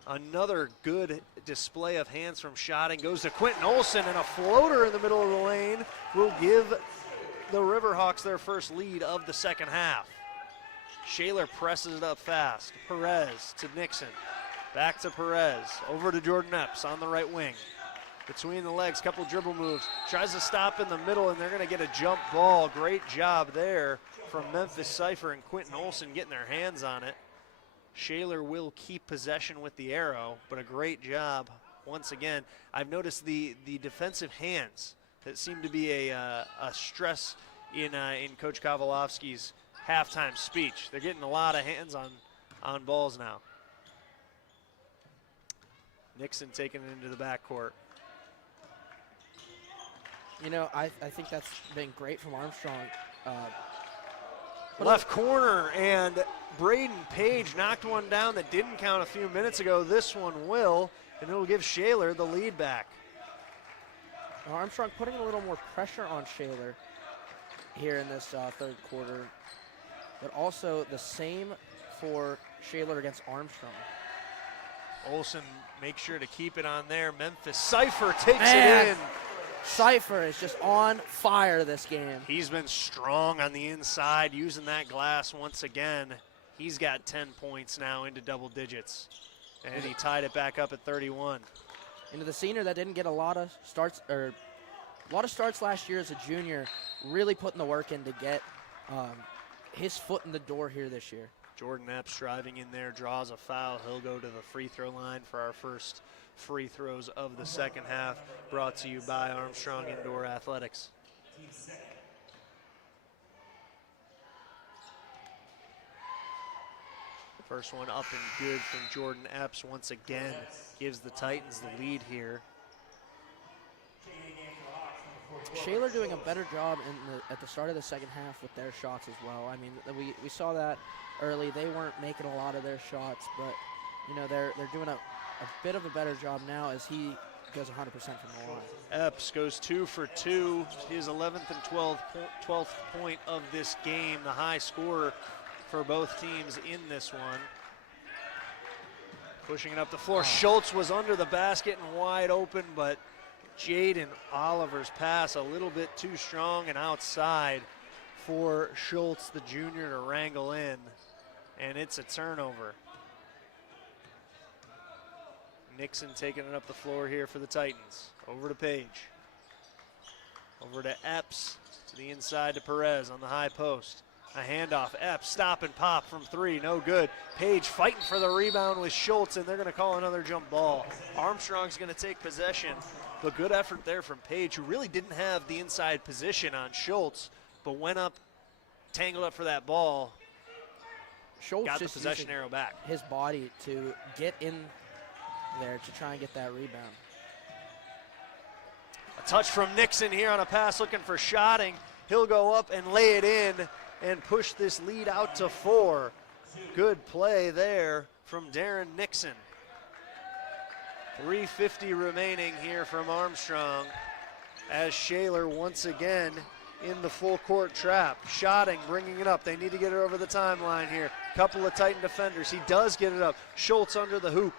Another good display of hands from Schotting. Goes to Quentin Olson, and a floater in the middle of the lane will give the Riverhawks their first lead of the second half. Shaler presses it up fast. Perez to Nixon. Back to Perez. Over to Jordan Epps on the right wing. Between the legs, couple dribble moves. Tries to stop in the middle, and they're going to get a jump ball. Great job there from Memphis Cipher and Quentin Olson getting their hands on it. Shaler will keep possession with the arrow, but a great job once again. I've noticed the defensive hands that seem to be a stress in Coach Kowalowski's halftime speech. They're getting a lot of hands on balls now. Nixon taking it into the backcourt. You know, I think that's been great from Armstrong. Left corner, and Braden Page knocked one down that didn't count a few minutes ago. This one will, and it'll give Shaler the lead back. Armstrong putting a little more pressure on Shaler here in this third quarter, but also the same for Shaler against Armstrong. Olson makes sure to keep it on there. Memphis Cipher takes it in. Cipher is just on fire this game. He's been strong on the inside, using that glass once again. He's got 10 points now into double digits, and he tied it back up at 31. Into the senior that didn't get a lot of starts last year as a junior, really putting the work in to get his foot in the door here this year. Jordan Epps driving in there, draws a foul. He'll go to the free throw line for our first free throws of the second half, brought to you by Armstrong Indoor Athletics. First one up and good from Jordan Epps once again, gives the Titans the lead here. Shaler doing a better job at the start of the second half with their shots as well. I mean, we saw that early. They weren't making a lot of their shots, but you know, they're doing a bit of a better job now as he goes 100% from the line. Epps goes 2 for 2, his 11th and 12th point of this game, the high scorer for both teams in this one. Pushing it up the floor. Schultz was under the basket and wide open, but Jaden Oliver's pass a little bit too strong and outside for Schultz, the junior, to wrangle in, and it's a turnover. Nixon taking it up the floor here for the Titans. Over to Page. Over to Epps, to the inside to Perez on the high post. A handoff, Epps, stop and pop from three, no good. Page fighting for the rebound with Schultz, and they're gonna call another jump ball. Armstrong's gonna take possession, but good effort there from Page, who really didn't have the inside position on Schultz, but went up, tangled up for that ball. Schultz got the just possession arrow back. His body to get in there to try and get that rebound. A touch from Nixon here on a pass looking for Schotting. He'll go up and lay it in and push this lead out to 4. Good play there from Darren Nixon. 3:50 remaining here from Armstrong as Shaler once again in the full court trap. Schotting, bringing it up. They need to get it over the timeline here. Couple of Titan defenders. He does get it up. Schultz under the hoop.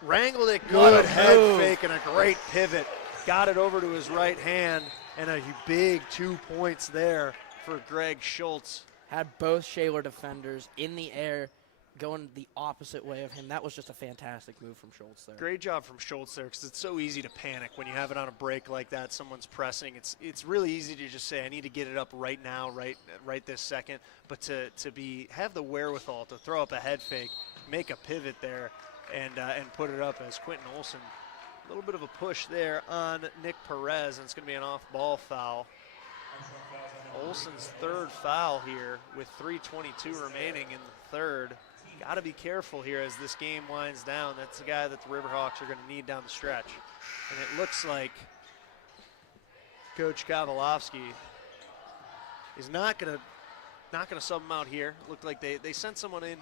Wrangled it good. Head fake and a great pivot. Got it over to his right hand, and a big 2 points there for Greg Schultz. Had both Shaler defenders in the air going the opposite way of him. That was just a fantastic move from Schultz there. Great job from Schultz there, because it's so easy to panic when you have it on a break like that. Someone's pressing. It's really easy to just say, I need to get it up right now, right this second. But to have the wherewithal to throw up a head fake, make a pivot there, and put it up as Quentin Olson. A little bit of a push there on Nick Perez, and it's going to be an off-ball foul. Olson's third foul here with 3:22 remaining in the third. Got to be careful here as this game winds down. That's the guy that the Riverhawks are going to need down the stretch. And it looks like Coach Kowalowski is not going to sub him out here. Looked like they sent someone in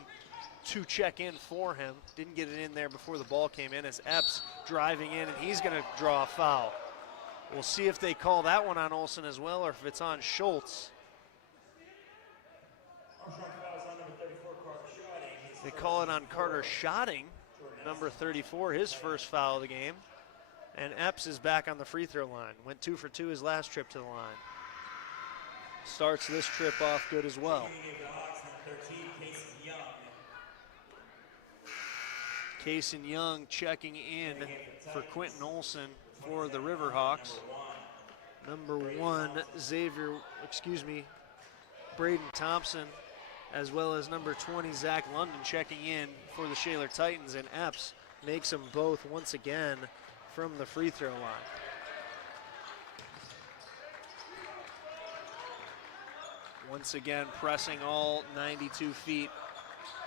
to check in for him. Didn't get it in there before the ball came in as Epps driving in, and he's going to draw a foul. We'll see if they call that one on Olson as well or if it's on Schultz. They call it on Carter Schotting, number 34, his first foul of the game. And Epps is back on the free throw line. Went 2 for 2 his last trip to the line. Starts this trip off good as well. Kaysen Young checking in for Quentin Olson for the Riverhawks. Number 1, Braden Thompson, as well as number 20, Zach London checking in for the Shaler Titans, and Epps makes them both once again from the free throw line. Once again, pressing all 92 feet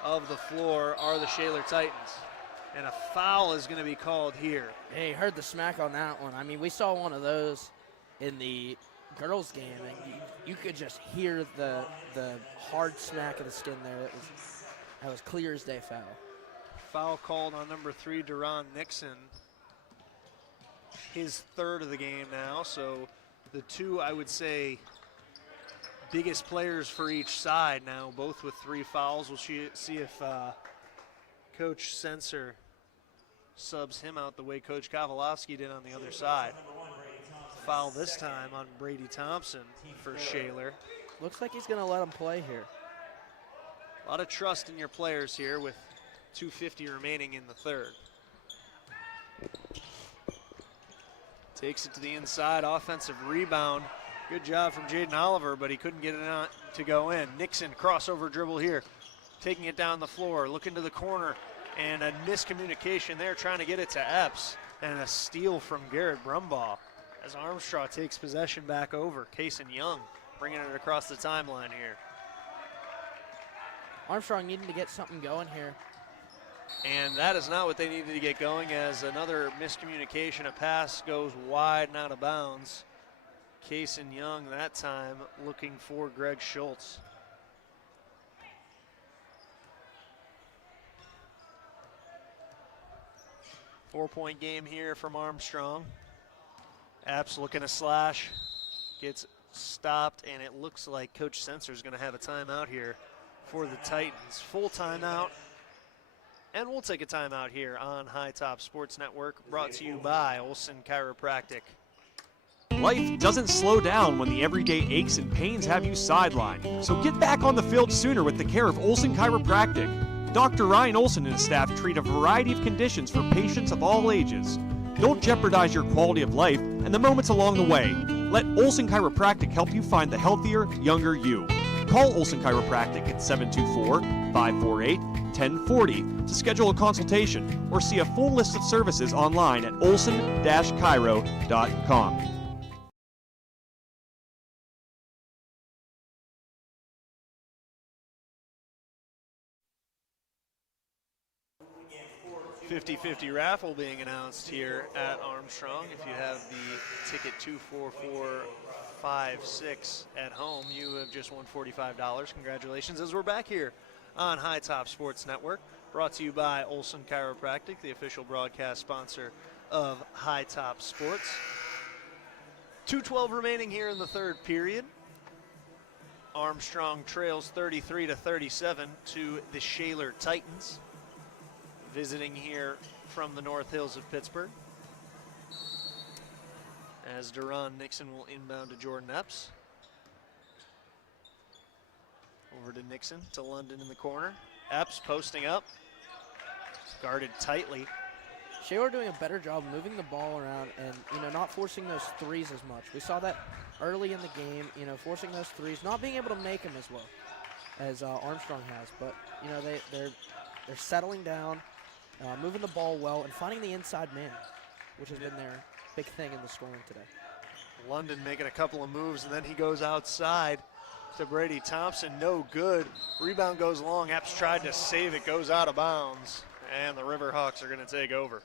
of the floor are the Shaler Titans. And a foul is going to be called here. Hey, heard the smack on that one. I mean, we saw one of those in the girls' game, and you could just hear the hard smack of the skin there. That was clear as day foul. Foul called on number 3, Deron Nixon. His third of the game now, so the two, I would say, biggest players for each side now, both with 3 fouls. We'll see if Coach Sensor subs him out the way Coach Kowalowski did on the other side. Foul this time on Brady Thompson for Shaler. Looks like he's going to let him play here. A lot of trust in your players here with 2:50 remaining in the third. Takes it to the inside, offensive rebound. Good job from Jaden Oliver, but he couldn't get it on to go in. Nixon crossover dribble here, taking it down the floor, looking to the corner, and a miscommunication there, trying to get it to Epps, and a steal from Garrett Brumbaugh as Armstrong takes possession back over. Kaysen Young bringing it across the timeline here. Armstrong needing to get something going here. And that is not what they needed to get going, as another miscommunication. A pass goes wide and out of bounds. Kaysen Young that time looking for Greg Schultz. Four-point game here from Armstrong. Epps looking to slash, gets stopped, and it looks like Coach Sensor is going to have a timeout here for the Titans. Full timeout, and we'll take a timeout here on High Top Sports Network, brought to you by Olson Chiropractic. Life doesn't slow down when the everyday aches and pains have you sidelined. So get back on the field sooner with the care of Olson Chiropractic. Dr. Ryan Olson and his staff treat a variety of conditions for patients of all ages. Don't jeopardize your quality of life and the moments along the way. Let Olson Chiropractic help you find the healthier, younger you. Call Olson Chiropractic at 724-548-1040 to schedule a consultation or see a full list of services online at olson-chiro.com. $50-50 raffle being announced here at Armstrong. If you have the ticket 24456 at home, you have just won $45. Congratulations, as we're back here on High Top Sports Network. Brought to you by Olson Chiropractic, the official broadcast sponsor of High Top Sports. 2:12 remaining here in the third period. Armstrong trails 33-37 to the Shaler Titans. Visiting here from the North Hills of Pittsburgh. As Duran Nixon will inbound to Jordan Epps. Over to Nixon, to London in the corner. Epps posting up. Guarded tightly. Shaler doing a better job moving the ball around and, not forcing those threes as much. We saw that early in the game, forcing those threes, not being able to make them as well as Armstrong has. But, they're settling down, moving the ball well, and finding the inside man, which has been their big thing in the scoring today. London making a couple of moves, and then he goes outside to Brady Thompson. No good. Rebound goes long. Epps tried to save it, goes out of bounds, and the Riverhawks are going to take over.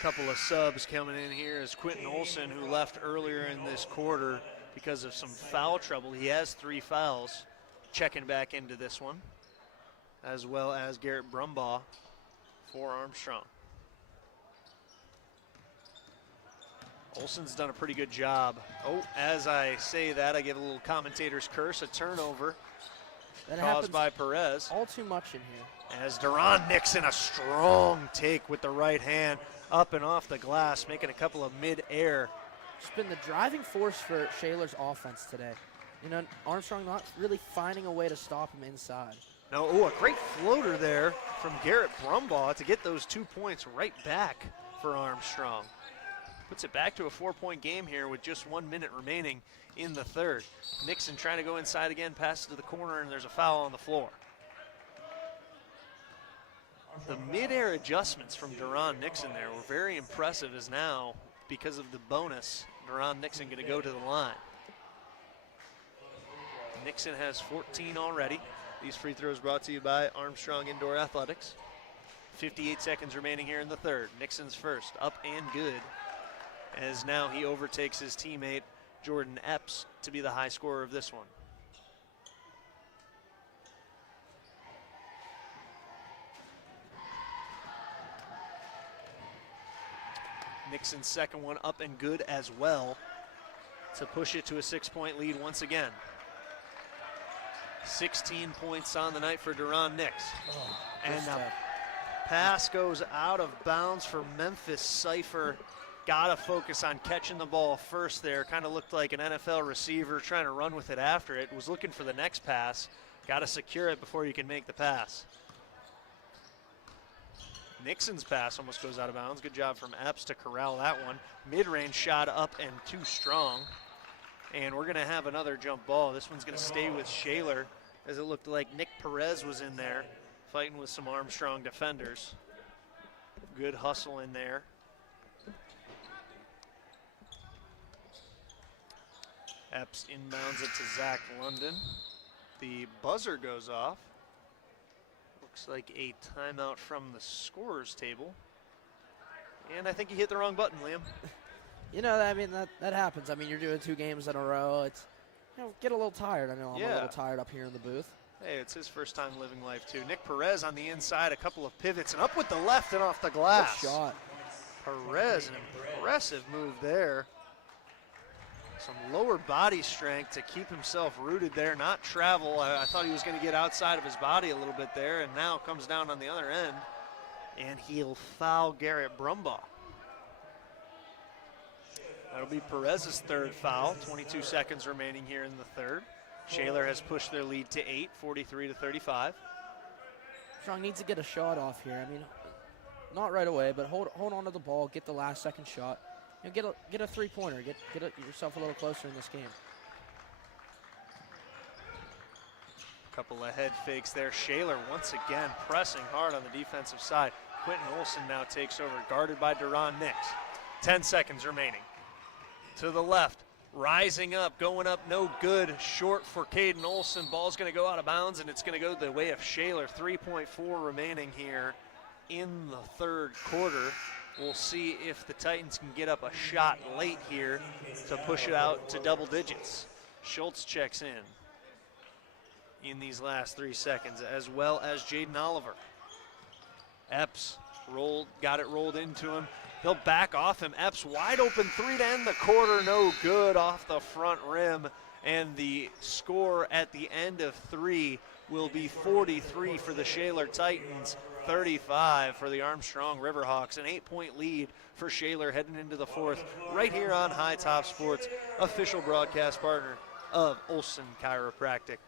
Couple of subs coming in here is Quentin Olson, who left earlier in this quarter because of some foul trouble. He has 3 fouls, checking back into this one, as well as Garrett Brumbaugh for Armstrong. Olson's done a pretty good job. Oh, as I say that, I give a little commentator's curse, a turnover That caused by Perez. All too much in here. As Duran Nixon, a strong take with the right hand, up and off the glass, making a couple of mid-air. It's been the driving force for Shaler's offense today. Armstrong not really finding a way to stop him inside. No, a great floater there from Garrett Brumbaugh to get those 2 points right back for Armstrong. Puts it back to a 4-point game here with just 1 minute remaining in the third. Nixon trying to go inside again, passes to the corner, and there's a foul on the floor. The mid-air adjustments from Duran Nixon there were very impressive, as now, because of the bonus, Duran Nixon going to go to the line. Nixon has 14 already. These free throws brought to you by Armstrong Indoor Athletics. 58 seconds remaining here in the third. Nixon's first, up and good, as now he overtakes his teammate Jordan Epps to be the high scorer of this one. Nixon's second one up and good as well to push it to a 6-point lead once again. 16 points on the night for Duran Nix. And the pass goes out of bounds for Memphis Cipher. Gotta focus on catching the ball first there. Kind of looked like an NFL receiver trying to run with it after it. Was looking for the next pass. Gotta secure it before you can make the pass. Nixon's pass almost goes out of bounds. Good job from Epps to corral that one. Mid-range shot up and too strong. And we're gonna have another jump ball. This one's gonna stay with Shaler, as it looked like Nick Perez was in there fighting with some Armstrong defenders. Good hustle in there. Epps inbounds it to Zach London. The buzzer goes off. Looks like a timeout from the scorer's table. And I think you hit the wrong button, Liam. That happens. You're doing 2 games in a row. It's, get a little tired. I know I'm a little tired up here in the booth. Hey, it's his first time living life, too. Nick Perez on the inside, a couple of pivots, and up with the left and off the glass. Good shot. Perez, an impressive move there. Some lower body strength to keep himself rooted there, not travel. I thought he was going to get outside of his body a little bit there, and now comes down on the other end, and he'll foul Garrett Brumbaugh. That'll be Perez's third foul. 22 seconds remaining here in the third. Shaler has pushed their lead to 8, 43-35. Armstrong needs to get a shot off here. Not right away, but hold on to the ball, get the last second shot. Get a 3-pointer. Get yourself a little closer in this game. Couple of head fakes there. Shaler once again pressing hard on the defensive side. Quentin Olson now takes over, guarded by Duran Nix. 10 seconds remaining. To the left, rising up, going up, no good. Short for Caden Olson. Ball's going to go out of bounds, and it's going to go the way of Shaler. 3.4 remaining here in the third quarter. We'll see if the Titans can get up a shot late here to push it out to double digits. Schultz checks in. in these last 3 seconds, as well as Jaden Oliver. Epps got it rolled into him. He'll back off him. Epps wide open three to end the quarter, no good off the front rim. And the score at the end of 3 will be 43 for the Shaler Titans, 35 for the Armstrong Riverhawks. An 8-point lead for Shaler heading into the 4th, right here on High Top Sports, official broadcast partner of Olson Chiropractic.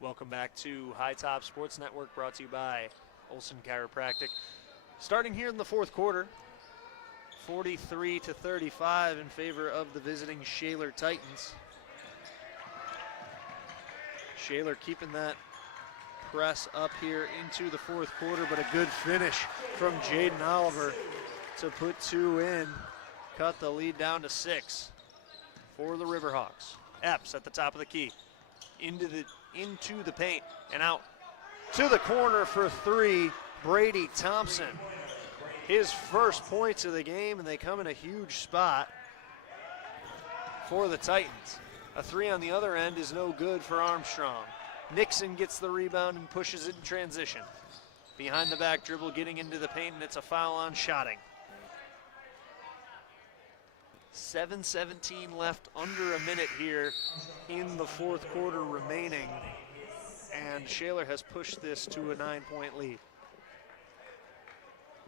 Welcome back to High Top Sports Network, brought to you by Olson Chiropractic. Starting here in the 4th quarter, 43-35 in favor of the visiting Shaler Titans. Shaler keeping that press up here into the 4th quarter, but a good finish from Jaden Oliver to put 2 in, cut the lead down to 6 for the Riverhawks. Epps at the top of the key, into the paint and out to the corner for 3, Brady Thompson. His first points of the game, and they come in a huge spot for the Titans. A 3 on the other end is no good for Armstrong. Nixon gets the rebound and pushes it in transition. Behind the back dribble, getting into the paint, and it's a foul on Schotting. 7:17 left, under a minute here in the 4th quarter remaining, and Shaler has pushed this to a 9-point lead.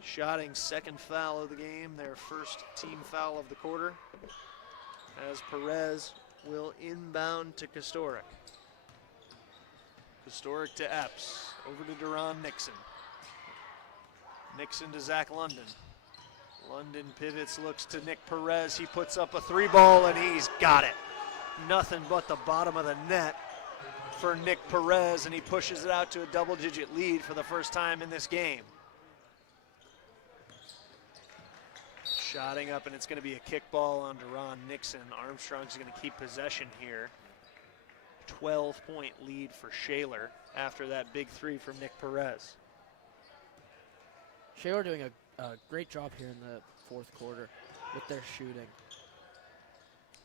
Schotting's second foul of the game, their first team foul of the quarter, as Perez will inbound to Kostoric. Kostoric to Epps, over to Deron Nixon. Nixon to Zach London. London pivots, looks to Nick Perez. He puts up a 3-ball, and he's got it. Nothing but the bottom of the net for Nick Perez, and he pushes it out to a double-digit lead for the first time in this game. Shotting up, and it's going to be a kickball on Deron Nixon. Armstrong's going to keep possession here. 12-point lead for Shaler after that big 3 from Nick Perez. Shaler doing a great job here in the 4th quarter with their shooting.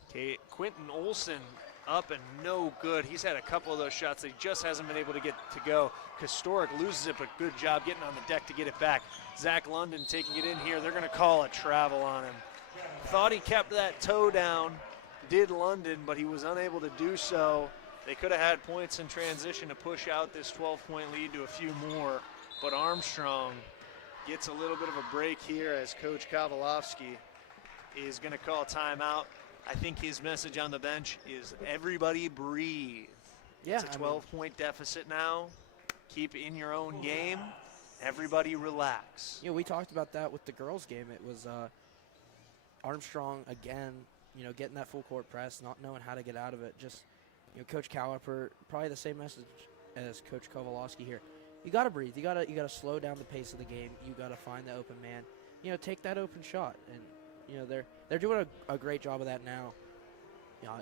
Okay, Quentin Olson up and no good. He's had a couple of those shots that he just hasn't been able to get to go. Kostoric loses it, but good job getting on the deck to get it back. Zach London taking it in here. They're going to call a travel on him. Thought he kept that toe down, did London, but he was unable to do so. They could have had points in transition to push out this 12-point lead to a few more, but Armstrong gets a little bit of a break here as Coach Kowalowski is going to call timeout. I think his message on the bench is everybody breathe. Yeah, it's a 12-point deficit now. Keep in your own game. Everybody relax. We talked about that with the girls' game. It was Armstrong again, getting that full court press, not knowing how to get out of it. Just, Coach Caliper, probably the same message as Coach Kowalowski here. You got to breathe. You got to slow down the pace of the game. You got to find the open man. Take that open shot. And they're doing a great job of that now.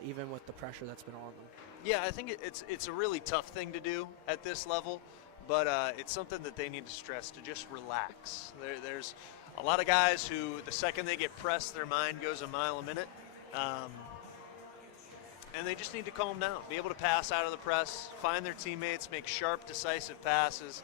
Even with the pressure that's been on them. Yeah, I think it's a really tough thing to do at this level, but it's something that they need to stress, to just relax. There's a lot of guys who, the second they get pressed, their mind goes a mile a minute. and they just need to calm down, be able to pass out of the press, find their teammates, make sharp, decisive passes,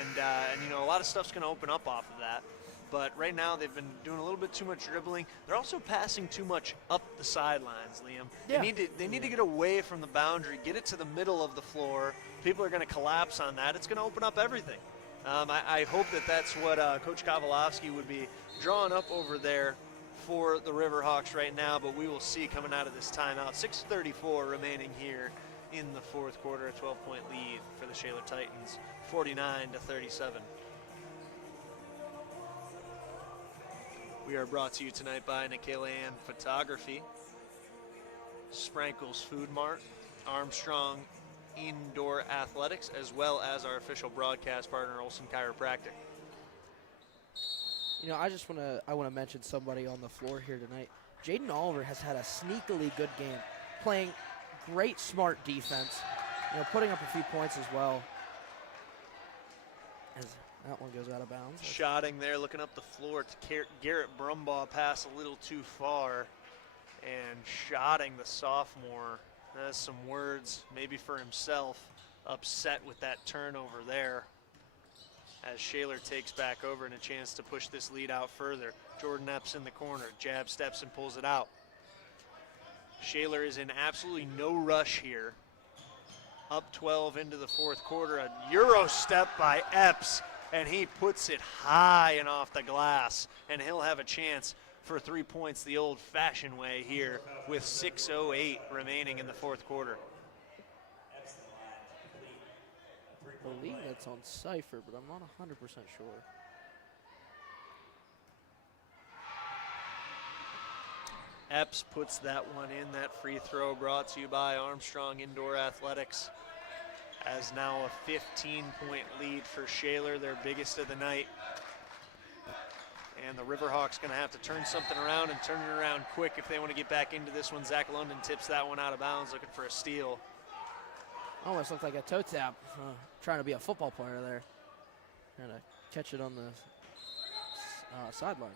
and you know, a lot of stuff's going to open up off of that. But right now they've been doing a little bit too much dribbling. They're also passing too much up the sidelines, Liam. Yeah. They need to get away from the boundary, get it to the middle of the floor. People are going to collapse on that. It's going to open up everything. I hope that that's what Coach Kowalowski would be drawing up over there for the Riverhawks right now, but we will see coming out of this timeout. 6:34 remaining here in the fourth quarter, a 12-point lead for the Shaler Titans, 49-37. We are brought to you tonight by Nikela Ann Photography, Sprankle's Food Mart, Armstrong Indoor Athletics, as well as our official broadcast partner, Olson Chiropractic. You know, I want to mention somebody on the floor here tonight. Jaden Oliver has had a sneakily good game, playing great, smart defense. You know, putting up a few points as well. As that one goes out of bounds. Shotting there, looking up the floor to Garrett Brumbaugh, pass a little too far, and shotting the sophomore. Has some words, maybe for himself, upset with that turnover there. As Shaler takes back over and a chance to push this lead out further. Jordan Epps in the corner, jab steps and pulls it out. Shaler is in absolutely no rush here. Up 12 into the fourth quarter, a Euro step by Epps, and he puts it high and off the glass, and he'll have a chance for 3 points the old-fashioned way here with 6:08 remaining in the fourth quarter. I believe that's on Cypher, but I'm not 100% sure. Epps puts that one in, that free throw brought to you by Armstrong Indoor Athletics. As now a 15-point lead for Shaler, their biggest of the night. And the Riverhawks going to have to turn something around and turn it around quick if they want to get back into this one. Zach London tips that one out of bounds, looking for a steal. Almost looked like a toe tap, trying to be a football player there. Trying to catch it on the sideline.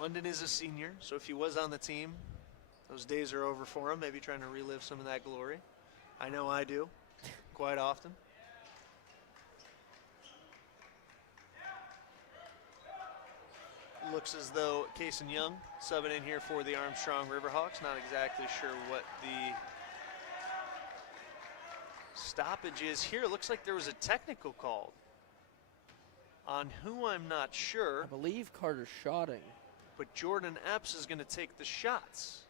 London is a senior, so if he was on the team, those days are over for him, maybe trying to relive some of that glory. I know I do, quite often. Looks as though Kason Young subbing in here for the Armstrong Riverhawks. Not exactly sure what the stoppage is here. Looks like there was a technical called on who I'm not sure. I believe Carter Shotting. But Jordan Epps is going to take the shots.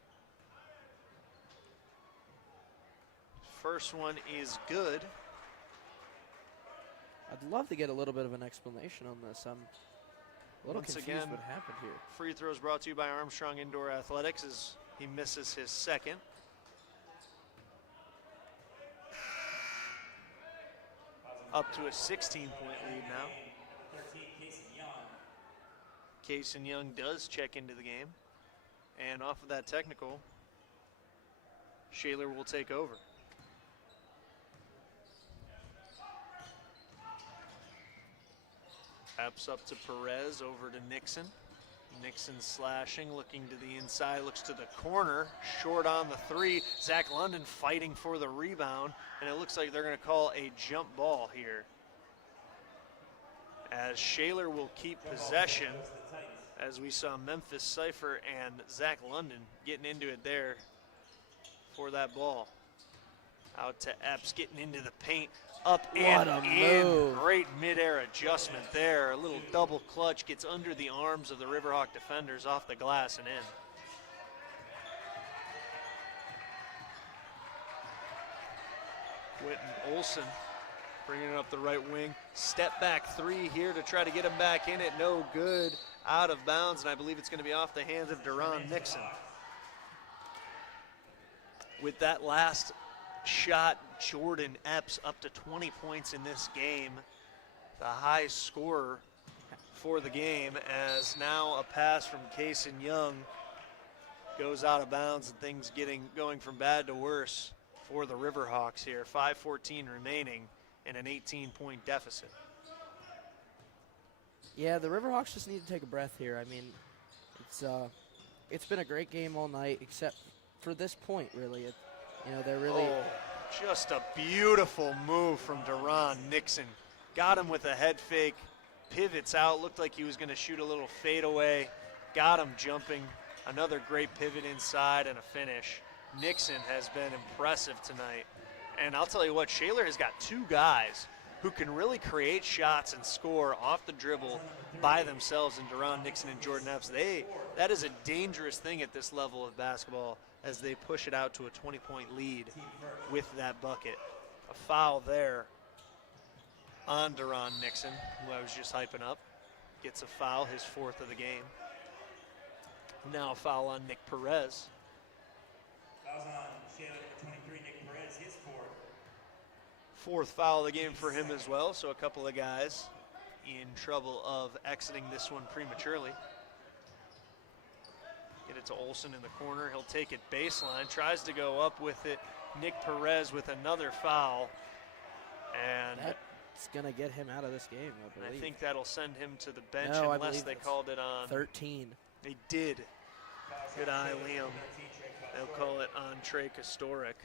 First one is good. I'd love to get a little bit of an explanation on this. I'm a little confused again, what happened here. Free throws brought to you by Armstrong Indoor Athletics as he misses his second. Up to a 16-point lead now. Kason Young does check into the game. And off of that technical, Shaler will take over. Epps up to Perez, over to Nixon. Nixon slashing, looking to the inside, looks to the corner, short on the three. Zach London fighting for the rebound, and it looks like they're going to call a jump ball here. As Shaler will keep possession, as we saw Memphis Cypher and Zach London getting into it there for that ball. Out to Epps, getting into the paint, up and in. Great midair adjustment there. A little double clutch, gets under the arms of the Riverhawk defenders, off the glass and in. Whitten Olson bringing it up the right wing. Step back three here to try to get him back in it. No good. Out of bounds, and I believe it's going to be off the hands of Deron Nixon. With that last shot, Jordan Epps up to 20 points in this game. The high scorer for the game, as now a pass from Kason Young goes out of bounds and things going from bad to worse for the Riverhawks here. 5:14 remaining and an 18-point deficit. Yeah, the Riverhawks just need to take a breath here. I mean, it's it's been a great game all night, except for this point, really. They're really. Oh, just a beautiful move from Deron Nixon. Got him with a head fake, pivots out, looked like he was going to shoot a little fadeaway, got him jumping. Another great pivot inside and a finish. Nixon has been impressive tonight. And I'll tell you what, Shaler has got two guys who can really create shots and score off the dribble by themselves in Deron Nixon and Jordan Epps. That is a dangerous thing at this level of basketball as they push it out to a 20-point lead with that bucket. A foul there on Deron Nixon, who I was just hyping up. Gets a foul, his fourth of the game. Now a foul on Nick Perez. Fouls on Shaler, number 23, Nick Perez, his fourth. Fourth foul of the game for him as well, so a couple of guys in trouble of exiting this one prematurely. Get it to Olsen in the corner. He'll take it baseline, tries to go up with it. Nick Perez with another foul. And that's going to get him out of this game, I believe. I think that'll send him to the bench No, unless they called it on. 13. They did. Good eye, Liam. They'll call it on Trey Historic.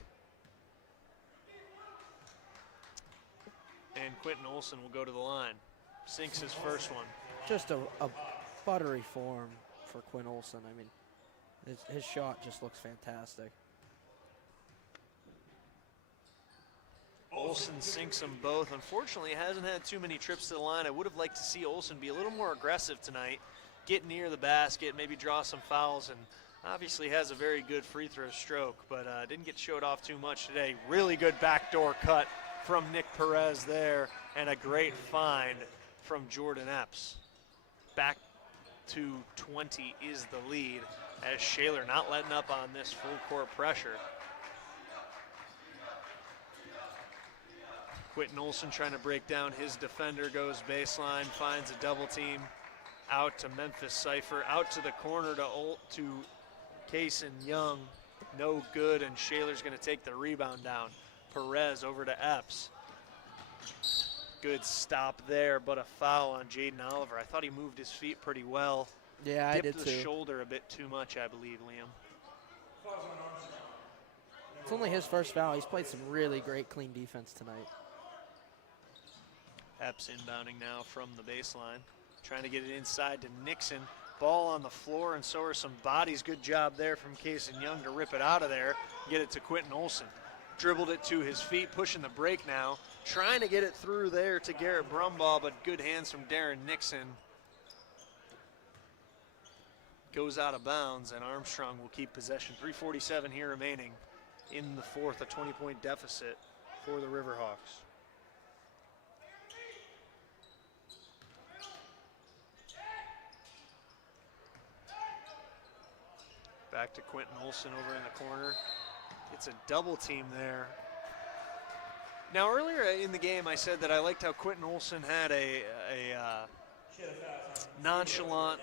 And Quentin Olsen will go to the line. Sinks his first one. Just a buttery form for Quinn Olsen. I mean, his shot just looks fantastic. Olsen sinks them both. Unfortunately, hasn't had too many trips to the line. I would have liked to see Olsen be a little more aggressive tonight, get near the basket, maybe draw some fouls, and obviously has a very good free throw stroke, but didn't get showed off too much today. Really good backdoor cut from Nick Perez there, and a great find from Jordan Epps. Back to 20 is the lead, as Shaler not letting up on this full court pressure. Quentin Olsen trying to break down his defender, goes baseline, finds a double team. Out to Memphis Cypher, out to the corner to Kaysen Young. No good, and Shaler's going to take the rebound down. Perez over to Epps. Good stop there, but a foul on Jaden Oliver. I thought he moved his feet pretty well. Yeah, I did too. Dipped the shoulder a bit too much, I believe, Liam. It's only his first foul. He's played some really great clean defense tonight. Epps inbounding now from the baseline. Trying to get it inside to Nixon. Ball on the floor, and so are some bodies. Good job there from Kaysen Young to rip it out of there. Get it to Quentin Olsen. Dribbled it to his feet, pushing the break now. Trying to get it through there to Garrett Brumbaugh, but good hands from Darren Nixon. Goes out of bounds, and Armstrong will keep possession. 3:47 here remaining in the fourth, a 20-point deficit for the Riverhawks. Back to Quentin Olsen over in the corner. It's a double team there. Now earlier in the game I said that I liked how Quentin Olsen had a nonchalant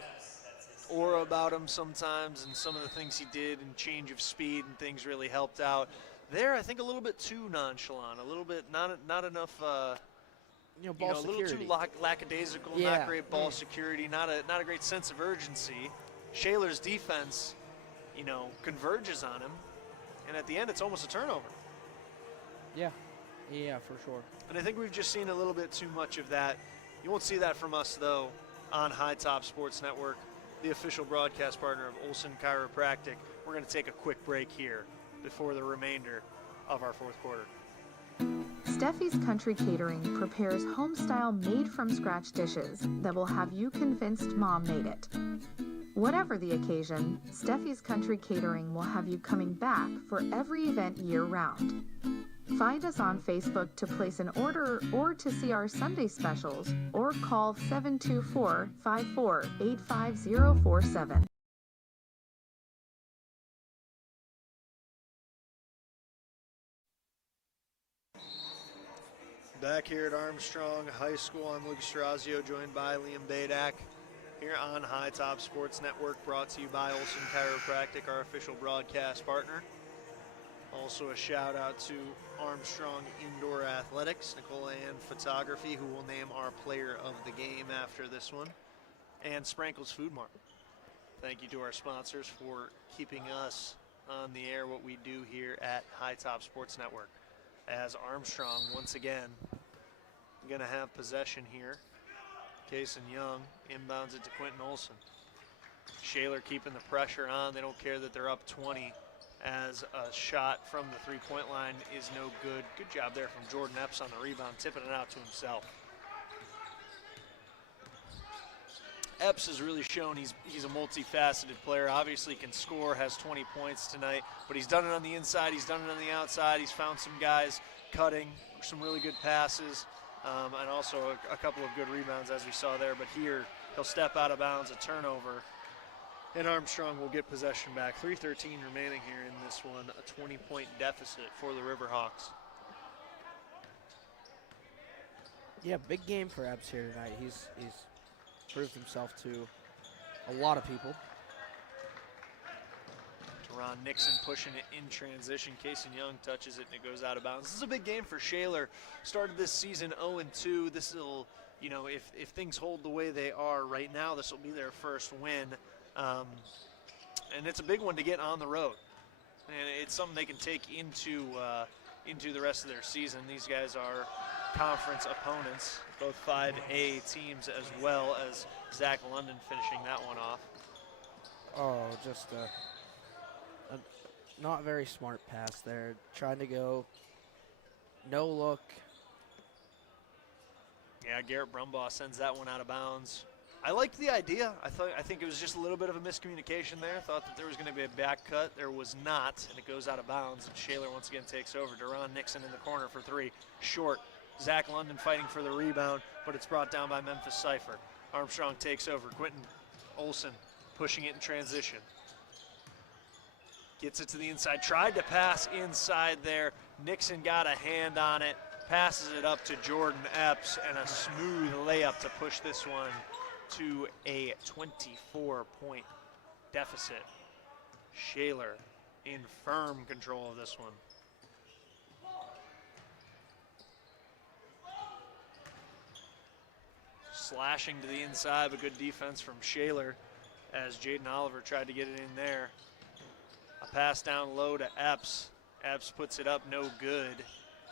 aura about him sometimes, and some of the things he did and change of speed and things really helped out. There I think a little bit too nonchalant, a little bit not enough ball a little too lackadaisical, yeah. Not great ball security, not a great sense of urgency. Shaler's defense converges on him, and at the end it's almost a turnover. Yeah, for sure. And I think we've just seen a little bit too much of that. You won't see that from us, though, on High Top Sports Network, the official broadcast partner of Olsen Chiropractic. We're going to take a quick break here before the remainder of our fourth quarter. Steffi's Country Catering prepares home-style made-from-scratch dishes that will have you convinced Mom made it. Whatever the occasion, Steffi's Country Catering will have you coming back for every event year-round. Find us on Facebook to place an order or to see our Sunday specials, or call 724-54-85047. Back here at Armstrong High School, I'm Luke Strazio, joined by Liam Badak. Here on High Top Sports Network, brought to you by Olsen Chiropractic, our official broadcast partner. Also a shout out to Armstrong Indoor Athletics, Nicole Ann Photography, who will name our player of the game after this one, and Sprankle's Food Mart. Thank you to our sponsors for keeping us on the air, what we do here at High Top Sports Network. As Armstrong, once again, going to have possession here. Kaysen Young inbounds it to Quentin Olson. Shaler keeping the pressure on. They don't care that they're up 20, as a shot from the three-point line is no good. Good job there from Jordan Epps on the rebound, tipping it out to himself. Epps has really shown he's a multifaceted player. Obviously can score, has 20 points tonight, but he's done it on the inside, he's done it on the outside. He's found some guys cutting, some really good passes, and also a couple of good rebounds as we saw there. But here, he'll step out of bounds, a turnover, and Armstrong will get possession back. 3:13 remaining here in this one, a 20-point deficit for the Riverhawks. Yeah, big game for Epps here tonight. He's proved himself to a lot of people. Teron Nixon pushing it in transition. Kaysen Young touches it and it goes out of bounds. This is a big game for Shaler. Started this season 0-2. This will, you know, if things hold the way they are right now, this will be their first win. And it's a big one to get on the road. And it's something they can take into the rest of their season. These guys are conference opponents, both 5A teams, as well as Zach London finishing that one off. Oh, just a not very smart pass there. Trying to go no look. Yeah, Garrett Brumbaugh sends that one out of bounds. I liked the idea. I think it was just a little bit of a miscommunication there. Thought that there was going to be a back cut. There was not, and it goes out of bounds. And Shaler once again takes over. Teron Nixon in the corner for three. Short. Zach London fighting for the rebound, but it's brought down by Memphis Cipher. Armstrong takes over. Quentin Olson pushing it in transition. Gets it to the inside. Tried to pass inside there. Nixon got a hand on it. Passes it up to Jordan Epps, and a smooth layup to push this one to a 24-point deficit. Shaler in firm control of this one. Slashing to the inside, but good defense from Shaler as Jaden Oliver tried to get it in there. A pass down low to Epps. Epps puts it up, no good.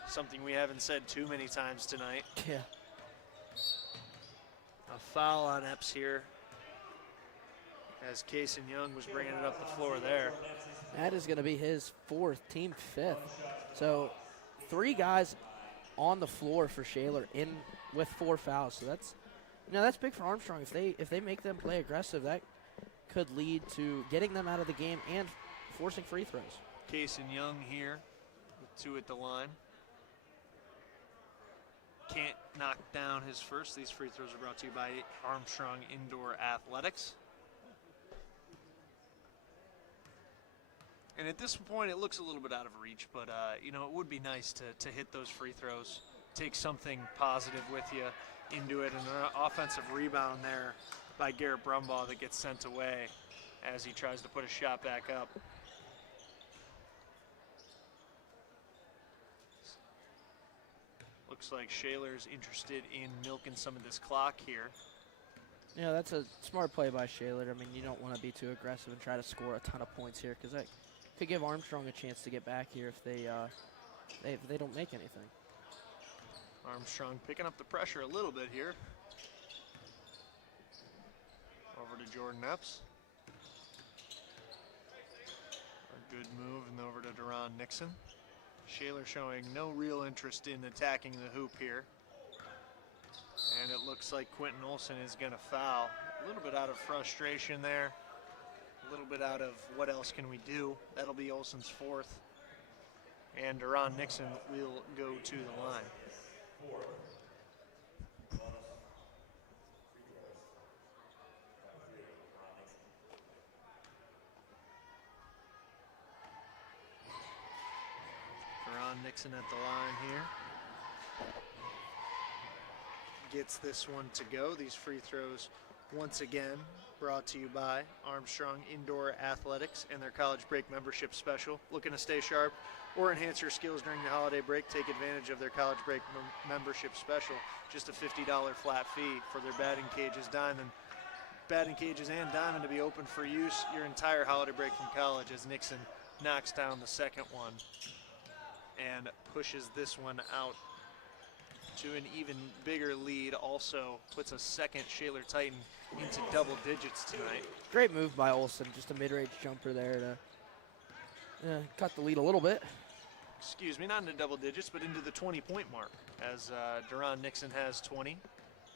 Something we haven't said too many times tonight. Yeah. A foul on Epps here as Kaysen Young was bringing it up the floor there. That is going to be his fourth, team fifth. So 3 guys on the floor for Shaler in with 4 fouls. So that's big for Armstrong. If they make them play aggressive, that could lead to getting them out of the game and forcing free throws. Kaysen Young here with 2 at the line. Can't knock down his first. These free throws are brought to you by Armstrong Indoor Athletics. And at this point, it looks a little bit out of reach, but you know, it would be nice to hit those free throws, take something positive with you into it, and an offensive rebound there by Garrett Brumbaugh that gets sent away as he tries to put a shot back up. Looks like Shaler's interested in milking some of this clock here. Yeah, that's a smart play by Shaler. I mean, you don't want to be too aggressive and try to score a ton of points here, because that could give Armstrong a chance to get back here if they don't make anything. Armstrong picking up the pressure a little bit here. Over to Jordan Epps. A good move, and over to Teron Nixon. Shaler showing no real interest in attacking the hoop here. And it looks like Quentin Olson is going to foul. A little bit out of frustration there. A little bit out of what else can we do. That'll be Olson's 4th. And Teron Nixon will go to the line. Teron Nixon at the line here. Gets this one to go. These free throws, once again, brought to you by Armstrong Indoor Athletics and their college break membership special. Looking to stay sharp or enhance your skills during the holiday break? Take advantage of their college break membership special. Just a $50 flat fee for their batting cages, diamond, batting cages and diamond to be open for use your entire holiday break from college as Nixon knocks down the second one and pushes this one out to an even bigger lead. Also puts a second Shaler Titan into double digits tonight. Great move by Olson, just a mid-range jumper there to cut the lead a little bit. Excuse me, not into double digits, but into the 20-point mark as Duran Nixon has 20.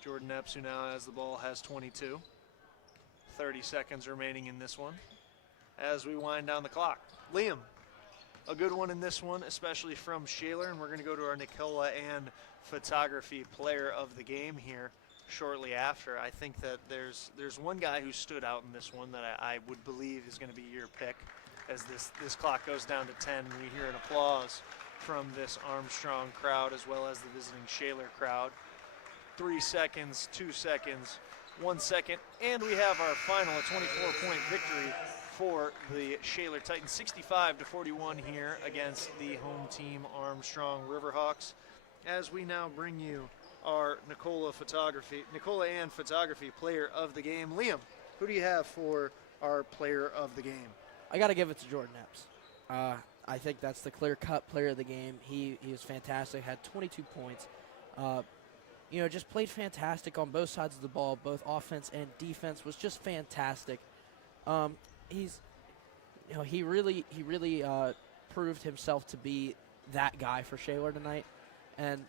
Jordan Epps, who now has the ball, has 22. 30 seconds remaining in this one as we wind down the clock. Liam, a good one in this one, especially from Shaler, and we're going to go to our Nicola and photography player of the game here shortly after. I think that there's one guy who stood out in this one that I would believe is going to be your pick as this clock goes down to 10. We hear an applause from this Armstrong crowd as well as the visiting Shaler crowd. 3 seconds, 2 seconds, 1 second, and we have our final, a 24-point victory for the Shaler Titans, 65-41 here against the home team Armstrong Riverhawks. As we now bring you our Nicola and photography player of the game. Liam, who do you have for our player of the game? I got to give it to Jordan Epps. I think that's the clear-cut player of the game. He was fantastic, had 22 points. Just played fantastic on both sides of the ball, both offense and defense was just fantastic. He really proved himself to be that guy for Shaler tonight, and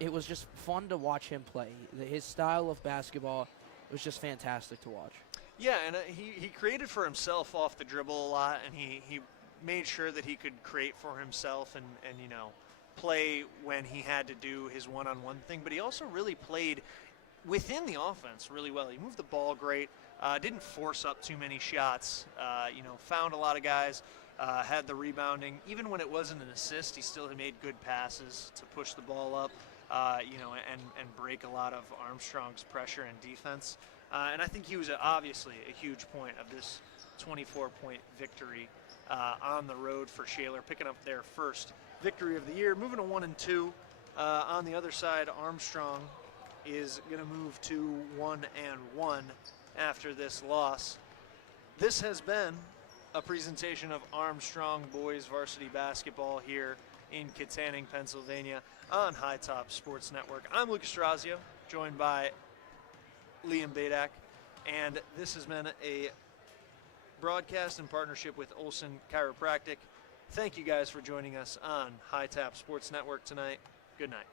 it was just fun to watch him play. His style of basketball was just fantastic to watch. Yeah, and he created for himself off the dribble a lot, and he made sure that he could create for himself and play when he had to do his one-on-one thing, but he also really played within the offense really well. He moved the ball great, didn't force up too many shots, found a lot of guys, had the rebounding. Even when it wasn't an assist, he still made good passes to push the ball up, and break a lot of Armstrong's pressure and defense. And I think he was obviously a huge point of this 24-point victory on the road for Shaler, picking up their first victory of the year. Moving to 1-2. On the other side, Armstrong is going to move to 1-1 after this loss. This has been a presentation of Armstrong boys varsity basketball here in Katanning, Pennsylvania on High Top Sports Network. I'm Lucas Strazio, joined by Liam Badak, and this has been a broadcast in partnership with Olson Chiropractic. Thank you guys for joining us on High Top Sports Network tonight. Good night.